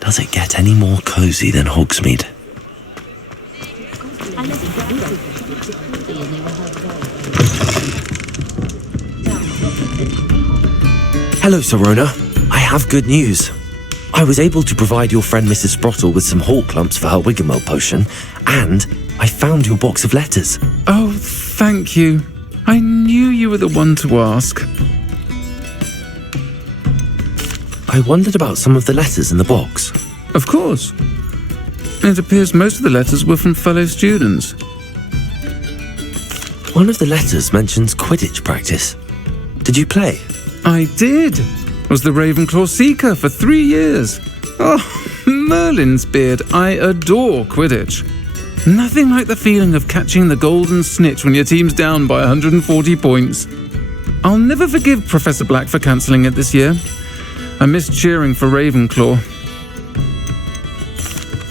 Does it get any more cosy than Hogsmeade? Hello, Sorona. I have good news. I was able to provide your friend Mrs. Sprottle with some hawk lumps for her Wiggenweld potion, and I found your box of letters. Oh, thank you. I knew you were the one to ask. I wondered about some of the letters in the box. Of course. It appears most of the letters were from fellow students. One of the letters mentions Quidditch practice. Did you play? I did. Was the Ravenclaw Seeker for 3 years. Oh, Merlin's beard. I adore Quidditch. Nothing like the feeling of catching the golden snitch when your team's down by 140 points. I'll never forgive Professor Black for cancelling it this year. I missed cheering for Ravenclaw.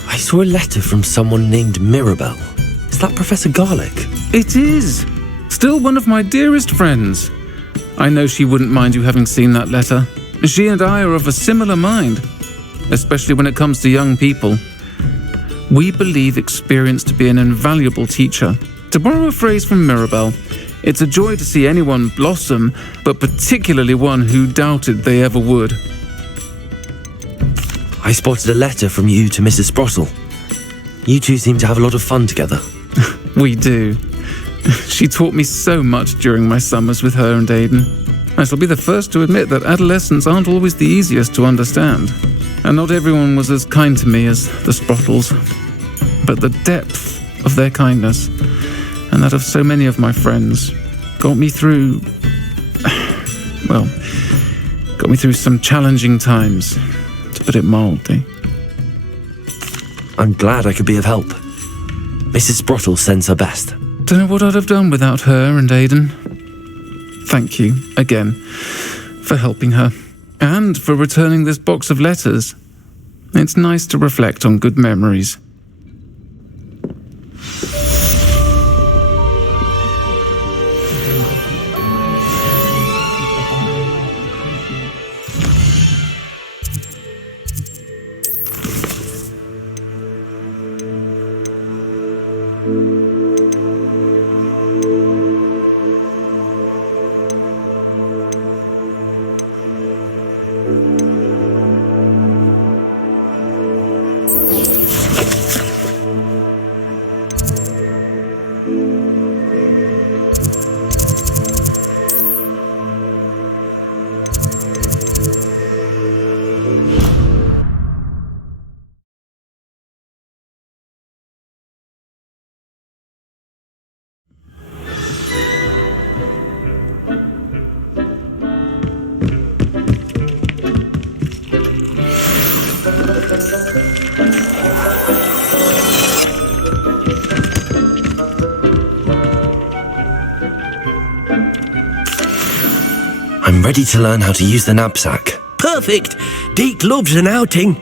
I saw a letter from someone named Mirabelle. Is that Professor Garlick? It is. Still one of my dearest friends. I know she wouldn't mind you having seen that letter. She and I are of a similar mind, especially when it comes to young people. We believe experience to be an invaluable teacher. To borrow a phrase from Mirabelle, it's a joy to see anyone blossom, but particularly one who doubted they ever would. I spotted a letter from you to Mrs. Sprottle. You two seem to have a lot of fun together. We do. She taught me so much during my summers with her and Aidan. I shall be the first to admit that adolescents aren't always the easiest to understand. And not everyone was as kind to me as the Sprottles. But the depth of their kindness, and that of so many of my friends, got me through some challenging times, to put it mildly. I'm glad I could be of help. Mrs. Sprottle sends her best. Don't know what I'd have done without her and Aidan. Thank you, again, for helping her, and for returning this box of letters. It's nice to reflect on good memories. I'm ready to learn how to use the knapsack. Perfect! Deke loves an outing.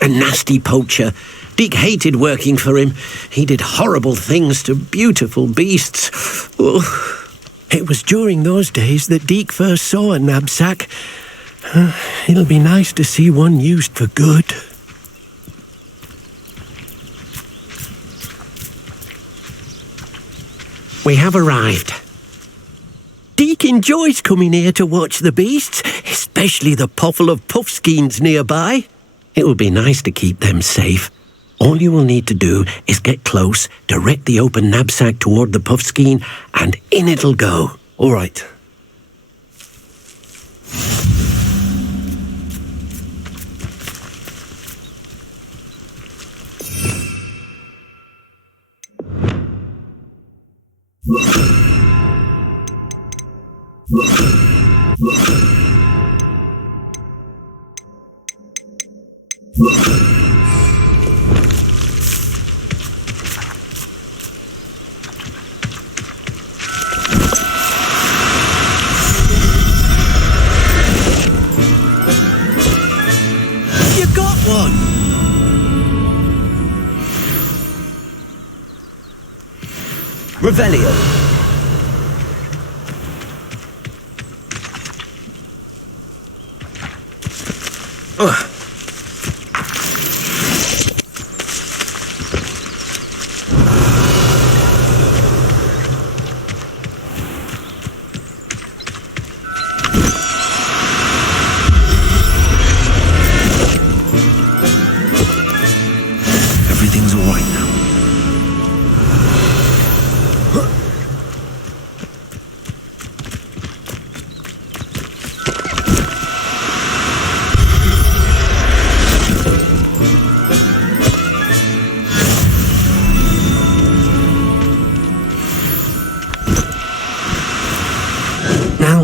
A nasty poacher. Deke hated working for him. He did horrible things to beautiful beasts. Oh, it was during those days that Deke first saw a knapsack. It'll be nice to see one used for good. We have arrived. Deke enjoys coming here to watch the beasts, especially the poffle of puffskeins nearby. It will be nice to keep them safe. All you will need to do is get close, direct the open knapsack toward the puffskein, and in it'll go. All right. Revelio. Everything's all right now.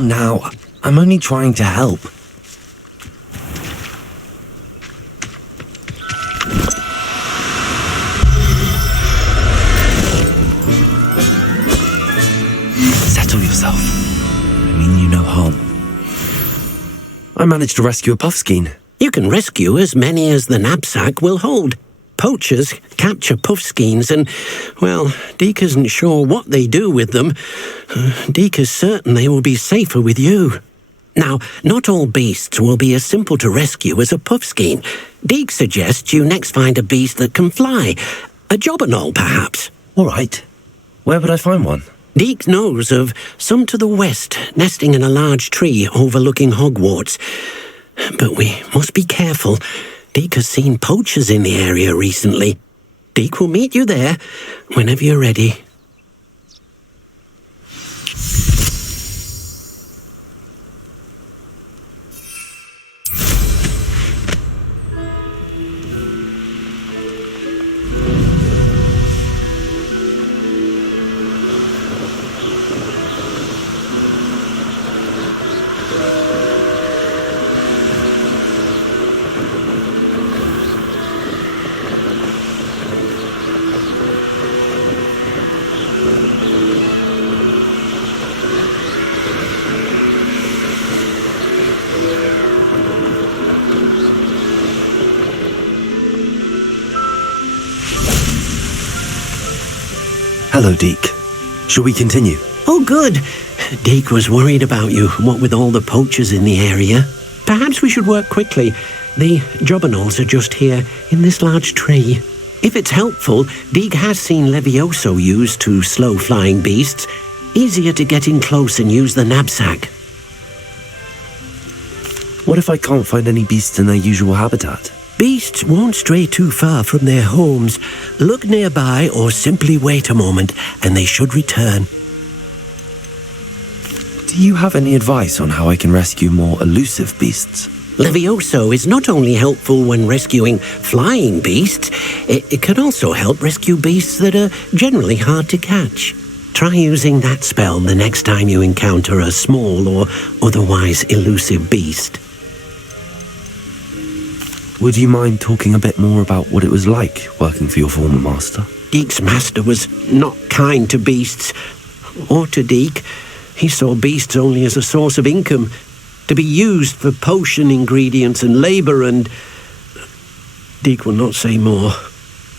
Now, I'm only trying to help. Settle yourself. I mean you no harm. I managed to rescue a puffskein. You can rescue as many as the knapsack will hold. Poachers capture puffskeins and, well, Deke isn't sure what they do with them. Deke is certain they will be safer with you. Now, not all beasts will be as simple to rescue as a puffskein. Deke suggests you next find a beast that can fly. A jobberknoll, perhaps. All right. Where would I find one? Deke knows of some to the west, nesting in a large tree overlooking Hogwarts. But we must be careful. Deke has seen poachers in the area recently. Deke will meet you there whenever you're ready. Hello, Deke. Shall we continue? Oh, good. Deke was worried about you, what with all the poachers in the area. Perhaps we should work quickly. The jobberknolls are just here, in this large tree. If it's helpful, Deke has seen Levioso used to slow flying beasts. Easier to get in close and use the knapsack. What if I can't find any beasts in their usual habitat? Beasts won't stray too far from their homes. Look nearby or simply wait a moment and they should return. Do you have any advice on how I can rescue more elusive beasts? Levioso is not only helpful when rescuing flying beasts, it can also help rescue beasts that are generally hard to catch. Try using that spell the next time you encounter a small or otherwise elusive beast. Would you mind talking a bit more about what it was like working for your former master? Deke's master was not kind to beasts, or to Deke. He saw beasts only as a source of income, to be used for potion ingredients and labour, and Deke will not say more.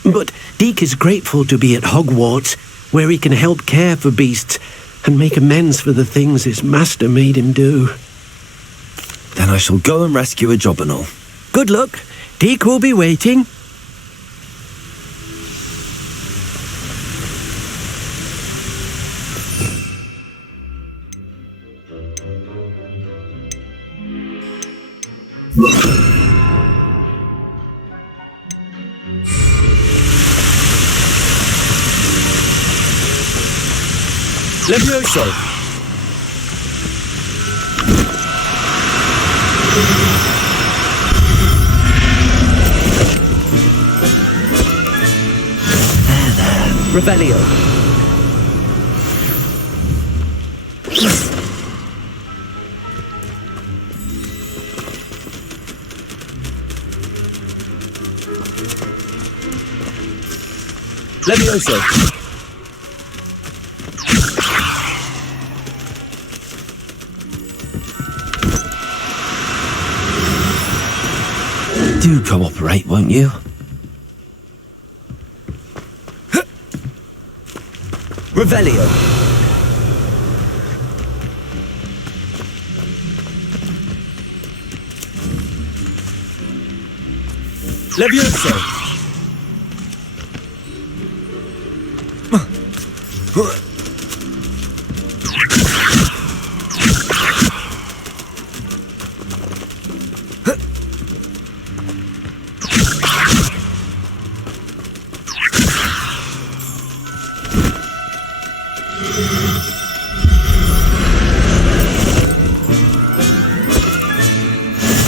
But Deke is grateful to be at Hogwarts, where he can help care for beasts and make amends for the things his master made him do. Then I shall go and rescue a jobberknoll. Good luck. Deke will be waiting. Levioso! Revelio. Levioso. Do cooperate, won't you? Revelio. Levioso.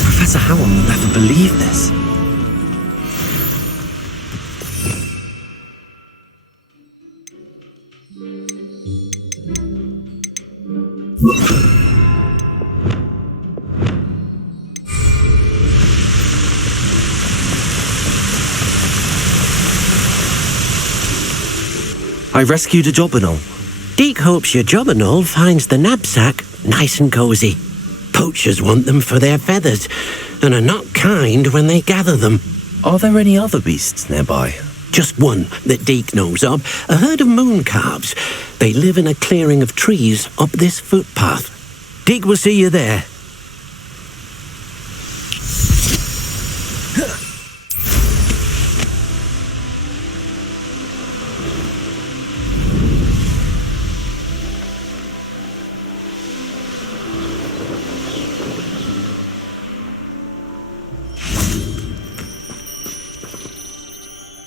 Professor Howell will never believe this. I rescued a Jobberknoll. Deek hopes your Jobberknoll finds the knapsack nice and cosy. Poachers want them for their feathers, and are not kind when they gather them. Are there any other beasts nearby? Just one that Deek knows of, a herd of moon calves. They live in a clearing of trees up this footpath. Deek will see you there.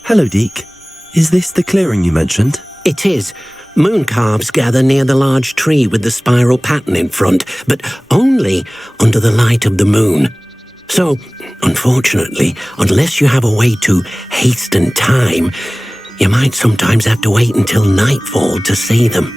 Hello, Deek. Is this the clearing you mentioned? It is. Moon calves gather near the large tree with the spiral pattern in front, but only under the light of the moon. So, unfortunately, unless you have a way to hasten time, you might sometimes have to wait until nightfall to see them.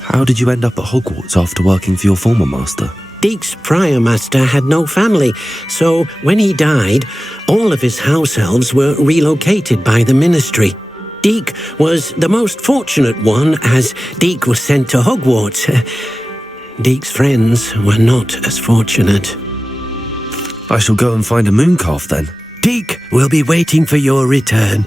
How did you end up at Hogwarts after working for your former master? Deek's prior master had no family, so when he died, all of his house elves were relocated by the ministry. Deek was the most fortunate one, as Deek was sent to Hogwarts. Deek's friends were not as fortunate. I shall go and find a moon calf then. Deek will be waiting for your return.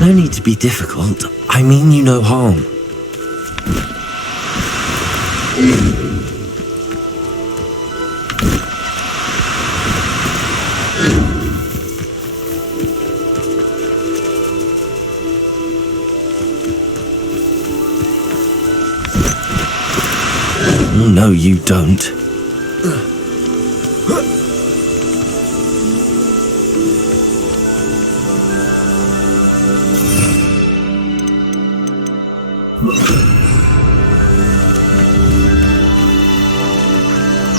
No need to be difficult. I mean you no harm. Oh, no, you don't.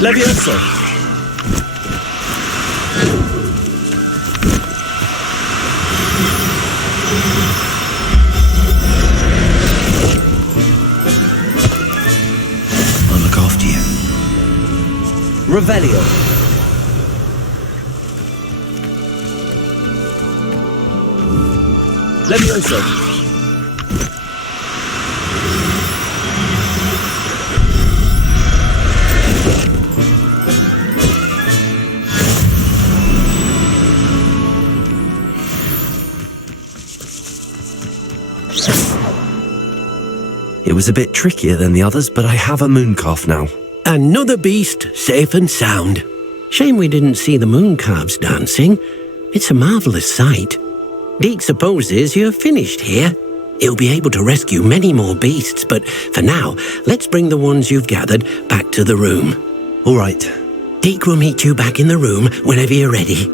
Levioso. I'll look after you. Revelio. Levioso. It was a bit trickier than the others, but I have a moon calf now. Another beast, safe and sound. Shame we didn't see the moon calves dancing. It's a marvellous sight. Deek supposes you're finished here. He'll be able to rescue many more beasts, but for now, let's bring the ones you've gathered back to the room. All right. Deek will meet you back in the room whenever you're ready.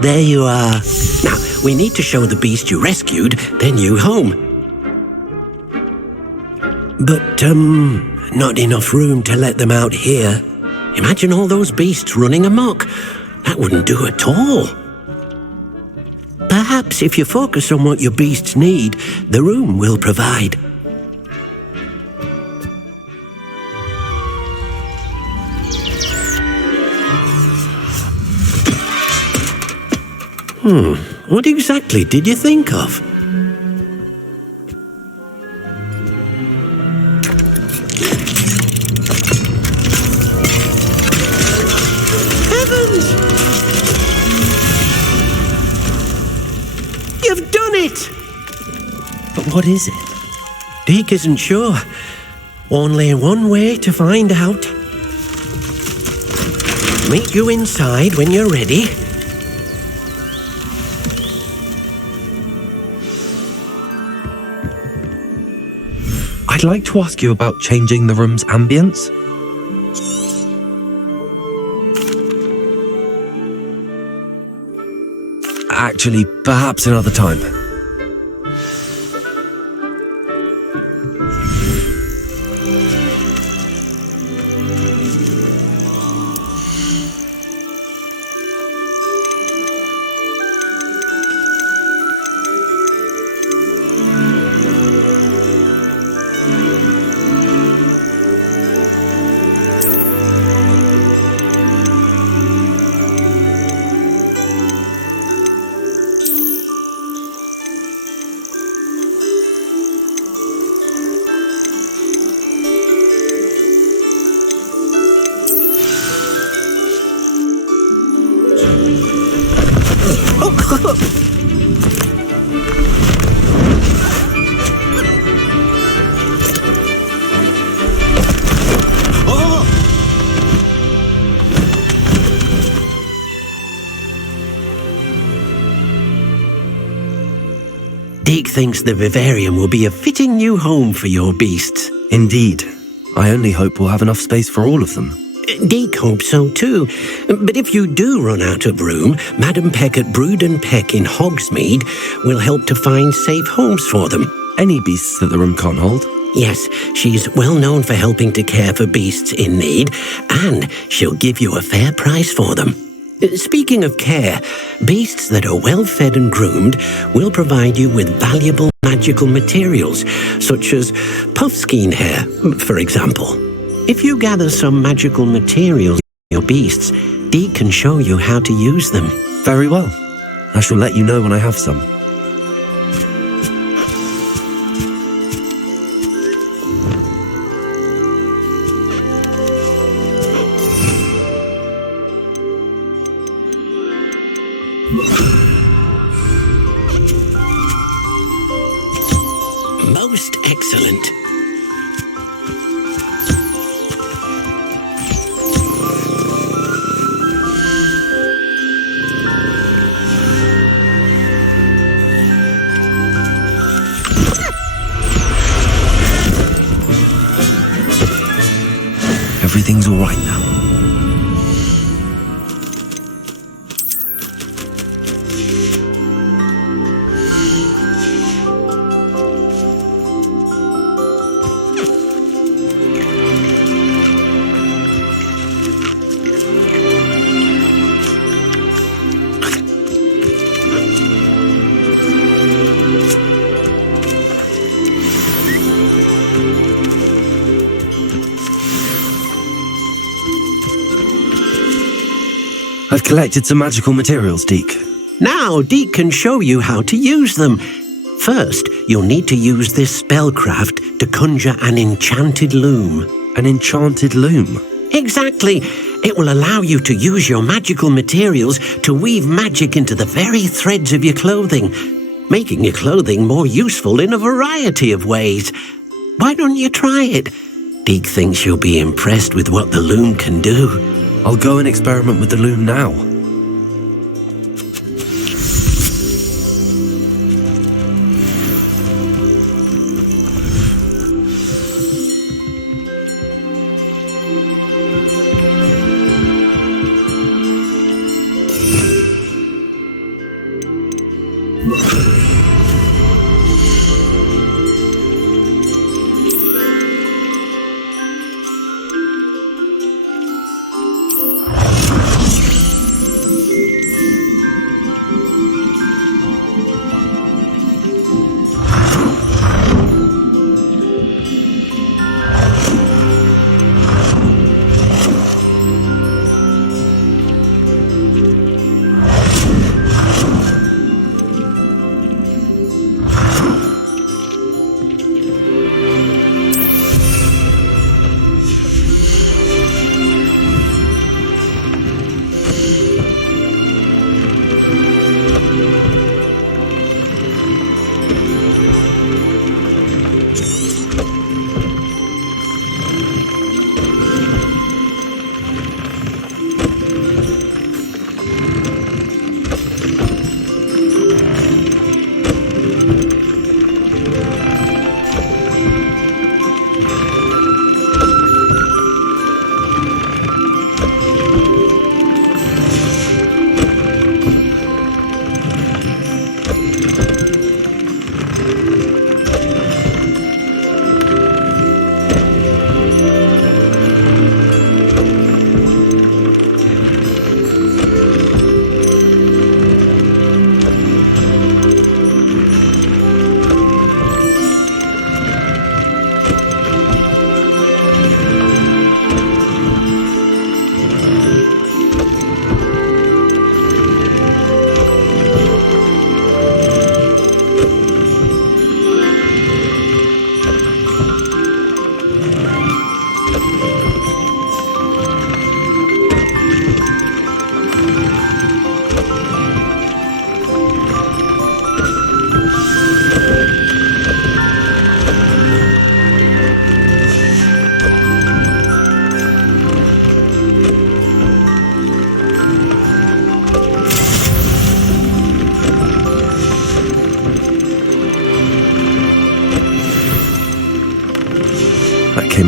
There you are. Now, we need to show the beast you rescued their new home. But, not enough room to let them out here. Imagine all those beasts running amok. That wouldn't do at all. Perhaps if you focus on what your beasts need, the room will provide. What exactly did you think of? Heavens! You've done it! But what is it? Deke isn't sure. Only one way to find out. Meet you inside when you're ready. I'd like to ask you about changing the room's ambience. Actually, perhaps another time. Deke thinks the vivarium will be a fitting new home for your beasts. Indeed. I only hope we'll have enough space for all of them. Deke hopes so too. But if you do run out of room, Madam Peck at Brood and Peck in Hogsmeade will help to find safe homes for them. Any beasts that the room can't hold? Yes, she's well known for helping to care for beasts in need, and she'll give you a fair price for them. Speaking of care, beasts that are well fed and groomed will provide you with valuable magical materials, such as puffskein hair, for example. If you gather some magical materials in your beasts, Deke can show you how to use them. Very well. I shall let you know when I have some. Most excellent. Everything's all right now. I've collected some magical materials, Deke. Now Deke can show you how to use them. First, you'll need to use this spellcraft to conjure an enchanted loom. An enchanted loom? Exactly. It will allow you to use your magical materials to weave magic into the very threads of your clothing, making your clothing more useful in a variety of ways. Why don't you try it? Deke thinks you'll be impressed with what the loom can do. I'll go and experiment with the loom now.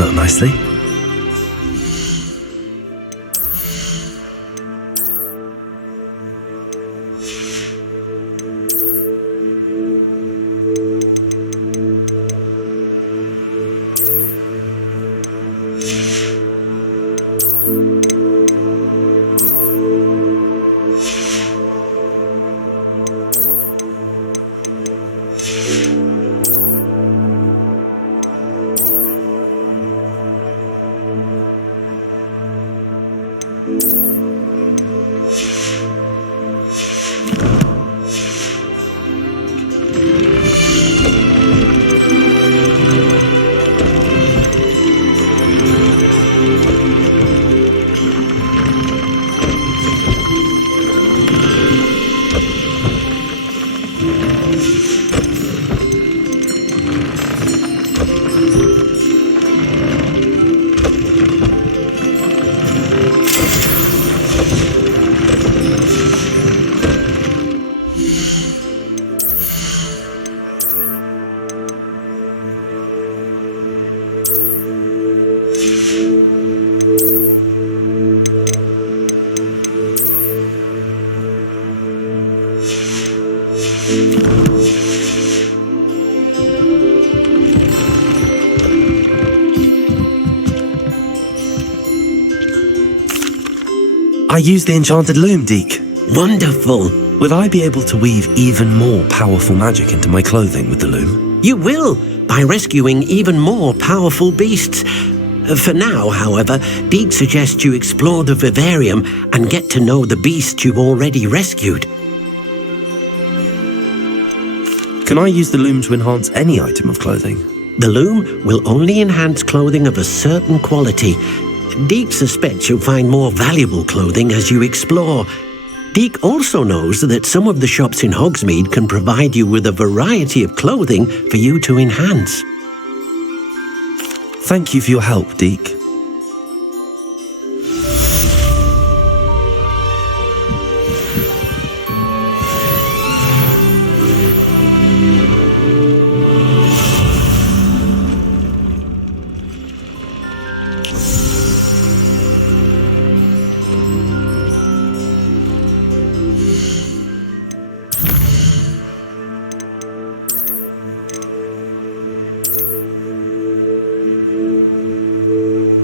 smell nicely. I used the enchanted loom, Deke. Wonderful. Will I be able to weave even more powerful magic into my clothing with the loom? You will, by rescuing even more powerful beasts. For now, however, Deke suggests you explore the vivarium and get to know the beasts you've already rescued. Can I use the loom to enhance any item of clothing? The loom will only enhance clothing of a certain quality. Deke suspects you'll find more valuable clothing as you explore. Deke also knows that some of the shops in Hogsmeade can provide you with a variety of clothing for you to enhance. Thank you for your help, Deke.